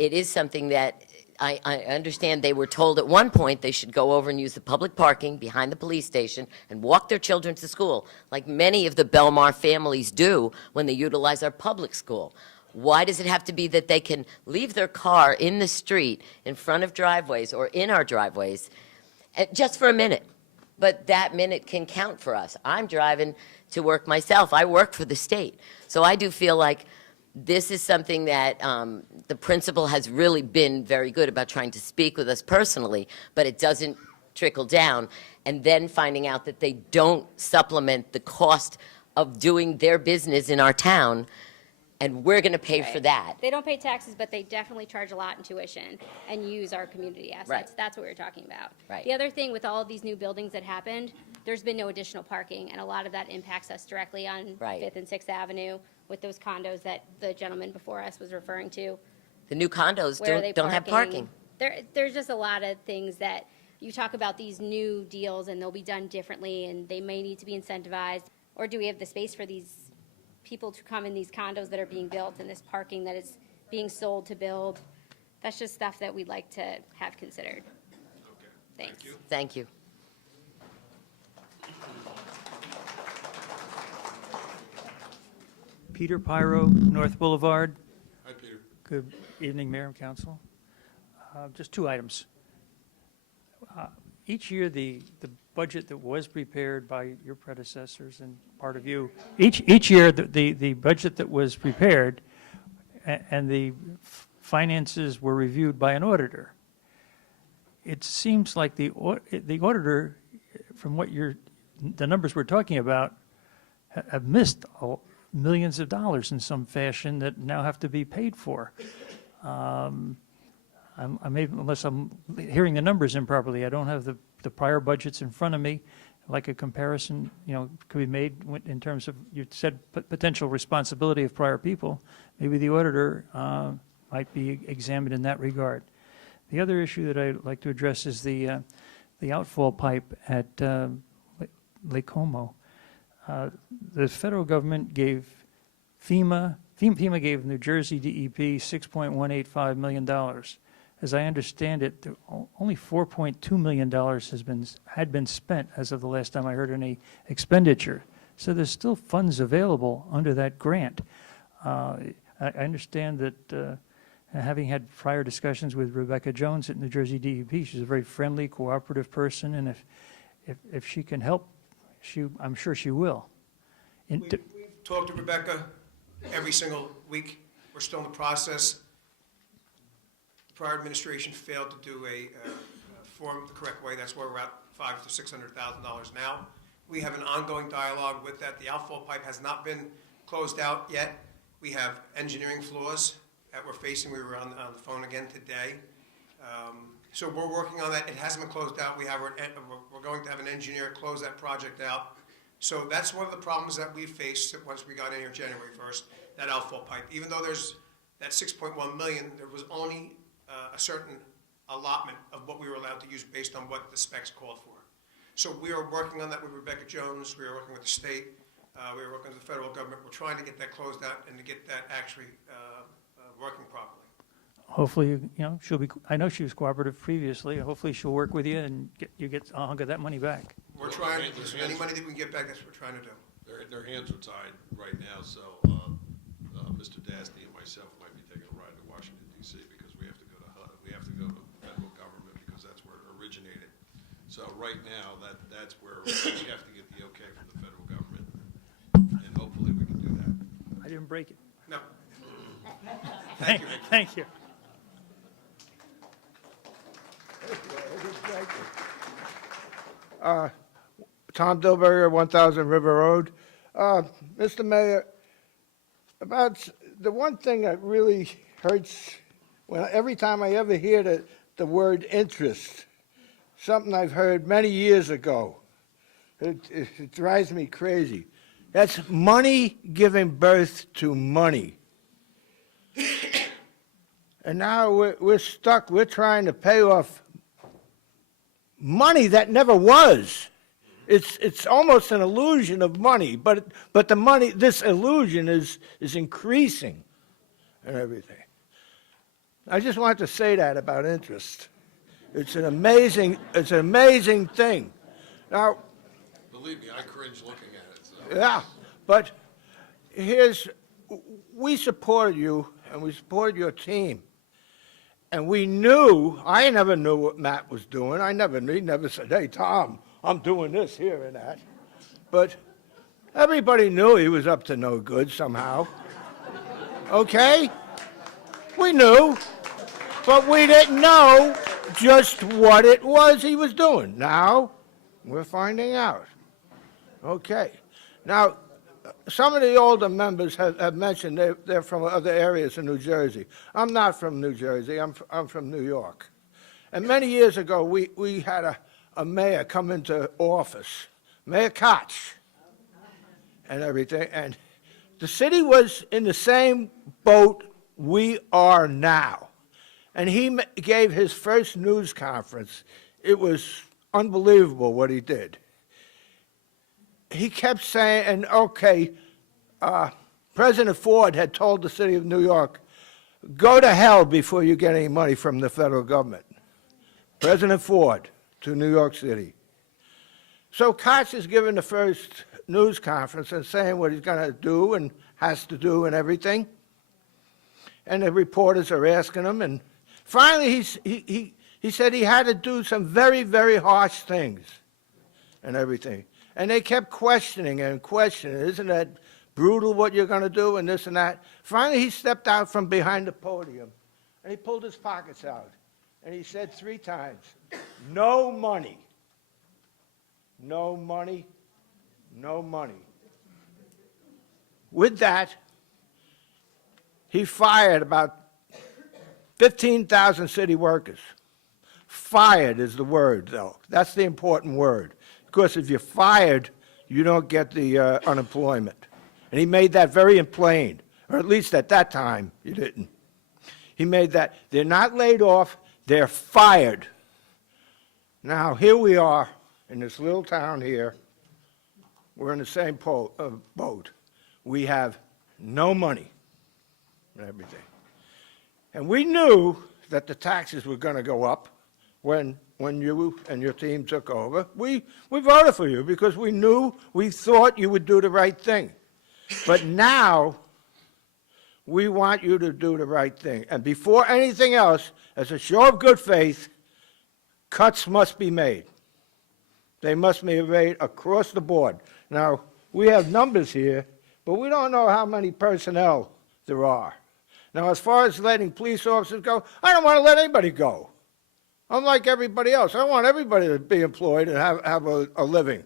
it is something that I understand they were told at one point they should go over and use the public parking behind the police station and walk their children to school, like many of the Belmar families do when they utilize our public school. Why does it have to be that they can leave their car in the street in front of driveways or in our driveways just for a minute? But that minute can count for us. I'm driving to work myself. I work for the state. So I do feel like this is something that the principal has really been very good about trying to speak with us personally, but it doesn't trickle down. And then finding out that they don't supplement the cost of doing their business in our town, and we're going to pay for that. They don't pay taxes, but they definitely charge a lot in tuition and use our community assets. Right. That's what we were talking about. Right. The other thing with all of these new buildings that happened, there's been no additional parking, and a lot of that impacts us directly on Right. 5th and 6th Avenue with those condos that the gentleman before us was referring to. The new condos Where are they don't have parking. There's just a lot of things that you talk about these new deals, and they'll be done differently, and they may need to be incentivized. Or do we have the space for these people to come in these condos that are being built and this parking that is being sold to build? That's just stuff that we'd like to have considered. Thanks. Thank you. Peter Pyro, North Boulevard. Hi, Peter. Good evening, Mayor and Council. Just two items. Each year, the budget that was prepared by your predecessors and part of you, each year, the budget that was prepared and the finances were reviewed by an auditor. It seems like the auditor, from what the numbers we're talking about, have missed millions of dollars in some fashion that now have to be paid for. Unless I'm hearing the numbers improperly, I don't have the prior budgets in front of me. Like a comparison, could be made in terms of, you said potential responsibility of prior people. Maybe the auditor might be examined in that regard. The other issue that I'd like to address is the outfall pipe at Lake Como. The federal government gave FEMA FEMA gave New Jersey DEP $6.185 million. As I understand it, only $4.2 million had been spent as of the last time I heard any expenditure. So there's still funds available under that grant. I understand that having had prior discussions with Rebecca Jones at New Jersey DEP, she's a very friendly, cooperative person, and if she can help, I'm sure she will. We've talked to Rebecca every single week. We're still in the process. The prior administration failed to do a form the correct way. That's where we're at $500,000 to $600,000 now. We have an ongoing dialogue with that. The outfall pipe has not been closed out yet. We have engineering flaws that we're facing. We were on the phone again today. So we're working on that. It hasn't been closed out. We're going to have an engineer close that project out. So that's one of the problems that we faced once we got in here January 1st, that outfall pipe. Even though there's that $6.1 million, there was only a certain allotment of what we were allowed to use based on what the specs called for. So we are working on that with Rebecca Jones. We are working with the state. We are working with the federal government. We're trying to get that closed out and to get that actually working properly. Hopefully, I know she was cooperative previously. Hopefully she'll work with you and you get a hunk of that money back. We're trying, any money that we can get back, that's what we're trying to do. Their hands are tied right now, so Mr. Dasty and myself might be taking a ride to Washington, D.C. because we have to go to HUD. We have to go to federal government because that's where it originated. So right now, that's where we have to get the okay from the federal government, and hopefully we can do that. I didn't break it. No. Thank you. Thank you. Tom Dilberger, 1000 River Road. Mr. Mayor, about the one thing that really hurts every time I ever hear the word interest, something I've heard many years ago, it drives me crazy. That's money giving birth to money. And now we're stuck. We're trying to pay off money that never was. It's almost an illusion of money, but the money, this illusion is increasing and everything. I just want to say that about interest. It's an amazing thing. Now, Believe me, I cringe looking at it. So. yeah, but we supported you and we supported your team. And I never knew what Matt was doing. He never said, hey, Tom, I'm doing this here and that. But everybody knew he was up to no good somehow. Okay? We knew, but we didn't know just what it was he was doing. Now, we're finding out. Okay. Now, some of the older members have mentioned they're from other areas in New Jersey. I'm not from New Jersey. I'm from New York. And many years ago, we had a mayor come into office, Mayor Koch, and everything. And the city was in the same boat we are now. And he gave his first news conference. It was unbelievable what he did. He kept saying, and okay, President Ford had told the city of New York, go to hell before you get any money from the federal government. President Ford to New York City. So Koch is giving the first news conference and saying what he's going to do and has to do and everything. And the reporters are asking him, and finally he said he had to do some very, very harsh things and everything. And they kept questioning and questioning, isn't that brutal what you're going to do and this and that? Finally, he stepped out from behind the podium, and he pulled his pockets out, and he said 3 times, no money, no money, no money. With that, he fired about 15,000 city workers. Fired is the word, though. That's the important word. Because if you're fired, you don't get the unemployment. And he made that very plain, or at least at that time, you didn't. He made that, they're not laid off, they're fired. Now, here we are in this little town here. We're in the same boat. We have no money. and everything. And we knew that the taxes were going to go up when you and your team took over. We voted for you because we thought you would do the right thing. But now, we want you to do the right thing. And before anything else, as a show of good faith, cuts must be made. They must be made across the board. Now, we have numbers here, but we don't know how many personnel there are. Now, as far as letting police officers go, I don't want to let anybody go. I'm like everybody else. I want everybody to be employed and have a living.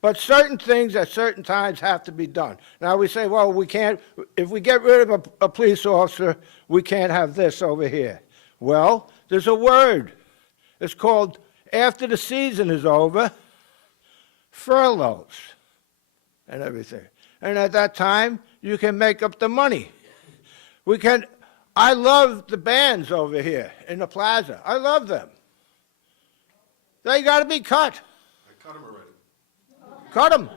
But certain things at certain times have to be done. Now, we say, well, we can't, if we get rid of a police officer, we can't have this over here. Well, there's a word. It's called, after the season is over, furloughs and everything. And at that time, you can make up the money. I love the bands over here in the plaza. I love them. They got to be cut. I cut them already. Cut them.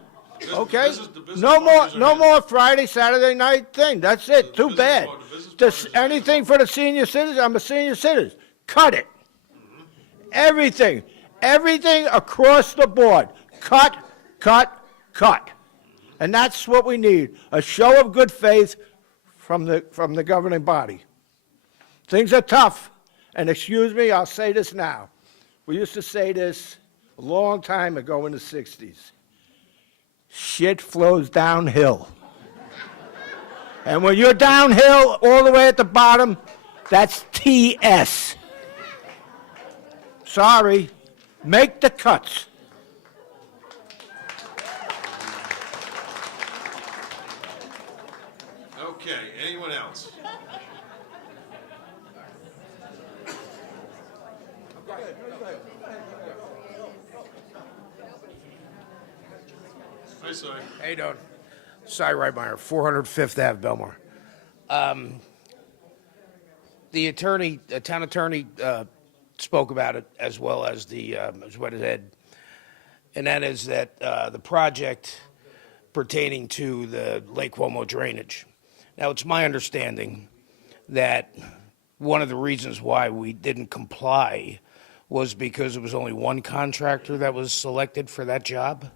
Okay? No more Friday, Saturday night thing. That's it. Too bad. Anything for the senior citizen, I'm a senior citizen. Cut it. Everything. Everything across the board. Cut, cut, cut. And that's what we need. A show of good faith from the governing body. Things are tough. And excuse me, I'll say this now. We used to say this a long time ago in the 60s. Shit flows downhill. And when you're downhill all the way at the bottom, that's TS. Sorry, make the cuts. Okay, anyone else? Hi, Si. How you doing? Si Reitmeyer, 405th Ave, Belmar. The town attorney spoke about it as well as as what it had, and that is that the project pertaining to the Lake Como drainage. Now, it's my understanding that one of the reasons why we didn't comply was because it was only one contractor that was selected for that job,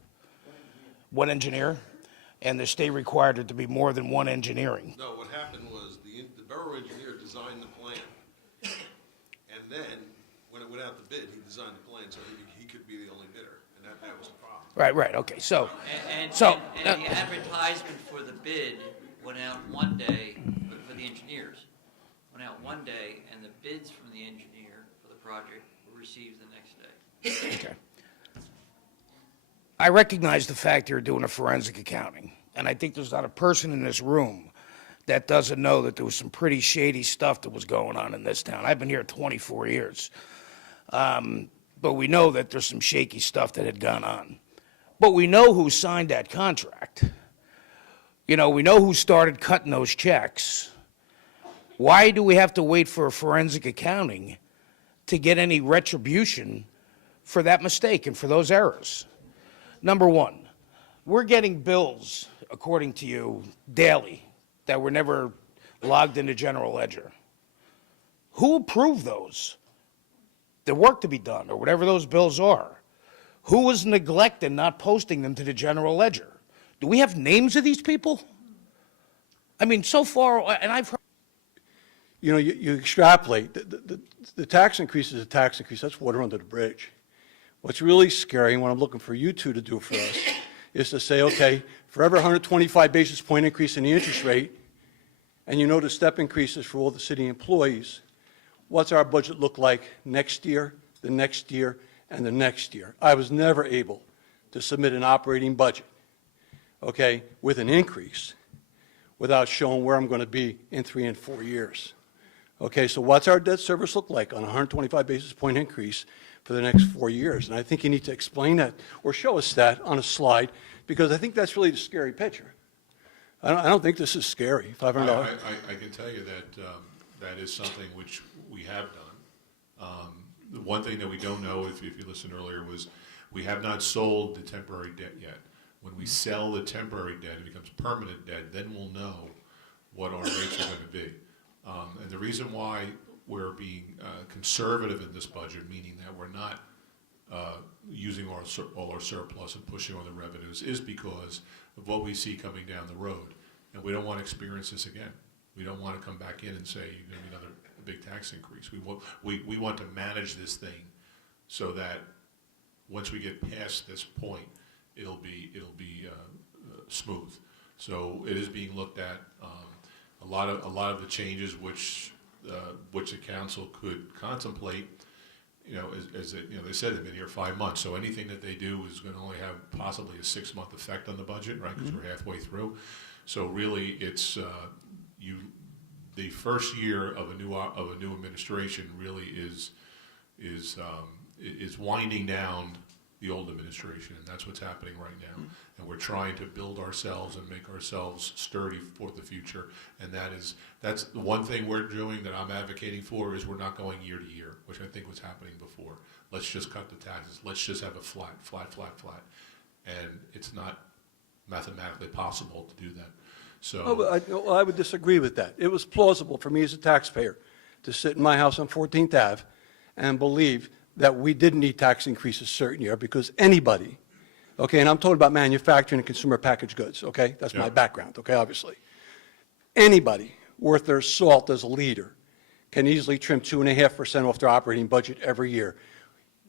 one engineer, and the state required it to be more than one engineering. No, what happened was the borough engineer designed the plan. And then, when it went out to bid, he designed the plan so he could be the only bidder. And that was the problem. Right, okay, so. And the advertisement for the bid went out one day for the engineers. Went out one day, and the bids from the engineer for the project were received the next day. Okay. I recognize the fact you're doing a forensic accounting, and I think there's not a person in this room that doesn't know that there was some pretty shady stuff that was going on in this town. I've been here 24 years. But we know that there's some shaky stuff that had gone on. But we know who signed that contract. You know, we know who started cutting those checks. Why do we have to wait for a forensic accounting to get any retribution for that mistake and for those errors? Number one, we're getting bills, according to you, daily that were never logged into general ledger. Who approved those? The work to be done, or whatever those bills are. Who was neglecting not posting them to the general ledger? Do we have names of these people? I mean, so far, and I've heard. You know, you extrapolate. The tax increase is a tax increase. That's water under the bridge. What's really scary, and what I'm looking for you two to do for us, is to say, okay, for every 125 basis point increase in the interest rate, and you know the step increases for all the city employees, what's our budget look like next year, the next year, and the next year? I was never able to submit an operating budget, okay, with an increase without showing where I'm going to be in 3 and 4 years. Okay, so what's our debt service look like on a 125 basis point increase for the next 4 years? And I think you need to explain that or show us that on a slide, because I think that's really the scary picture. I don't think this is scary, $500. I can tell you that that is something which we have done. The one thing that we don't know, if you listened earlier, was we have not sold the temporary debt yet. When we sell the temporary debt, it becomes permanent debt, then we'll know what our rates are going to be. And the reason why we're being conservative in this budget, meaning that we're not using all our surplus and pushing on the revenues, is because of what we see coming down the road. And we don't want to experience this again. We don't want to come back in and say, you're going to be another big tax increase. We want to manage this thing so that once we get past this point, it'll be smooth. So it is being looked at. A lot of the changes which the council could contemplate, as they said, they've been here 5 months. So anything that they do is going to only have possibly a 6-month effect on the budget, right? Because we're halfway through. So really, it's the first year of a new administration really is winding down the old administration, and that's what's happening right now. And we're trying to build ourselves and make ourselves sturdy for the future. And that's the one thing we're doing that I'm advocating for, is we're not going year to year, which I think was happening before. Let's just cut the taxes. Let's just have a flat. And it's not mathematically possible to do that. So I would disagree with that. It was plausible for me as a taxpayer to sit in my house on 14th Ave and believe that we didn't need tax increases certain year, because anybody, okay, and I'm talking about manufacturing and consumer packaged goods, okay? That's my background, okay, obviously. Anybody worth their salt as a leader can easily trim 2.5% off their operating budget every year.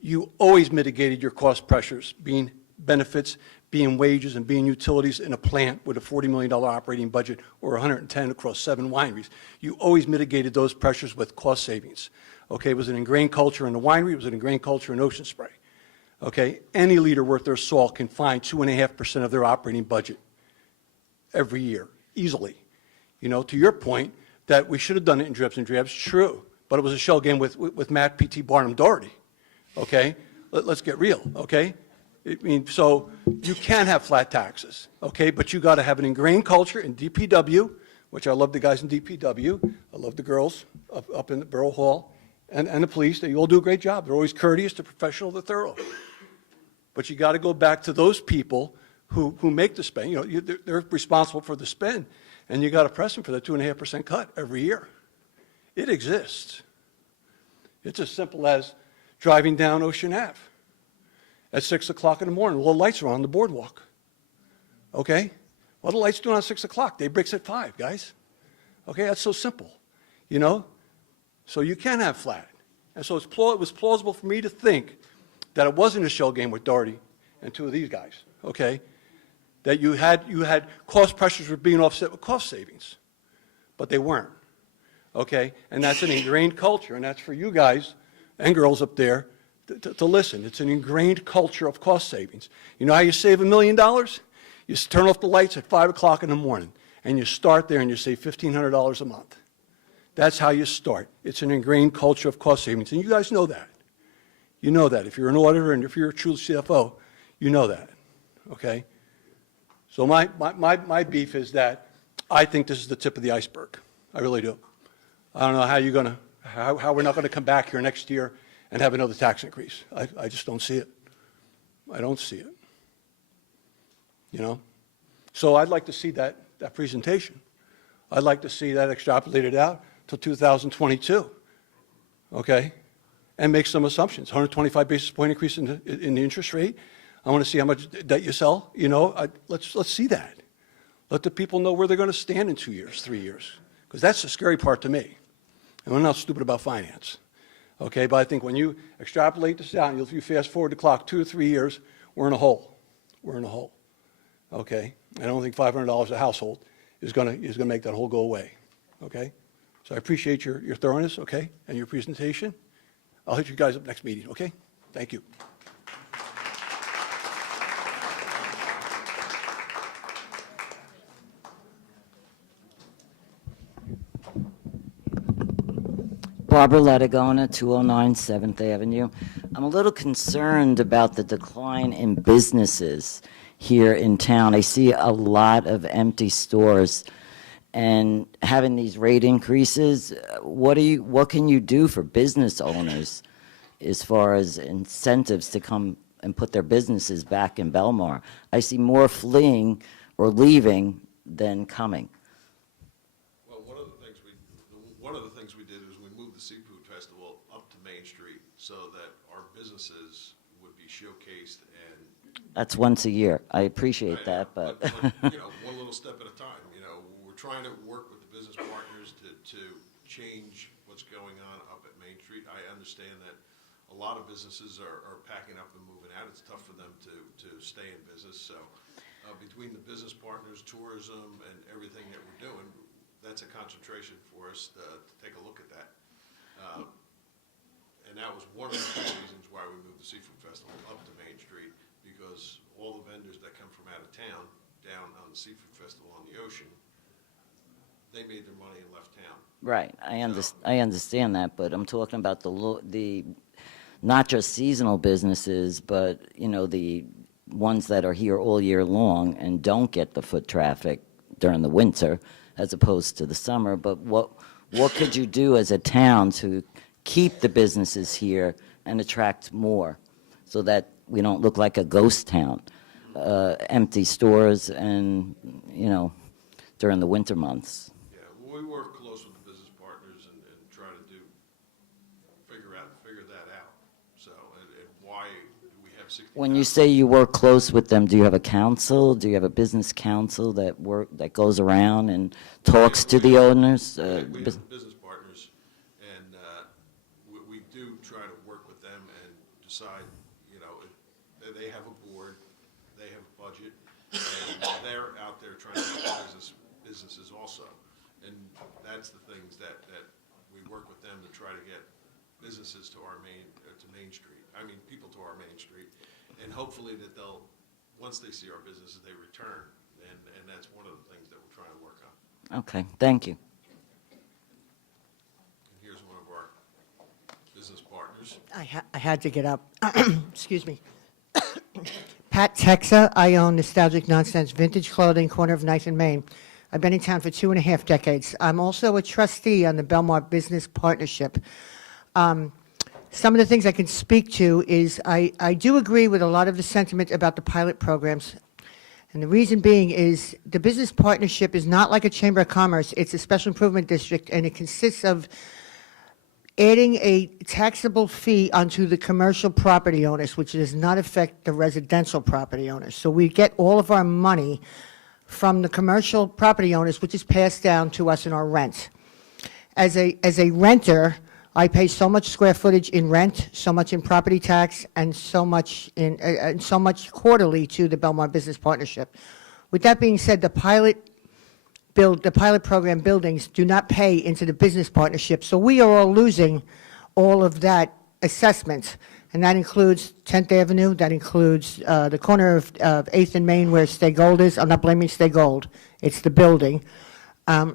You always mitigated your cost pressures, being benefits, being wages, and being utilities in a plant with a $40 million operating budget or 110 across 7 wineries. You always mitigated those pressures with cost savings. Okay, it was an ingrained culture in the winery, it was an ingrained culture in Ocean Spray. Okay, any leader worth their salt can find 2.5% of their operating budget every year, easily. To your point, that we should have done it in dribs and drabs, true, but it was a shell game with Matt P.T. Barnum Doherty. Okay, let's get real, okay? So you can have flat taxes, okay, but you got to have an ingrained culture in DPW, which I love the guys in DPW, I love the girls up in the Borough Hall, and the police. They all do a great job. They're always courteous, they're professional, they're thorough. But you got to go back to those people who make the spend. They're responsible for the spend, and you got to press them for that 2.5% cut every year. It exists. It's as simple as driving down Ocean Ave at 6 o'clock in the morning. Well, the lights are on the boardwalk. Okay? What are the lights doing at 6 o'clock? Day breaks at 5, guys. Okay, that's so simple. So you can have flat. And so it was plausible for me to think that it wasn't a shell game with Doherty and 2 of these guys, okay? That you had cost pressures were being offset with cost savings, but they weren't, okay? And that's an ingrained culture, and that's for you guys and girls up there to listen. It's an ingrained culture of cost savings. You know how you save $1 million? You turn off the lights at 5 o'clock in the morning, and you start there and you save $1,500 a month. That's how you start. It's an ingrained culture of cost savings, and you guys know that. You know that. If you're an auditor and if you're a true CFO, you know that, okay? So my beef is that I think this is the tip of the iceberg. I really do. I don't know how we're not going to come back here next year and have another tax increase. I just don't see it. I don't see it. So I'd like to see that presentation. I'd like to see that extrapolated out till 2022, okay? And make some assumptions. 125 basis point increase in the interest rate. I want to see how much debt you sell. Let's see that. Let the people know where they're going to stand in 2 years, 3 years, because that's the scary part to me. And I'm not stupid about finance, okay? But I think when you extrapolate this out, and you fast forward the clock 2 or 3 years, we're in a hole. We're in a hole, okay? I don't think $500 a household is going to make that hole go away, okay? So I appreciate your thoroughness, okay, and your presentation. I'll hit you guys up next meeting, okay? Thank you. Barbara Latagona, 209 7th Avenue. I'm a little concerned about the decline in businesses here in town. I see a lot of empty stores, and having these rate increases, what can you do for business owners as far as incentives to come and put their businesses back in Belmar? I see more fleeing or leaving than coming. so that our businesses would be showcased and. That's once a year. I appreciate I that, know, but. One little step at a time, we're trying to work with the business partners to change what's going on up at Main Street. I understand that a lot of businesses are packing up and moving out. It's tough for them to stay in business, so between the business partners, tourism, and everything that we're doing, that's a concentration for us to take a look at that. And that was one of the key reasons why we moved the Seafood Festival up to Main Street, because all the vendors that come from out of town, down on the Seafood Festival on the ocean, they made their money and left town. Right, I understand that, but I'm talking about the not just seasonal businesses, but, the ones that are here all year long and don't get the foot traffic during the winter as opposed to the summer. But what could you do as a town to keep the businesses here and attract more so that we don't look like a ghost town, empty stores and, during the winter months? Yeah, well, we work close with the business partners and try to figure that out. So, and why do we have 60,000? When you say you work close with them, do you have a council? Do you have a business council that goes around and talks to the owners? We have business partners, and we do try to work with them and decide, they have a board, they have a budget, and they're out there trying to make businesses also. And that's the things that we work with them to try to get businesses to Main Street. I mean, people to our Main Street, and hopefully that once they see our businesses, they return. And that's one of the things that we're trying to work on. Okay, thank you. And here's one of our business partners. I had to get up. Excuse me. Pat Texa. I own Nostalgic Nonsense Vintage Clothing, corner of 9th and Main. I've been in town for 2.5 decades. I'm also a trustee on the Belmar Business Partnership. Some of the things I can speak to is I do agree with a lot of the sentiment about the pilot programs. And the reason being is the business partnership is not like a chamber of commerce. It's a special improvement district, and it consists of adding a taxable fee onto the commercial property owners, which does not affect the residential property owners. So we get all of our money from the commercial property owners, which is passed down to us in our rent. As a renter, I pay so much square footage in rent, so much in property tax, and so much quarterly to the Belmar Business Partnership. With that being said, the pilot program buildings do not pay into the business partnership, so we are all losing all of that assessment, and that includes 10th Avenue, that includes the corner of 8th and Main where Stay Gold is. I'm not blaming Stay Gold, it's the building.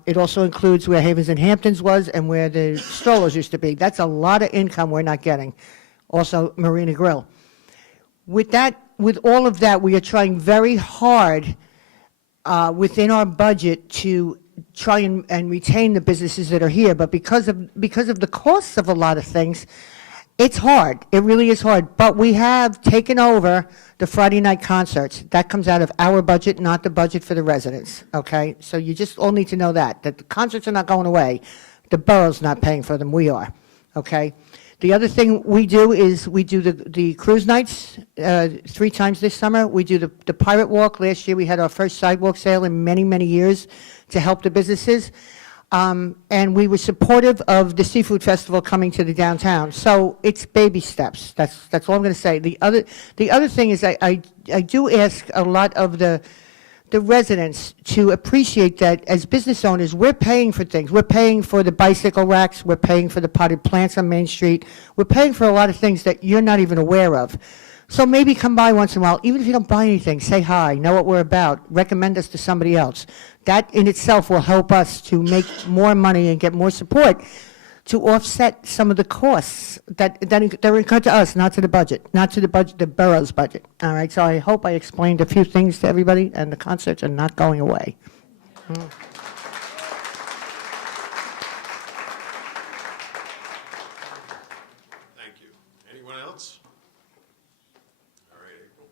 It also includes where Havens and Hamptons was and where the strollers used to be. That's a lot of income we're not getting. Also, Marina Grill. With all of that, we are trying very hard within our budget to try and retain the businesses that are here, but because of the costs of a lot of things, it's hard. It really is hard. But we have taken over the Friday night concerts. That comes out of our budget, not the budget for the residents, okay? So you just all need to know that the concerts are not going away. The borough's not paying for them, we are, okay? The other thing we do is we do the cruise nights 3 times this summer. We do the Pirate Walk. Last year we had our first sidewalk sale in many, many years to help the businesses. And we were supportive of the Seafood Festival coming to the downtown. So it's baby steps. That's all I'm going to say. The other thing is I do ask a lot of the residents to appreciate that as business owners, we're paying for things. We're paying for the bicycle racks. We're paying for the potted plants on Main Street. We're paying for a lot of things that you're not even aware of. So maybe come by once in a while. Even if you don't buy anything, say hi, know what we're about, recommend us to somebody else. That in itself will help us to make more money and get more support to offset some of the costs that are incurred to us, not to the budget, the borough's budget. All right, so I hope I explained a few things to everybody, and the concerts are not going away. Thank you. Anyone else? All right, April.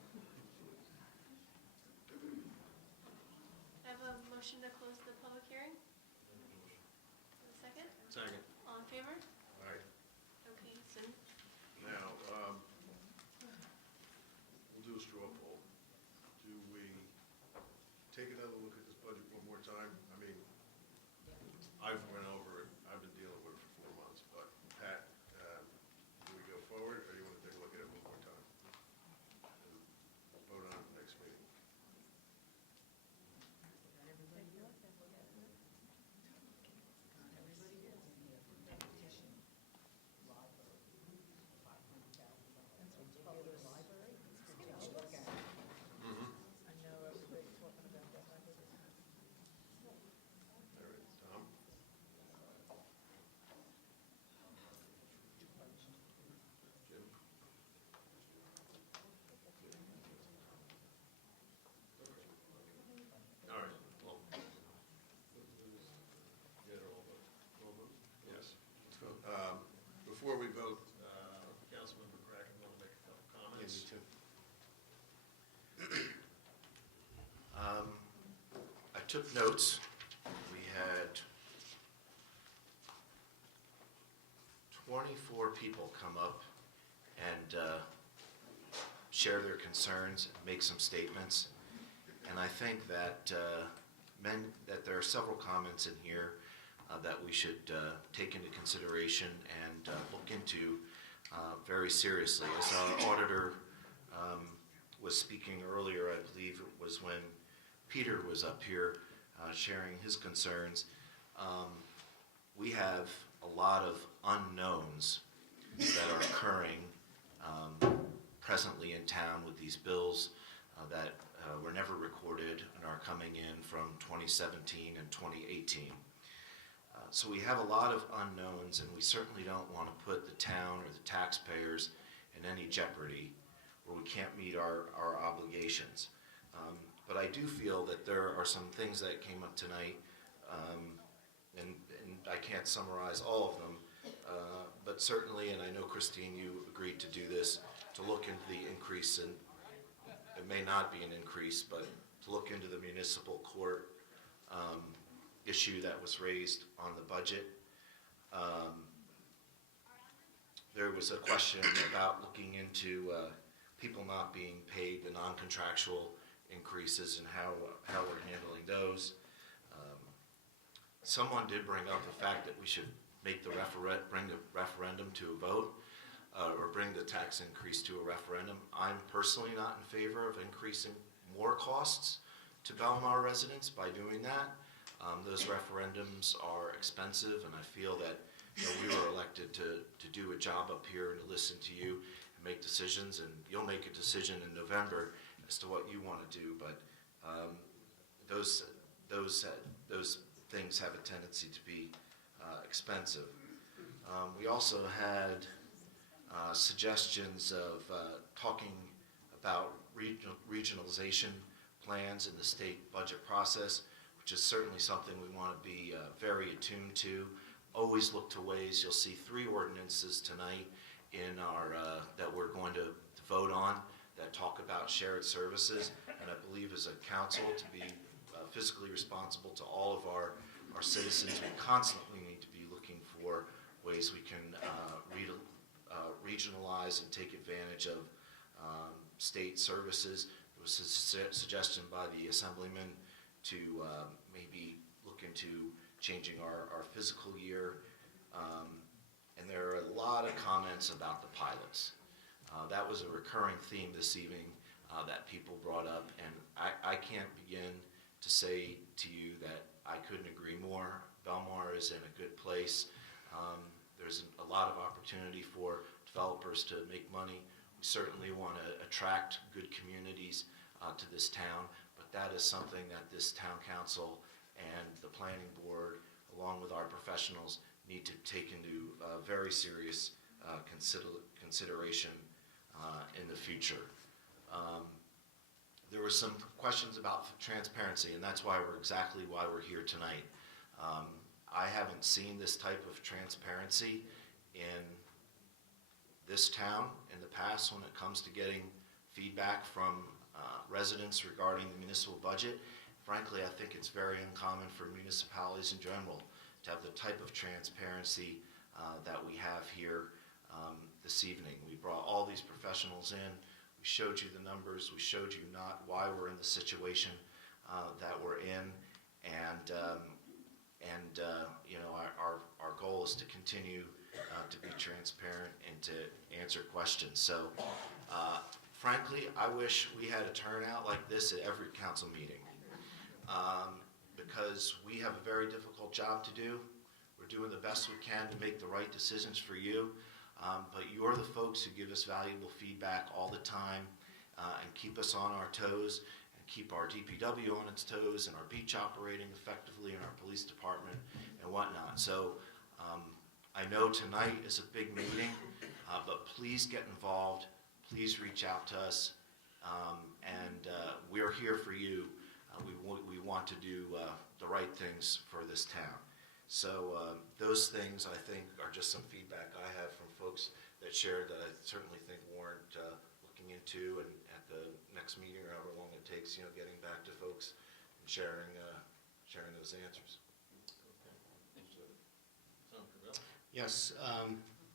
I have a motion to close the public hearing. Second? Second. All in favor? All right. Okay, so Now, take another look at this budget one more time? I mean, I've went over it, I've been dealing with it for 4 months, but Pat, do we go forward, or do you want to take a look at it one more time? And vote on it next meeting? All right, Tom? Jim? All right, well. Get all vote? Yes, let's vote. Before we vote, Councilmember Cracken, want to make a couple comments? I took notes. We had 24 people come up and share their concerns, make some statements. And I think that that there are several comments in here that we should take into consideration and look into very seriously. As our auditor was speaking earlier, I believe it was when Peter was up here sharing his concerns. We have a lot of unknowns that are occurring presently in town with these bills that were never recorded and are coming in from 2017 and 2018. So we have a lot of unknowns, and we certainly don't want to put the town or the taxpayers in any jeopardy where we can't meet our obligations. But I do feel that there are some things that came up tonight, and I can't summarize all of them, but certainly, and I know Christine, you agreed to do this, to look into the increase in, it may not be an increase, but to look into the municipal court issue that was raised on the budget. There was a question about looking into people not being paid the non-contractual increases and how we're handling those. Someone did bring up the fact that we should make bring the referendum to a vote, or bring the tax increase to a referendum. I'm personally not in favor of increasing more costs to Belmar residents by doing that. Those referendums are expensive, and I feel that we were elected to do a job up here and to listen to you and make decisions, and you'll make a decision in November as to what you want to do, but those things have a tendency to be expensive. We also had suggestions of talking about regionalization plans in the state budget process, which is certainly something we want to be very attuned to. Always look to ways. You'll see 3 ordinances tonight in our that we're going to vote on that talk about shared services, and I believe as a council to be fiscally responsible to all of our citizens, we constantly need to be looking for ways we can regionalize and take advantage of state services. There was a suggestion by the assemblyman to maybe look into changing our fiscal year, and there are a lot of comments about the pilots. That was a recurring theme this evening that people brought up, and I can't begin to say to you that I couldn't agree more. Belmar is in a good place. There's a lot of opportunity for developers to make money. We certainly want to attract good communities to this town, but that is something that this town council and the planning board, along with our professionals, need to take into very serious consideration in the future. There were some questions about transparency, and that's why we're here tonight. I haven't seen this type of transparency in this town in the past when it comes to getting feedback from residents regarding the municipal budget. Frankly, I think it's very uncommon for municipalities in general to have the type of transparency that we have here this evening. We brought all these professionals in. We showed you the numbers. We showed you not why we're in the situation that we're in, and you know, our goal is to continue to be transparent and to answer questions. So, frankly, I wish we had a turnout like this at every council meeting, because we have a very difficult job to do. We're doing the best we can to make the right decisions for you, but you're the folks who give us valuable feedback all the time and keep us on our toes, and keep our DPW on its toes, and our beach operating effectively, and our police department and whatnot. So I know tonight is a big meeting, but please get involved. Please reach out to us, and we're here for you. We want to do the right things for this town. So those things, I think, are just some feedback I have from folks that shared that I certainly think warrant looking into, and at the next meeting, or however long it takes, you know, getting back to folks and sharing those answers. Yes.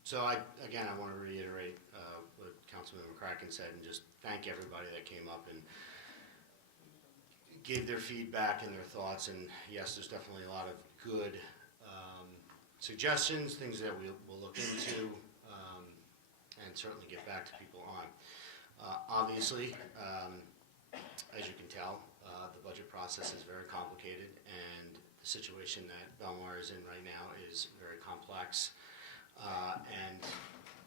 So again, I want to reiterate what Councilman McCracken said, and just thank everybody that came up and gave their feedback and their thoughts. And yes, there's definitely a lot of good suggestions, things that we'll look into, and certainly get back to people on. Obviously, as you can tell, the budget process is very complicated, and the situation that Belmar is in right now is very complex. And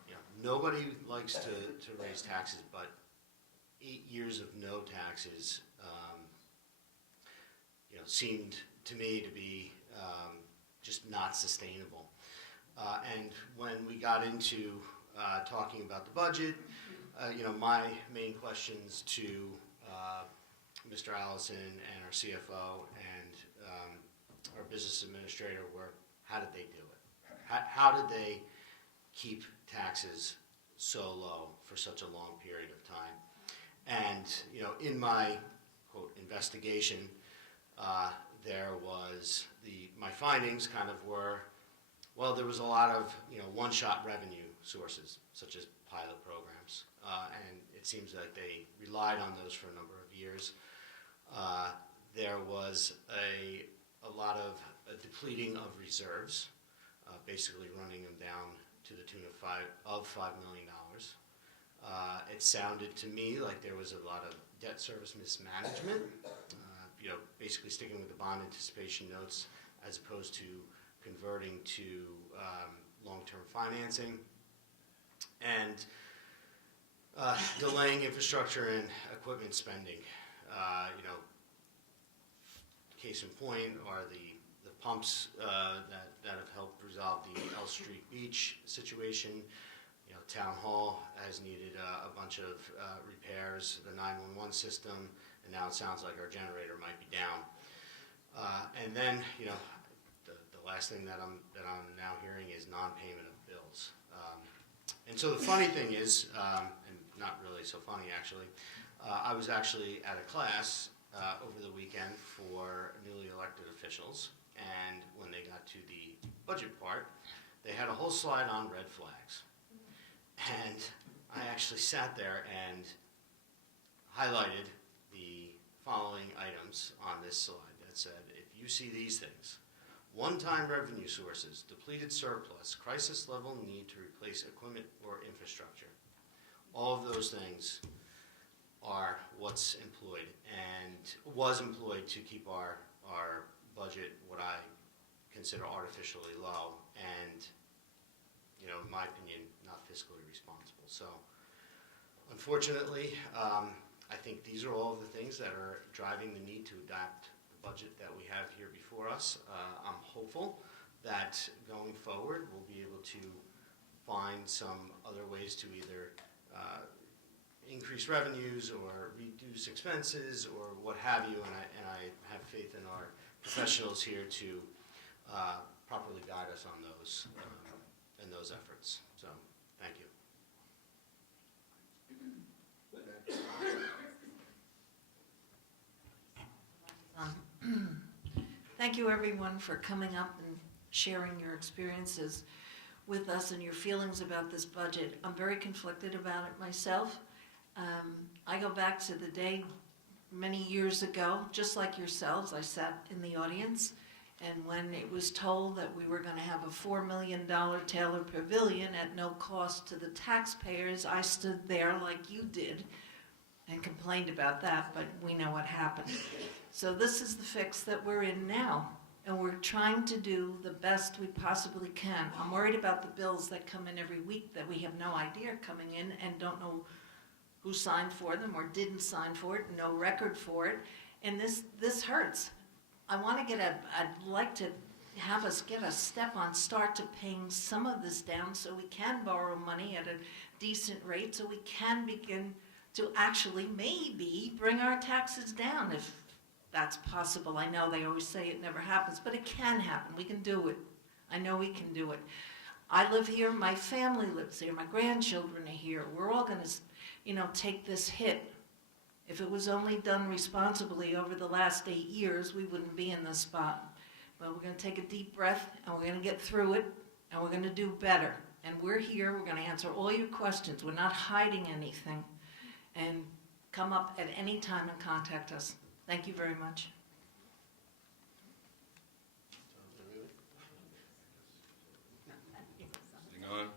you know, nobody likes to raise taxes, but 8 years of no taxes, you know, seemed to me to be just not sustainable. And when we got into talking about the budget, you know, my main questions to Mr. Allison and our CFO and our business administrator were, how did they do it? How did they keep taxes so low for such a long period of time? And, you know, in my, quote, investigation, there was my findings kind of were, well, there was a lot of, you know, one-shot revenue sources, such as pilot programs, and it seems like they relied on those for a number of years. There was a lot of depleting of reserves, basically running them down to the tune of $5 million. It sounded to me like there was a lot of debt service mismanagement, you know, basically sticking with the bond anticipation notes as opposed to converting to long-term financing, and delaying infrastructure and equipment spending. You know, case in point are the pumps that have helped resolve the L Street Beach situation. You know, Town Hall has needed a bunch of repairs, the 911 system, and now it sounds like our generator might be down. And then, you know, the last thing that I'm now hearing is non-payment of bills. And so the funny thing is, and not really so funny actually, I was actually at a class over the weekend for newly elected officials, and when they got to the budget part, they had a whole slide on red flags. And I actually sat there and highlighted the following items on this slide that said, if you see these things, one-time revenue sources, depleted surplus, crisis level need to replace equipment or infrastructure. All of those things are what's employed and was employed to keep our budget what I consider artificially low and, you know, in my opinion, not fiscally responsible. So unfortunately, I think these are all of the things that are driving the need to adapt the budget that we have here before us. I'm hopeful that going forward we'll be able to find some other ways to either increase revenues or reduce expenses or what have you, and I have faith in our professionals here to properly guide us on those in those efforts. So, thank you. Thank you, everyone, for coming up and sharing your experiences with us and your feelings about this budget. I'm very conflicted about it myself. I go back to the day many years ago, just like yourselves, I sat in the audience, and when it was told that we were going to have a $4 million Taylor Pavilion at no cost to the taxpayers, I stood there like you did and complained about that, but we know what happened. So this is the fix that we're in now, and we're trying to do the best we possibly can. I'm worried about the bills that come in every week that we have no idea are coming in and don't know who signed for them or didn't sign for it, no record for it, and this hurts. I'd like to have us get a step on start to paying some of this down so we can borrow money at a decent rate, so we can begin to actually maybe bring our taxes down if that's possible. I know they always say it never happens, but it can happen. We can do it. I know we can do it. I live here, my family lives here, my grandchildren are here. We're all going to, take this hit. If it was only done responsibly over the last 8 years, we wouldn't be in this spot. But we're going to take a deep breath, and we're going to get through it, and we're going to do better. And we're here. We're going to answer all your questions. We're not hiding anything. And come up at any time and contact us. Thank you very much. Hang on.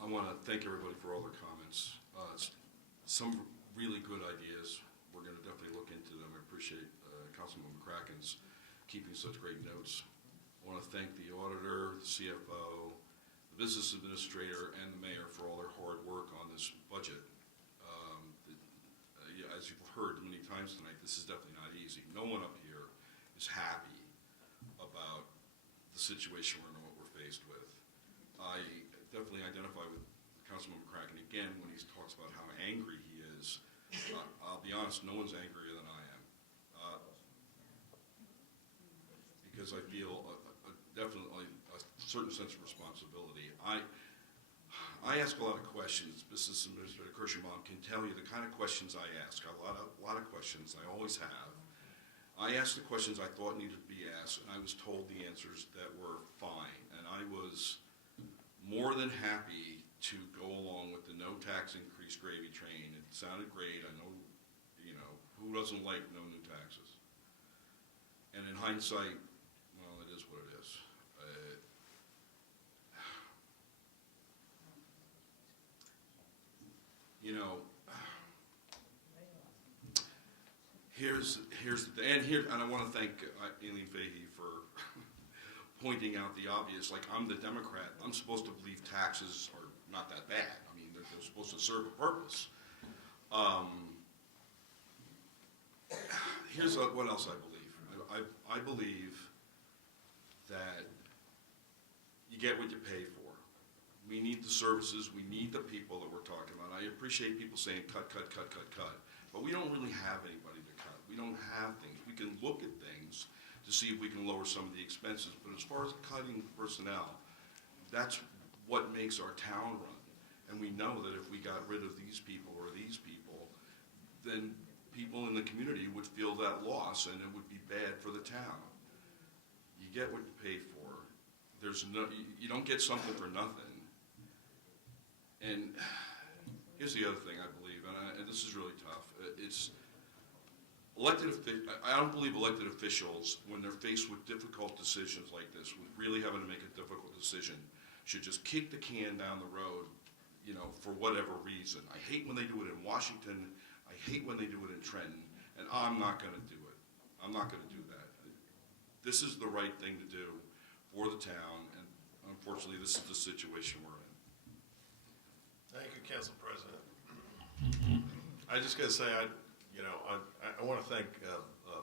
I want to thank everybody for all their comments. Some really good ideas. We're going to definitely look into them. I appreciate Councilman McCracken's keeping such great notes. I want to thank the auditor, the CFO, the business administrator, and the mayor for all their hard work on this budget. As you've heard many times tonight, this is definitely not easy. No one up here is happy about the situation we're in and what we're faced with. I definitely identify with Councilman McCracken again when he talks about how angry he is. I'll be honest, no one's angrier than I am. Because I feel definitely a certain sense of responsibility. I ask a lot of questions. Business Administrator Kirschenbaum can tell you the kind of questions I ask. A lot of questions. I always have. I asked the questions I thought needed to be asked, and I was told the answers that were fine. And I was more than happy to go along with the no tax increase gravy train. It sounded great. I know, who doesn't like no new taxes? And in hindsight, well, it is what it is. And I want to thank Aileen Fahey for pointing out the obvious. Like, I'm the Democrat. I'm supposed to believe taxes are not that bad. I mean, they're supposed to serve a purpose. Here's what else I believe. I believe that you get what you pay for. We need the services. We need the people that we're talking about. I appreciate people saying cut, cut, cut, cut, cut. But we don't really have anybody to cut. We don't have things. We can look at things to see if we can lower some of the expenses. But as far as cutting personnel, that's what makes our town run. And we know that if we got rid of these people or these people, then people in the community would feel that loss, and it would be bad for the town. You get what you pay for. You don't get something for nothing. And here's the other thing I believe, and this is really tough. I don't believe elected officials, when they're faced with difficult decisions like this, with really having to make a difficult decision, should just kick the can down the road, for whatever reason. I hate when they do it in Washington. I hate when they do it in Trenton, and I'm not going to do it. I'm not going to do that. This is the right thing to do for the town, and unfortunately, this is the situation we're in. Thank you, Council President. I just got to say, I want to thank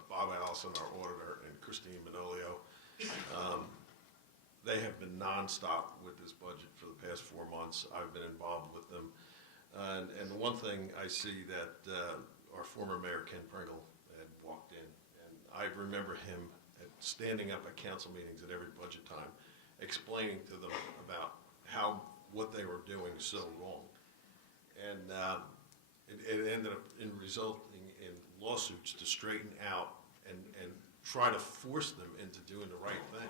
Bob Allison, our auditor, and Christine Manolio. They have been nonstop with this budget for the past 4 months. I've been involved with them. And the one thing I see that our former mayor, Ken Pringle, had walked in, and I remember him standing up at council meetings at every budget time, explaining to them about what they were doing so wrong. And it ended up resulting in lawsuits to straighten out and try to force them into doing the right thing.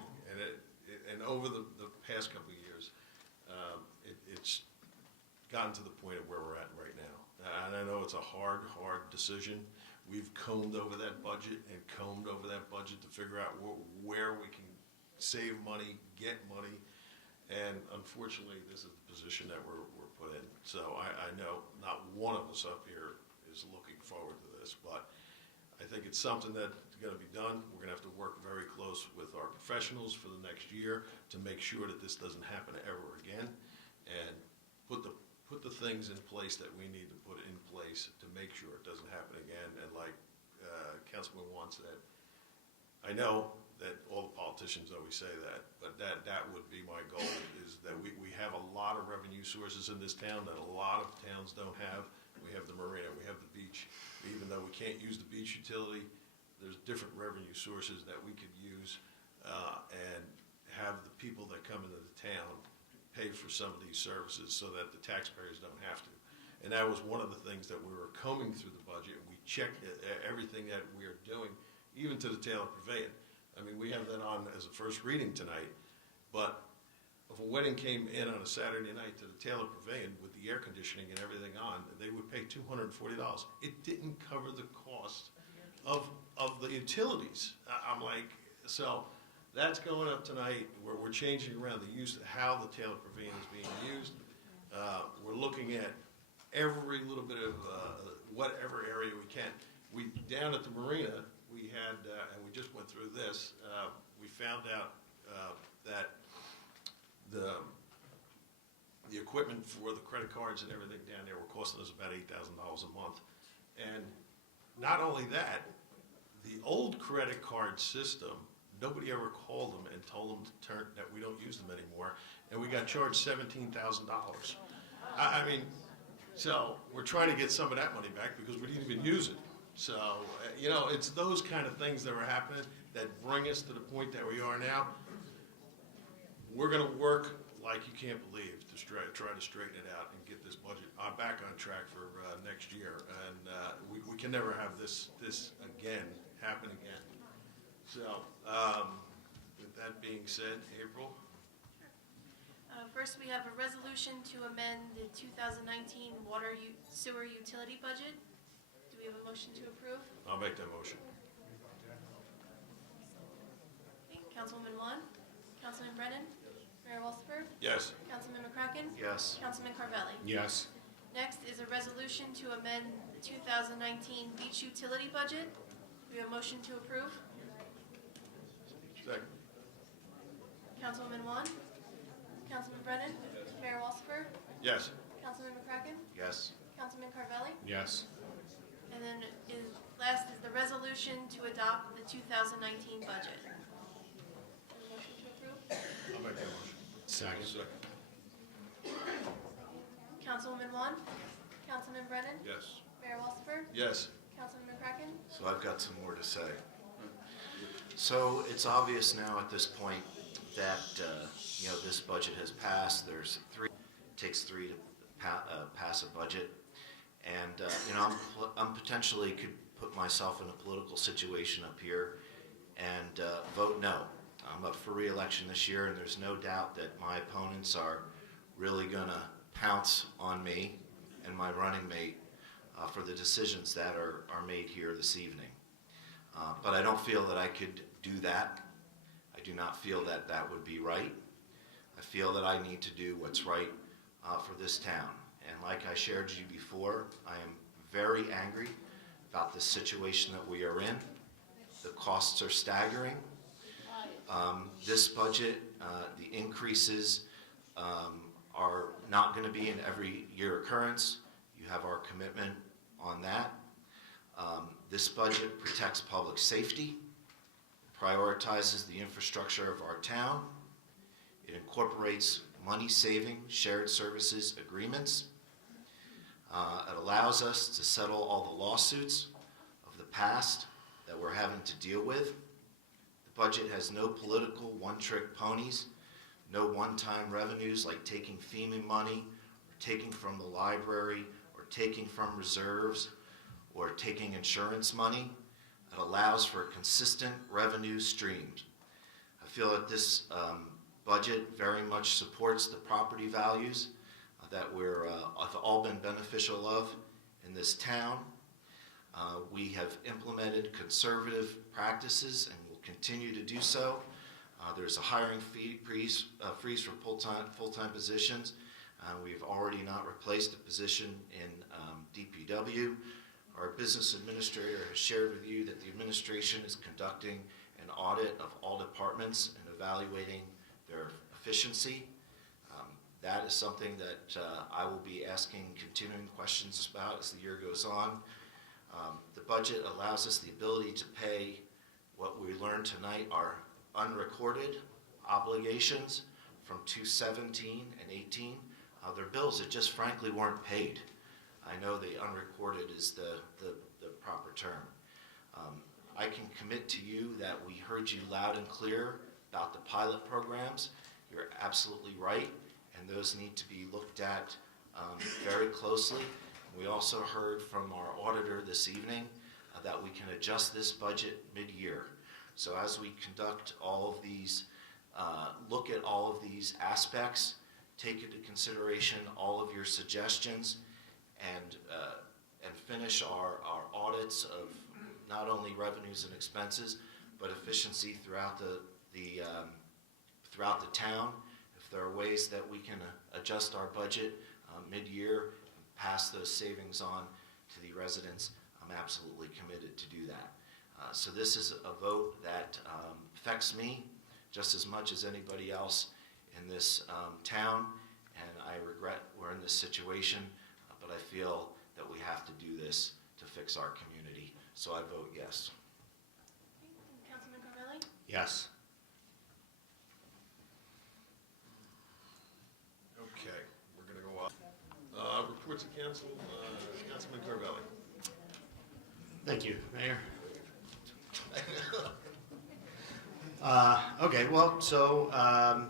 And over the past couple of years, it's gotten to the point of where we're at right now. And I know it's a hard decision. We've combed over that budget and combed over that budget to figure out where we can save money, get money, and unfortunately, this is the position that we're put in. So I know not one of us up here is looking forward to this, but I think it's something that's going to be done. We're going to have to work very close with our professionals for the next year to make sure that this doesn't happen ever again, and put the things in place that we need to put in place to make sure it doesn't happen again. And like Councilman Juan said, I know that all the politicians always say that, but that would be my goal, is that we have a lot of revenue sources in this town that a lot of towns don't have. We have the marina, we have the beach. Even though we can't use the beach utility, there's different revenue sources that we could use and have the people that come into the town pay for some of these services so that the taxpayers don't have to. And that was one of the things that we were combing through the budget. We checked everything that we are doing, even to the Taylor Pavilion. I mean, we have that on as a first reading tonight, but if a wedding came in on a Saturday night to the Taylor Pavilion with the air conditioning and everything on, they would pay $240. It didn't cover the cost of the utilities. I'm like, so that's going up tonight. We're changing around the use, how the Taylor Pavilion is being used. We're looking at every little bit of whatever area we can. Down at the marina, we had, and we just went through this, we found out that the equipment for the credit cards and everything down there were costing us about $8,000 a month. And not only that, the old credit card system, nobody ever called them and told them that we don't use them anymore, and we got charged $17,000. I mean, so we're trying to get some of that money back because we didn't even use it. So, you know, it's those kind of things that are happening that bring us to the point that we are now. We're going to work like you can't believe to try to straighten it out and get this budget back on track for next year. And we can never have this again happen again. So, with that being said, April? First, we have a resolution to amend the 2019 sewer utility budget. Do we have a motion to approve? I'll make that motion. Okay, Councilwoman Vaughn? Councilman Brennan? Mayor Walsifer? Yes. Councilman McCracken? Yes. Councilman Carvelli? Yes. Next is a resolution to amend the 2019 beach utility budget. Do we have a motion to approve? Second. Councilwoman Vaughn? Councilman Brennan? Mayor Walsifer? Yes. Councilman McCracken? Yes. Councilman Carvelli? Yes. And then last is the resolution to adopt the 2019 budget. Motion to approve? I'll make that motion. Second. Councilwoman Vaughn? Councilman Brennan? Yes. Mayor Walsifer? Yes. Councilman McCracken? So I've got some more to say. So it's obvious now at this point that, you know, this budget has passed. It takes three to pass a budget. And, you know, I'm potentially could put myself in a political situation up here and vote no. I'm up for re-election this year, and there's no doubt that my opponents are really going to pounce on me and my running mate for the decisions that are made here this evening. But I don't feel that I could do that. I do not feel that that would be right. I feel that I need to do what's right for this town. And like I shared with you before, I am very angry about the situation that we are in. The costs are staggering. This budget, the increases are not going to be an every year occurrence. You have our commitment on that. This budget protects public safety, prioritizes the infrastructure of our town. It incorporates money-saving shared services agreements. It allows us to settle all the lawsuits of the past that we're having to deal with. The budget has no political one-trick ponies, no one-time revenues like taking FEMA money, or taking from the library, or taking from reserves, or taking insurance money. It allows for consistent revenue streams. I feel that this budget very much supports the property values that we're have all been beneficial of in this town. We have implemented conservative practices and will continue to do so. There's a hiring freeze for full-time positions. We've already not replaced a position in DPW. Our business administrator has shared with you that the administration is conducting an audit of all departments and evaluating their efficiency. That is something that I will be asking continuing questions about as the year goes on. The budget allows us the ability to pay what we learned tonight are unrecorded obligations from 2017 and 18. They're bills that just frankly weren't paid. I know the unrecorded is the proper term. I can commit to you that we heard you loud and clear about the pilot programs. You're absolutely right, and those need to be looked at very closely. We also heard from our auditor this evening that we can adjust this budget mid-year. So as we conduct all of these, look at all of these aspects, take into consideration all of your suggestions, and finish our audits of not only revenues and expenses, but efficiency throughout the town. If there are ways that we can adjust our budget mid-year, pass those savings on to the residents, I'm absolutely committed to do that. So this is a vote that affects me just as much as anybody else in this town, and I regret we're in this situation, but I feel that we have to do this to fix our community. So I vote yes. Councilman Carvelli? Yes. Okay, we're going to go up. Reports of council, Councilman Carvelli. Thank you, Mayor. Okay, well, so I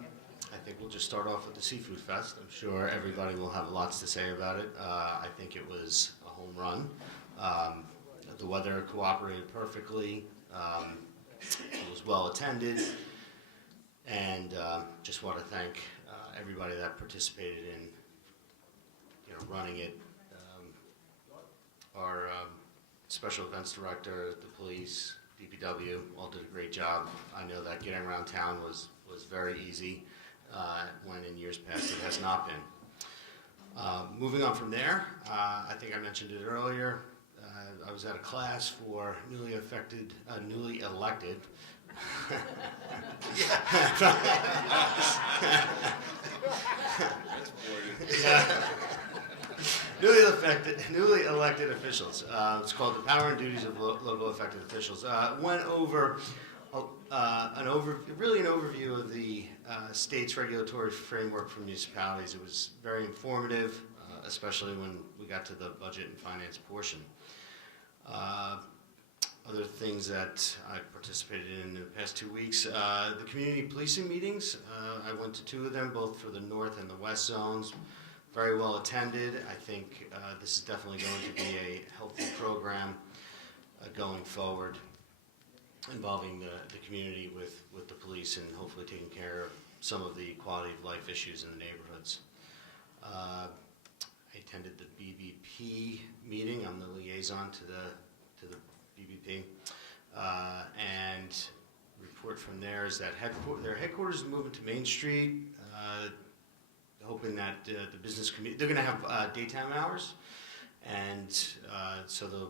think we'll just start off with the Seafood Fest. I'm sure everybody will have lots to say about it. I think it was a home run. The weather cooperated perfectly. It was well attended, and just want to thank everybody that participated in, running it. Our special events director, the police, DPW, all did a great job. I know that getting around town was very easy, when in years past it has not been. Moving on from there, I think I mentioned it earlier, I was at a class for newly elected newly elected officials. It's called The Power and Duties of Local Elected Officials. Went over an overview of the state's regulatory framework for municipalities. It was very informative, especially when we got to the budget and finance portion. Other things that I participated in the past 2 weeks, the community policing meetings. I went to 2 of them, both for the north and the west zones. Very well attended. I think this is definitely going to be a healthy program going forward, involving the community with the police and hopefully taking care of some of the quality of life issues in the neighborhoods. I attended the BBP meeting. I'm the liaison to the BBP, and report from there is that their headquarters is moving to Main Street. Hoping that the business community, they're going to have daytime hours, and so the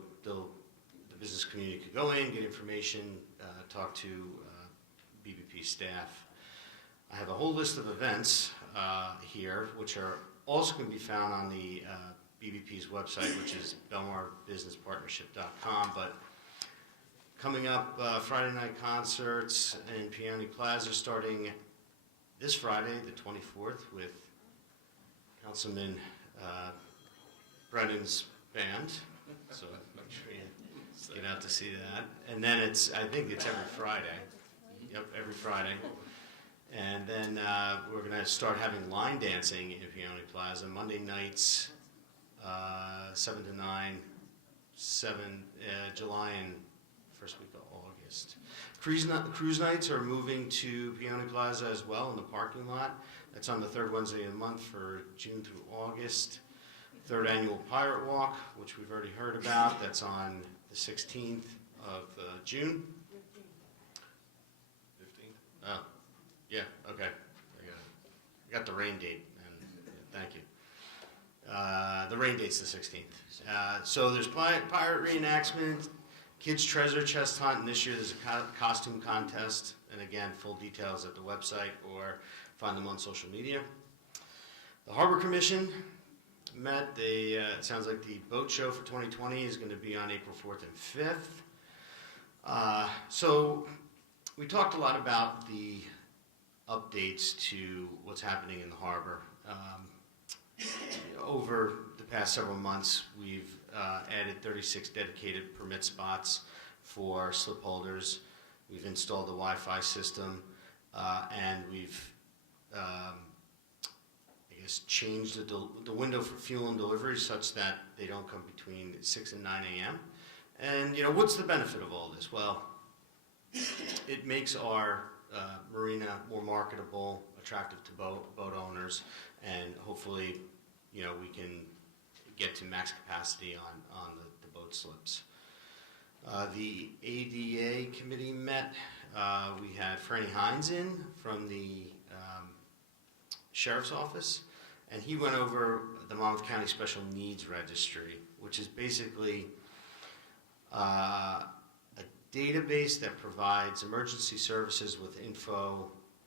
business community could go in, get information, talk to BBP staff. I have a whole list of events here, which are also going to be found on the BBP's website, which is belmarbusinesspartnership.com. But coming up, Friday night concerts in Peony Plaza starting this Friday, the 24th, with Councilman Brennan's band. So make sure you get out to see that. And then I think it's every Friday. Yep, every Friday. And then we're going to start having line dancing in Peony Plaza Monday nights, 7 to 9, July and first week of August. Cruise nights are moving to Peony Plaza as well in the parking lot. That's on the third Wednesday of the month for June through August. third annual Pirate Walk, which we've already heard about. That's on the 16th of June. 15th? Oh, yeah, okay. I got the rain date, and thank you. The rain date's the 16th. So there's pirate reenactment, kids treasure chest hunt, and this year there's a costume contest. And again, full details at the website or find them on social media. The Harbor Commission met. It sounds like the boat show for 2020 is going to be on April 4th and 5th. So we talked a lot about the updates to what's happening in the harbor. Over the past several months, we've added 36 dedicated permit spots for slip holders. We've installed the Wi-Fi system, and we've changed the window for fuel and delivery such that they don't come between 6 and 9 a.m. And what's the benefit of all this? Well, it makes our marina more marketable, attractive to boat owners, and hopefully, we can get to max capacity on the boat slips. The ADA committee met. We had Franny Hines in from the Sheriff's Office, and he went over the Monmouth County Special Needs Registry, which is basically a database that provides emergency services with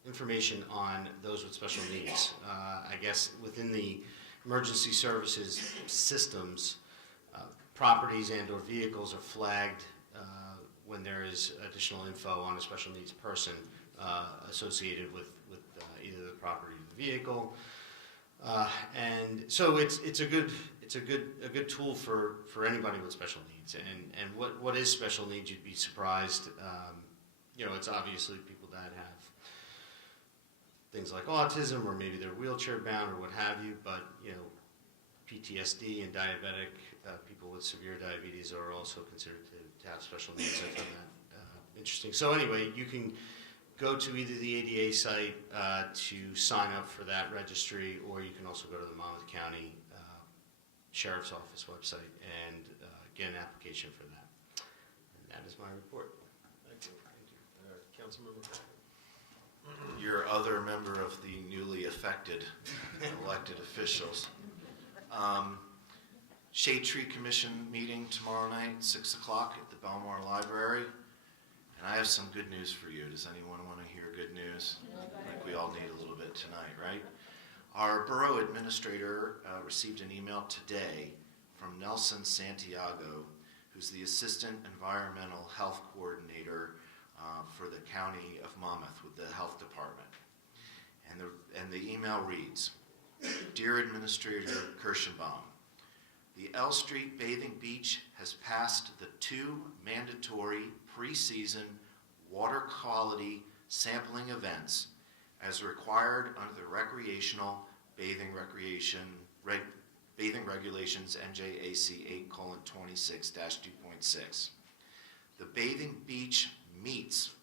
information on those with special needs. I guess within the emergency services systems, properties and or vehicles are flagged when there is additional info on a special needs person associated with either the property or the vehicle. And so it's a good tool for anybody with special needs. And what is special needs? You'd be surprised. It's obviously people that have things like autism, or maybe they're wheelchair bound or what have you, but PTSD and diabetic people with severe diabetes are also considered to have special needs. I found that interesting. So anyway, you can go to either the ADA site to sign up for that registry, or you can also go to the Monmouth County Sheriff's Office website and get an application for that. And that is my report. Thank you. Councilmember Craig. Your other member of the newly elected officials. Shade Tree Commission meeting tomorrow night, 6 o'clock at the Belmar Library. And I have some good news for you. Does anyone want to hear good news? Like we all need a little bit tonight, right? Our borough administrator received an email today from Nelson Santiago, who's the Assistant Environmental Health Coordinator for the County of Monmouth with the Health Department. And the email reads, Dear Administrator Kirschenbaum, the L Street Bathing Beach has passed the 2 mandatory pre-season water quality sampling events as required under the Recreational Bathing Regulations NJAC 8:26-2.6. The bathing beach meets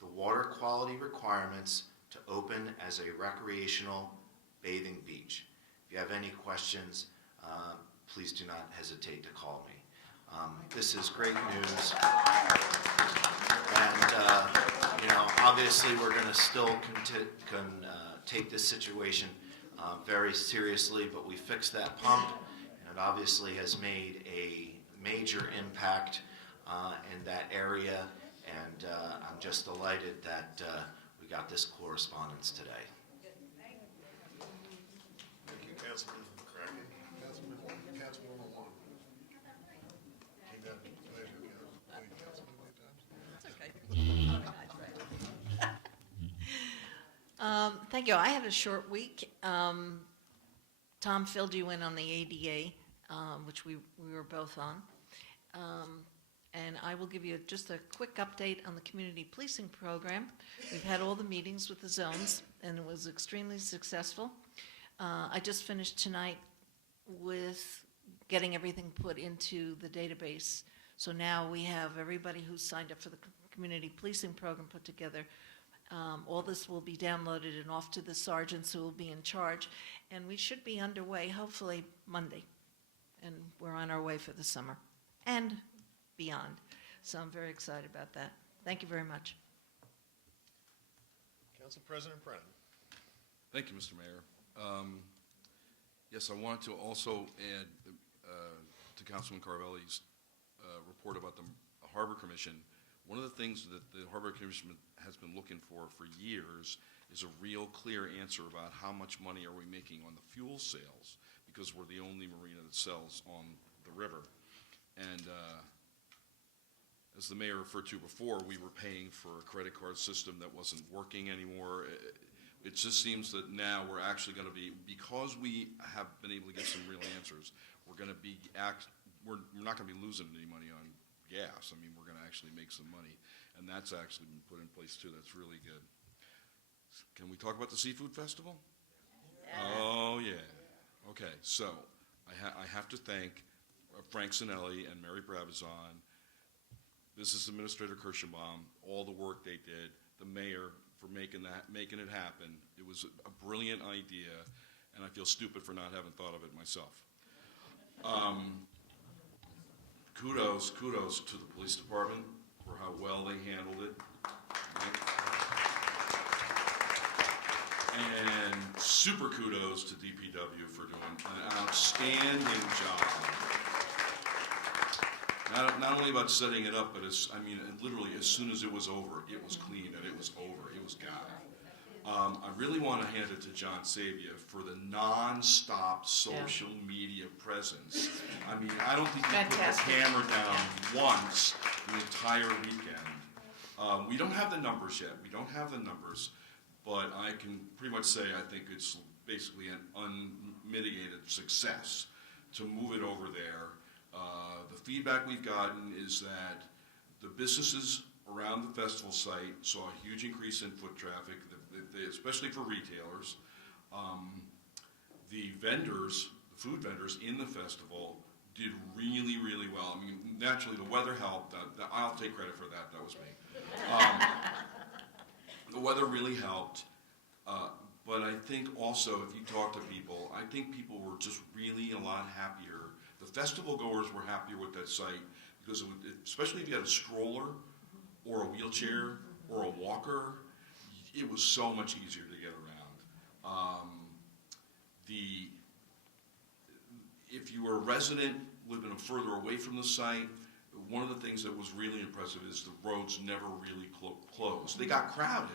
the water quality requirements to open as a recreational bathing beach. If you have any questions, please do not hesitate to call me. This is great news. And, obviously we're going to still take this situation very seriously, but we fixed that pump, and it obviously has made a major impact in that area, and I'm just delighted that we got this correspondence today. Thank you, Councilman Craig. Councilwoman Wong. Thank you. I had a short week. Tom filled you in on the ADA, which we were both on. And I will give you just a quick update on the community policing program. We've had all the meetings with the zones, and it was extremely successful. I just finished tonight with getting everything put into the database. So now we have everybody who's signed up for the community policing program put together. All this will be downloaded and off to the sergeants who will be in charge. And we should be underway hopefully Monday. and we're on our way for the summer and beyond. So I'm very excited about that. Thank you very much. Council President Brennan. Thank you, Mr. Mayor. Yes, I wanted to also add to Councilman Carvelli's report about the Harbor Commission. One of the things that the Harbor Commission has been looking for years is a real clear answer about how much money are we making on the fuel sales, because we're the only marina that sells on the river. And as the mayor referred to before, we were paying for a credit card system that wasn't working anymore. It just seems that now we're actually going to be, because we have been able to get some real answers, we're going to be, we're not going to be losing any money on gas. I mean, we're going to actually make some money, and that's actually been put in place too. That's really good. Can we talk about the Seafood Festival? Oh, yeah. Okay, so I have to thank Frank Sinelli and Mary Brabazon, Business Administrator Kirschenbaum, all the work they did, the mayor for making it happen. It was a brilliant idea, and I feel stupid for not having thought of it myself. Kudos to the police department for how well they handled it. And super kudos to DPW for doing an outstanding job. Not only about setting it up, but literally as soon as it was over, it was clean and it was over. It was gone. I really want to hand it to John Sabia for the non-stop social media presence. I mean, I don't think he put the camera down once the entire weekend. We don't have the numbers yet. We don't have the numbers, but I can pretty much say I think it's basically an unmitigated success to move it over there. The feedback we've gotten is that the businesses around the festival site saw a huge increase in foot traffic, especially for retailers. The vendors, the food vendors in the festival did really, really well. I mean, naturally the weather helped. I'll take credit for that. That was me. The weather really helped. But I think also, if you talk to people, I think people were just really a lot happier. The festival goers were happier with that site because, especially if you had a stroller or a wheelchair or a walker, it was so much easier to get around. If you were a resident living further away from the site, one of the things that was really impressive is the roads never really closed. They got crowded,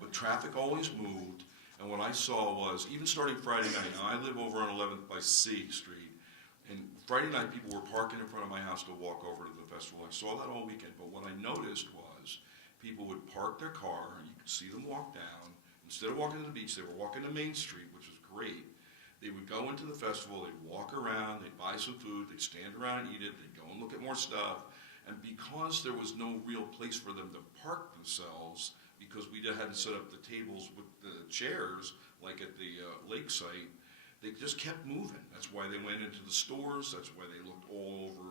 but traffic always moved. And what I saw was, even starting Friday night, now I live over on 11th by C Street, and Friday night people were parking in front of my house to walk over to the festival. I saw that all weekend, but what I noticed was people would park their car, and you could see them walk down. Instead of walking to the beach, they were walking to Main Street, which was great. They would go into the festival, they'd walk around, they'd buy some food, they'd stand around and eat it, they'd go and look at more stuff. And because there was no real place for them to park themselves, because we hadn't set up the tables with the chairs like at the lake site, they just kept moving. That's why they went into the stores, that's why they looked all over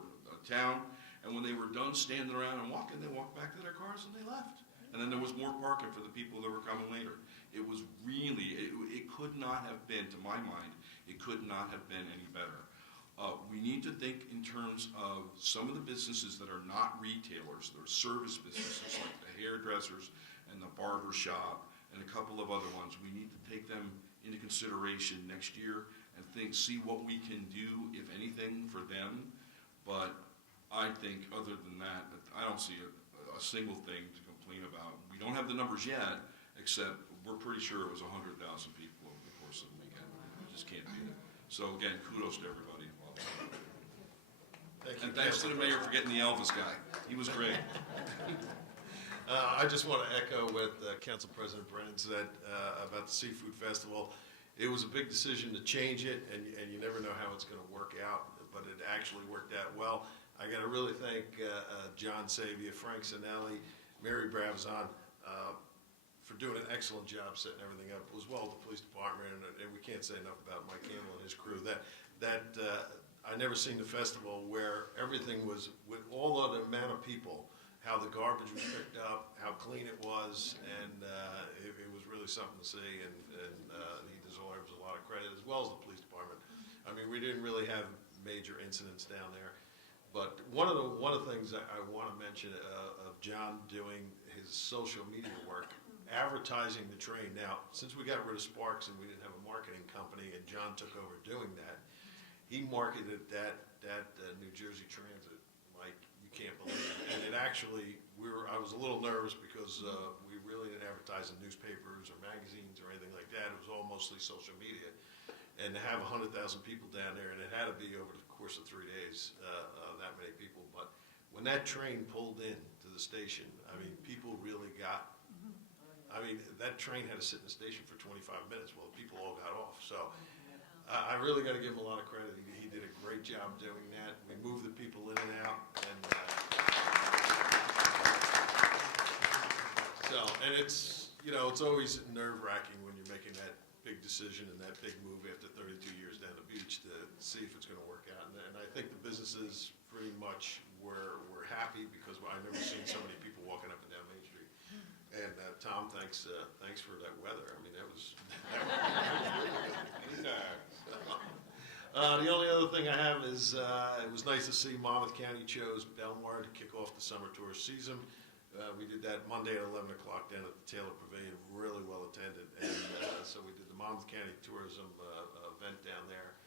town. And when they were done standing around and walking, they walked back to their cars and they left. And then there was more parking for the people that were coming later. It was really, it could not have been, to my mind, it could not have been any better. We need to think in terms of some of the businesses that are not retailers, they're service businesses like the hairdressers and the barber shop and a couple of other ones. We need to take them into consideration next year and see what we can do, if anything, for them. But I think other than that, I don't see a single thing to complain about. We don't have the numbers yet, except we're pretty sure it was 100,000 people over the course of the weekend. We just can't beat it. So again, kudos to everybody involved. Thank you, And thanks to the mayor for getting the Elvis guy. He was great. I just want to echo what Council President Brennan said about the Seafood Festival. It was a big decision to change it, and you never know how it's going to work out, but it actually worked out well. I got to really thank John Sabia, Frank Sinelli, Mary Brabazon for doing an excellent job setting everything up, as well as the police department, and we can't say enough about Mike Campbell and his crew. I never seen the festival where everything was, with all of the amount of people, how the garbage was picked up, how clean it was, and it was really something to see, and he deserves a lot of credit, as well as the police department. I mean, we didn't really have major incidents down there. But one of the things I want to mention of John doing his social media work, advertising the train. Now, since we got rid of Sparks and we didn't have a marketing company, and John took over doing that, he marketed that New Jersey Transit like you can't believe it. And it actually, I was a little nervous because we really didn't advertise in newspapers or magazines or anything like that. It was all mostly social media. And to have 100,000 people down there, and it had to be over the course of 3 days, that many people. But when that train pulled in to the station, I mean, people really got, I mean, that train had to sit in the station for 25 minutes while the people all got off. So I really got to give him a lot of credit. He did a great job doing that. We moved the people in and out, and it's, you know, it's always nerve-wracking when you're making that big decision and that big move after 32 years down the beach to see if it's going to work out. And I think the businesses pretty much were happy because I've never seen so many people walking up and down Main Street. And Tom, thanks for that weather. I mean, that was the only other thing I have is it was nice to see Monmouth County chose Belmar to kick off the summer tourist season. We did that Monday at 11 o'clock down at the Taylor Pavilion, really well attended. And so we did the Monmouth County Tourism event down there.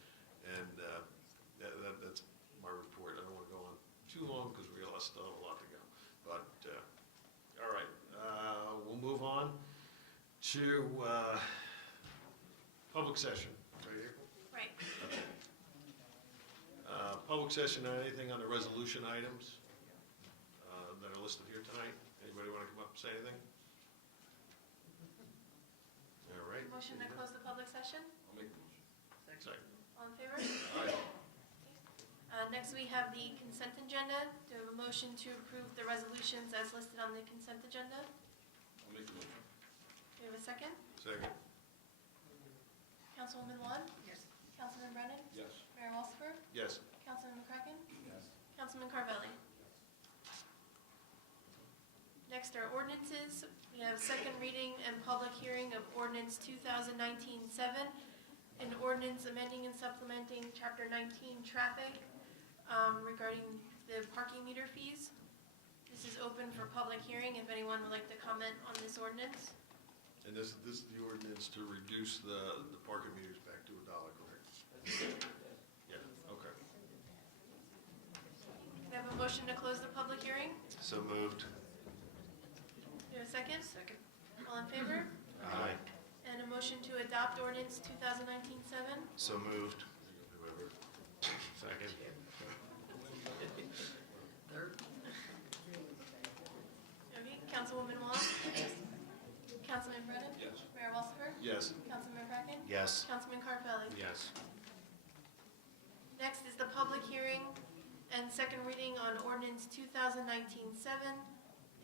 And that's my report. I don't want to go on too long because we still have a lot to go. But, all right, we'll move on to public session. Right, April? Right. Okay. Public session on anything on the resolution items that are listed here tonight. Anybody want to come up and say anything? All right. Motion to close the public session? I'll make the motion. Second. All in favor? Aye. Next, we have the consent agenda. Do we have a motion to approve the resolutions as listed on the consent agenda? I'll make the motion. Do we have a second? Second. Councilwoman Wong? Yes. Councilman Brennan? Yes. Mayor Walsifer? Yes. Councilman McCracken? Yes. Councilman Carvelli? Next are ordinances. We have second reading and public hearing of ordinance 2019-7, an ordinance amending and supplementing Chapter 19 traffic regarding the parking meter fees. This is open for public hearing if anyone would like to comment on this ordinance. And this is the ordinance to reduce the parking meters back to $1, correct? Yeah, okay. Can I have a motion to close the public hearing? So moved. Do you have a second? Second. All in favor? Aye. And a motion to adopt ordinance 2019-7? So moved. Whoever. Second. Okay, Councilwoman Wong? Councilman Brennan? Yes. Mayor Walsifer? Yes. Councilman McCracken? Yes. Councilman Carvelli? Yes. Next is the public hearing and second reading on ordinance 2019-7,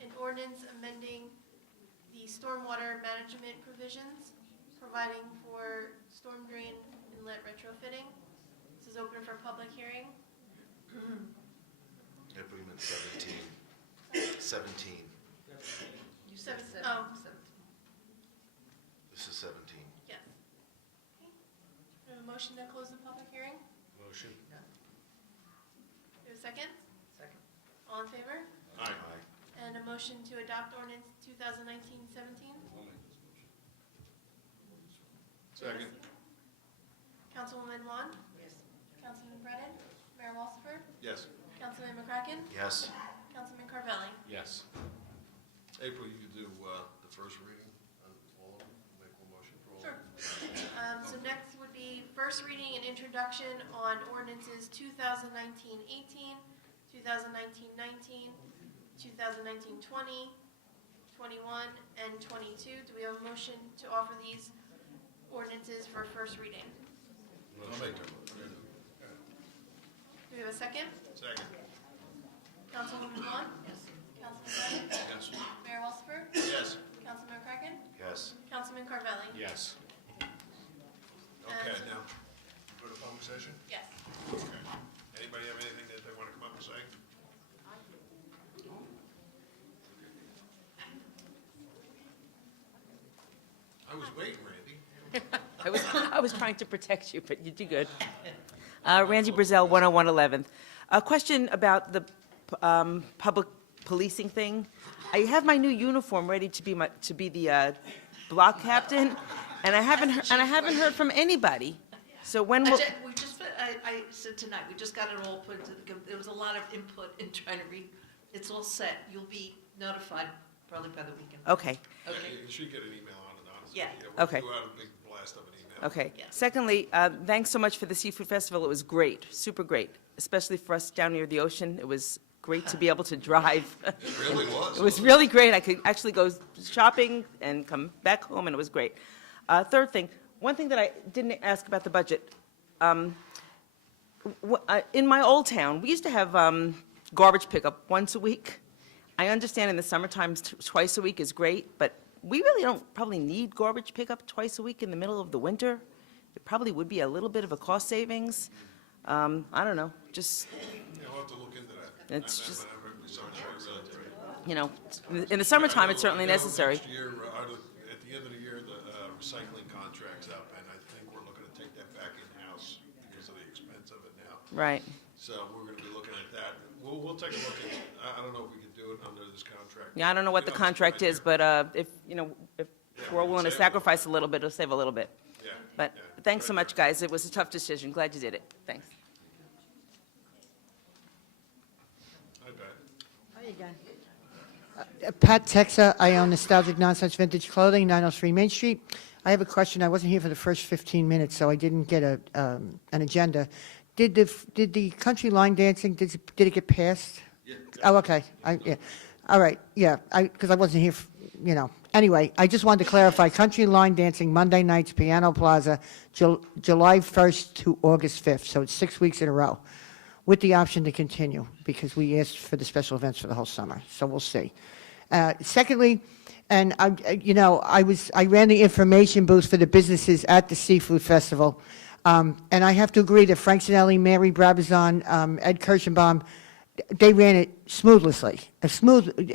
an ordinance amending the stormwater management provisions, providing for storm drain inlet retrofitting. This is open for public hearing. I put him in 17. 17. You said, oh, This is 17. yes. Okay. We have a motion to close the public hearing. Motion. Do you have a second? Second. All in favor? Aye. And a motion to adopt ordinance 2019-17. Second. Councilwoman Wong? Yes. Councilman Brennan? Mayor Walsifer? Yes. Councilman McCracken? Yes. Councilman Carvelli? Yes. April, you could do the first reading on all of them, make one motion for all of them. Sure. So next would be first reading and introduction on ordinances 2019-18, 2019-19, 2019-20, 21, and 22. Do we have a motion to offer these ordinances for first reading? I'll make that motion. Do we have a second? Second. Councilwoman Vaughn? Yes. Councilman Brennan? Yes. Mayor Walsifer? Yes. Councilman McCracken? Yes. Councilman Carvelli? Yes. Okay, now, go to public session? Yes. Okay. Anybody have anything that they want to come up and say? I was waiting, Randy. I was trying to protect you, but you do good. Randy Brazel, 101 11th. A question about the public policing thing. I have my new uniform ready to be the block captain, and I haven't heard from anybody. So when will? We just, I said tonight, we just got it all put into there was a lot of input in trying to read. It's all set. You'll be notified probably by the weekend. Okay. Yeah, you should get an email on it, honestly. Yeah. We'll Okay. do out a big blast of an email. Okay. Yeah. Secondly, thanks so much for the Seafood Festival. It was great, super great, especially for us down near the ocean. It was great to be able to drive. It really was. It was really great. I could actually go shopping and come back home, and it was great. Third thing, one thing that I didn't ask about the budget. In my old town, we used to have garbage pickup once a week. I understand in the summertime twice a week is great, but we really don't probably need garbage pickup twice a week in the middle of the winter. It probably would be a little bit of a cost savings. I don't know, just, Yeah, we'll have to look into that. it's just, Really you know, in the summertime, it's certainly I know necessary. Next year, at the end of the year, the recycling contract's up, and I think we're looking to take that back in-house because of the expense of it now. Right. So we're going to be looking at that. We'll take a look at it. I don't know if we could do it under this contract. Yeah, I don't know what the contract is, but if, you know, if we're willing to sacrifice a little bit, it'll save a little bit. Yeah. But thanks so much, guys. It was a tough decision. Glad you did it. Thanks. I bet. Hi again. Pat Texa, I own Nostalgic Nonsense Vintage Clothing, 903 Main Street. I have a question. I wasn't here for the first 15 minutes, so I didn't get an agenda. Did the country line dancing, did it get passed? Yeah. Oh, okay. Yeah. All right, yeah, because I wasn't here, you know. Anyway, I just wanted to clarify, country line dancing, Monday nights, Piano Plaza, July 1st to August 5th, so it's 6 weeks in a row, with the option to continue, because we asked for the special events for the whole summer, so we'll see. Secondly, and I ran the information booth for the businesses at the Seafood Festival, and I have to agree that Frank Sinelli, Mary Brabazon, Ed Kirschenbaum, they ran it smoothly.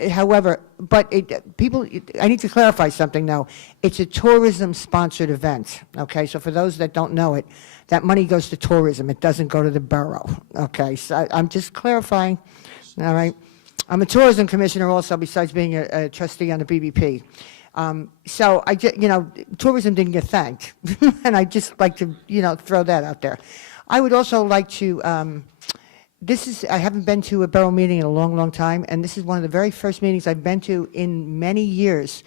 However, but I need to clarify something now. It's a tourism-sponsored event, okay? So for those that don't know it, that money goes to tourism. It doesn't go to the borough, okay? So I'm just clarifying, all right? I'm a tourism commissioner also, besides being a trustee on the BBP. So tourism didn't get thanked, and I'd just like to, throw that out there. I would also like to, I haven't been to a borough meeting in a long, long time, and this is one of the very first meetings I've been to in many years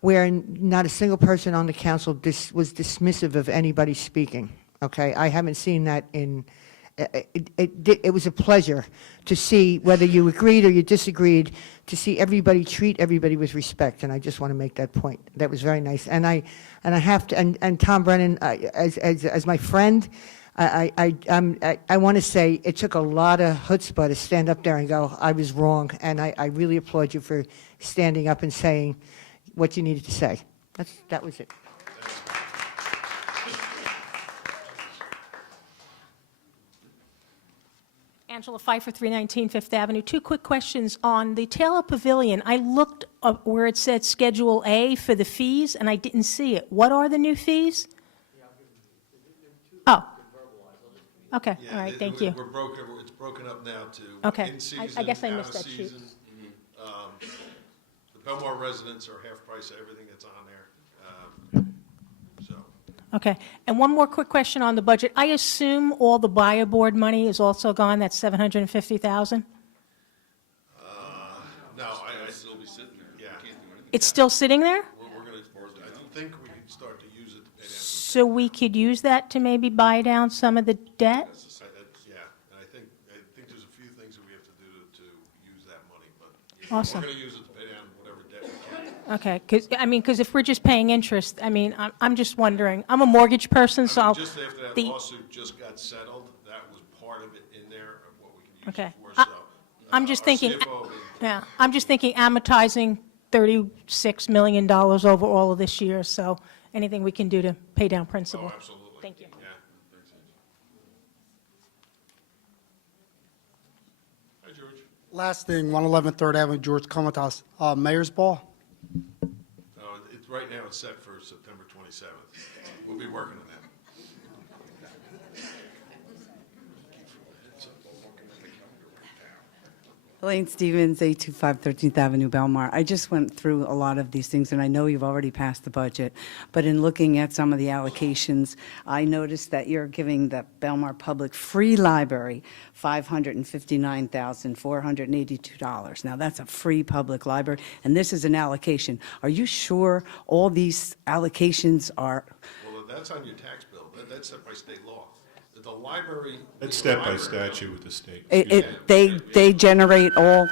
where not a single person on the council was dismissive of anybody speaking, okay? I haven't seen that it was a pleasure to see, whether you agreed or you disagreed, to see everybody treat everybody with respect, and I just want to make that point. That was very nice. And I have to, and Tom Brennan, as my friend, I want to say it took a lot of chutzpah to stand up there and go, I was wrong, and I really applaud you for standing up and saying what you needed to say. That was it. Angela Pfeiffer, 319 Fifth Avenue. Two quick questions on the Taylor Pavilion. I looked up where it said Schedule A for the fees, and I didn't see it. What are the new fees? Oh. Okay, all right, thank you. It's broken up now to Okay. in season, I guess I out missed of that sheet. season. The Belmar residents are half price of everything that's on there. Okay, and one more quick question on the budget. I assume all the buyer board money is also gone, that's $750,000? No, I still be sitting there. Yeah. It's still sitting there? We're going to, I think we can start to use it to pay down some So we could use that to maybe buy down some of the debt? yeah, and I think there's a few things that we have to do to use that money, but Awesome. we're going to use it to pay down whatever debt we can. Okay, because if we're just paying interest, I'm just wondering, I'm a mortgage person, so. Just after that the- lawsuit just got settled, that was part of it in there of what we can use Okay. it for, so. I'm just our thinking, CFO will- yeah, I'm just thinking amortizing $36 million over all of this year, so anything we can do to pay down principal. Oh, absolutely. Thank you. Yeah. Thanks, Angie. Hi, George. Last thing, 111 3rd Avenue, George Comitas, Mayor's Ball. Right now, it's set for September 27th. We'll be working on that. Elaine Stevens, 825 13th Avenue, Belmar. I just went through a lot of these things, and I know you've already passed the budget, but in looking at some of the allocations, I noticed that you're giving the Belmar Public Free Library $559,482. Now, that's a free public library, and this is an allocation. Are you sure all these allocations are, Well, that's on your tax bill. That's set by state law. The library. It's step by statute with the state. they generate all,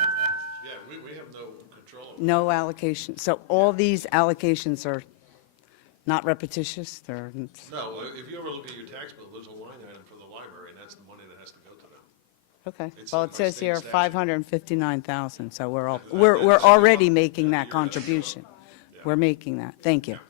Yeah, we have no control over no allocation? So all these allocations are not repetitious? They're, No, if you ever look at your tax bill, there's a line item for the library, and that's the money that has to go to them. okay. It's Well, set it by says state here statute. 559,000, so we're already making that contribution. We're making that. Thank you.